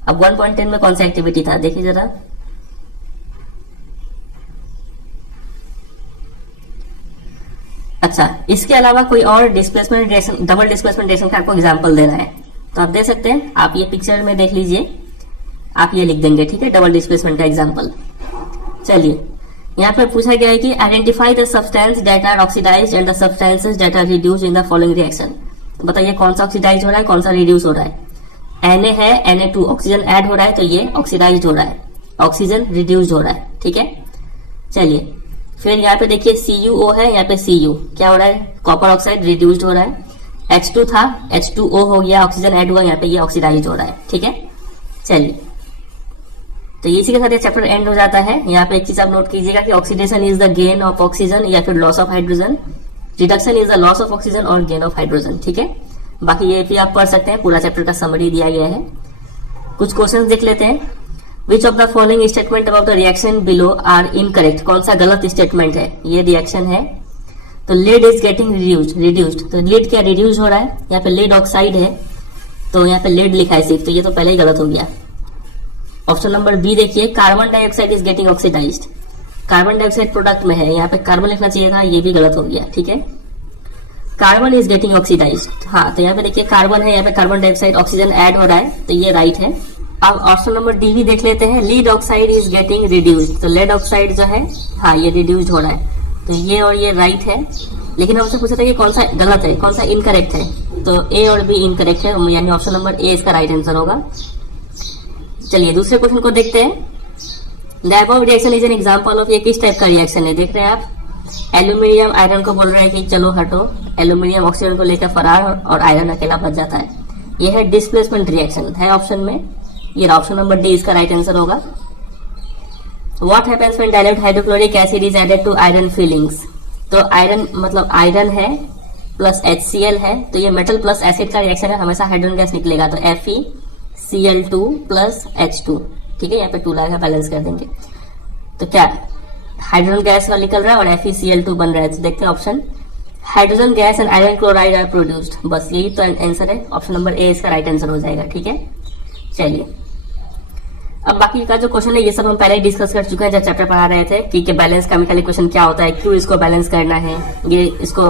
अब 1.10 में कौन सा एक्टिविटी था देखिए जरा। अच्छा, इसके अलावा कोई और displacement reaction, double displacement reaction का आपको एग्जांपल देना है तो आप दे सकते हैं। आप ये पिक्चर में देख लीजिए, आप ये लिख देंगे, ठीक है, डबल डिस्प्लेसमेंट का एग्जाम्पल। चलिए यहाँ पर पूछा गया है कि identify the substance that are oxidised and the substances that are reduced in the following reaction. बताइए कौन सा ऑक्सीडाइज हो रहा है, कौन सा रिड्यूस हो रहा है। Na है, Na2 ऑक्सीजन ऐड हो रहा है तो ये ऑक्सीडाइज हो रहा है, ऑक्सीजन रिड्यूस्ड हो रहा है, ठीक है। चलिए फिर यहाँ पे देखिए CuO है, यहाँ पे Cu क्या हो रहा है, कॉपर ऑक्साइड रिड्यूस्ड हो रहा है। H2 था, H2O हो गया, ऑक्सीजन ऐड हुआ, यहाँ पे ये ऑक्सीडाइज हो रहा है, ठीक है। चलिए तो इसी के साथ ये चैप्टर एंड हो जाता है। यहाँ पे एक चीज आप नोट कीजिएगा कि oxidation is the gain of oxygen या फिर loss of hydrogen, reduction is the loss of oxygen और गेन ऑफ हाइड्रोजन, ठीक है। बाकी ये भी आप पढ़ सकते हैं, पूरा चैप्टर का समरी दिया गया है। कुछ क्वेश्चंस देख लेते हैं। Which of the following statement about the reaction below are incorrect. कौन सा गलत स्टेटमेंट है, ये रिएक्शन है। तो लीड इज गेटिंग रिड्यूस्ड, तो लीड क्या रिड्यूस हो रहा है, यहाँ पे लीड ऑक्साइड है तो यहाँ पे लीड लिखा है सिर्फ, तो ये तो पहले ही गलत हो गया। ऑप्शन नंबर बी देखिए, carbon dioxide is getting oxidised, carbon dioxide product में है, यहाँ पे कार्बन लिखना चाहिए था, ये भी गलत हो गया, ठीक है। कार्बन इज गेटिंग ऑक्सीडाइज्ड, हाँ तो यहाँ पे देखिए कार्बन है, यहाँ पे कार्बन डाइऑक्साइड ऑक्सीजन ऐड हो रहा है तो ये राइट है। अब ऑप्शन नंबर डी भी देख लेते हैं, lead oxide is getting reduced, तो लेड ऑक्साइड जो है हाँ ये रिड्यूस्ड हो रहा है, तो ये और ये राइट है। लेकिन हमसे पूछा था कि कौन सा गलत है, कौन सा इनकरेक्ट है, तो ए और बी इनकरेक्ट है, यानी ऑप्शन नंबर ए इसका राइट आंसर होगा। चलिए दूसरे क्वेश्चन को देखते हैं। The above reaction is an example of, ये किस टाइप का रिएक्शन है, देख रहे हैं आप। एल्यूमिनियम आयरन को बोल रहा है कि चलो हटो, एल्यूमिनियम ऑक्सीजन को लेकर फरार और आयरन अकेला बच जाता है, ये है डिस्प्लेसमेंट रिएक्शन है ऑप्शन में, ये ऑप्शन नंबर डी इसका राइट आंसर होगा। What happens when dilute hydrochloric acid is added to iron filings, तो आयरन मतलब आयरन है प्लस HCl है, तो ये मेटल प्लस एसिड का रिएक्शन है, हमेशा हाइड्रोजन गैस निकलेगा, तो FeCl2 प्लस H2, ठीक है, यहाँ पे 2 लगा बैलेंस कर देंगे, तो क्या हाइड्रोजन गैस का निकल रहा है और FeCl2 बन रहा है, तो देखते हैं option, hydrogen gas and iron chloride are produced, बस यही तो आंसर है, ऑप्शन नंबर ए इसका राइट आंसर हो जाएगा, ठीक है। चलिए अब बाकी का जो क्वेश्चन है ये सब हम पहले ही डिस्कस कर चुके हैं जब चैप्टर पढ़ा रहे थे कि बैलेंस केमिकल इक्वेशन क्या होता है, क्यों इसको बैलेंस करना है, ये इसको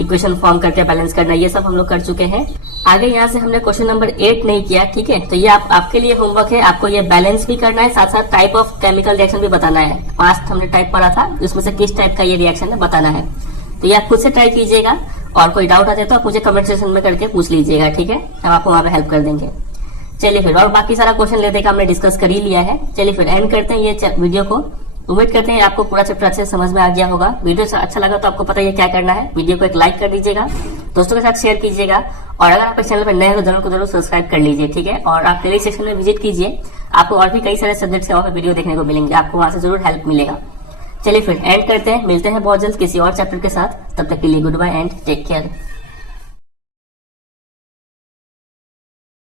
इक्वेशन फॉर्म करके बैलेंस करना है, ये सब हम लोग कर चुके हैं। आगे यहाँ से हमने क्वेश्चन नंबर 8 नहीं किया, ठीक है, तो ये आपके लिए होमवर्क है, आपको ये बैलेंस भी करना है, साथ साथ टाइप ऑफ केमिकल रिएक्शन भी बताना है। पास्ट हमने टाइप पढ़ा था, उसमें से किस टाइप का ये रिएक्शन है बताना है, तो ये आप खुद से ट्राई कीजिएगा, और कोई डाउट आते तो आप मुझे कमेंट सेक्शन में करके पूछ लीजिएगा, ठीक है, हम आपको वहां पे हेल्प कर देंगे। चलिए फिर, और बाकी सारा क्वेश्चन लेते का हमने डिस्कस कर ही लिया है। चलिए फिर एंड करते हैं ये वीडियो को। उम्मीद करते हैं आपको पूरा चैप्टर अच्छे से समझ में आ गया होगा। वीडियो अच्छा लगा तो आपको पता है क्या करना है, वीडियो को एक लाइक कर दीजिएगा, दोस्तों के साथ शेयर कीजिएगा, और अगर आप इस चैनल पर नए हो तो जरूर सब्सक्राइब कर लीजिए, ठीक है। और आप प्लेलिस्ट सेक्शन में विजिट कीजिए, आपको और भी कई सारे सब्जेक्ट के वहाँ पे वीडियो देखने को मिलेंगे, आपको वहां से जरूर हेल्प मिलेगा। चलिए फिर एंड करते हैं, मिलते हैं बहुत जल्द किसी और चैप्टर के साथ, तब तक के लिए goodbye and take care.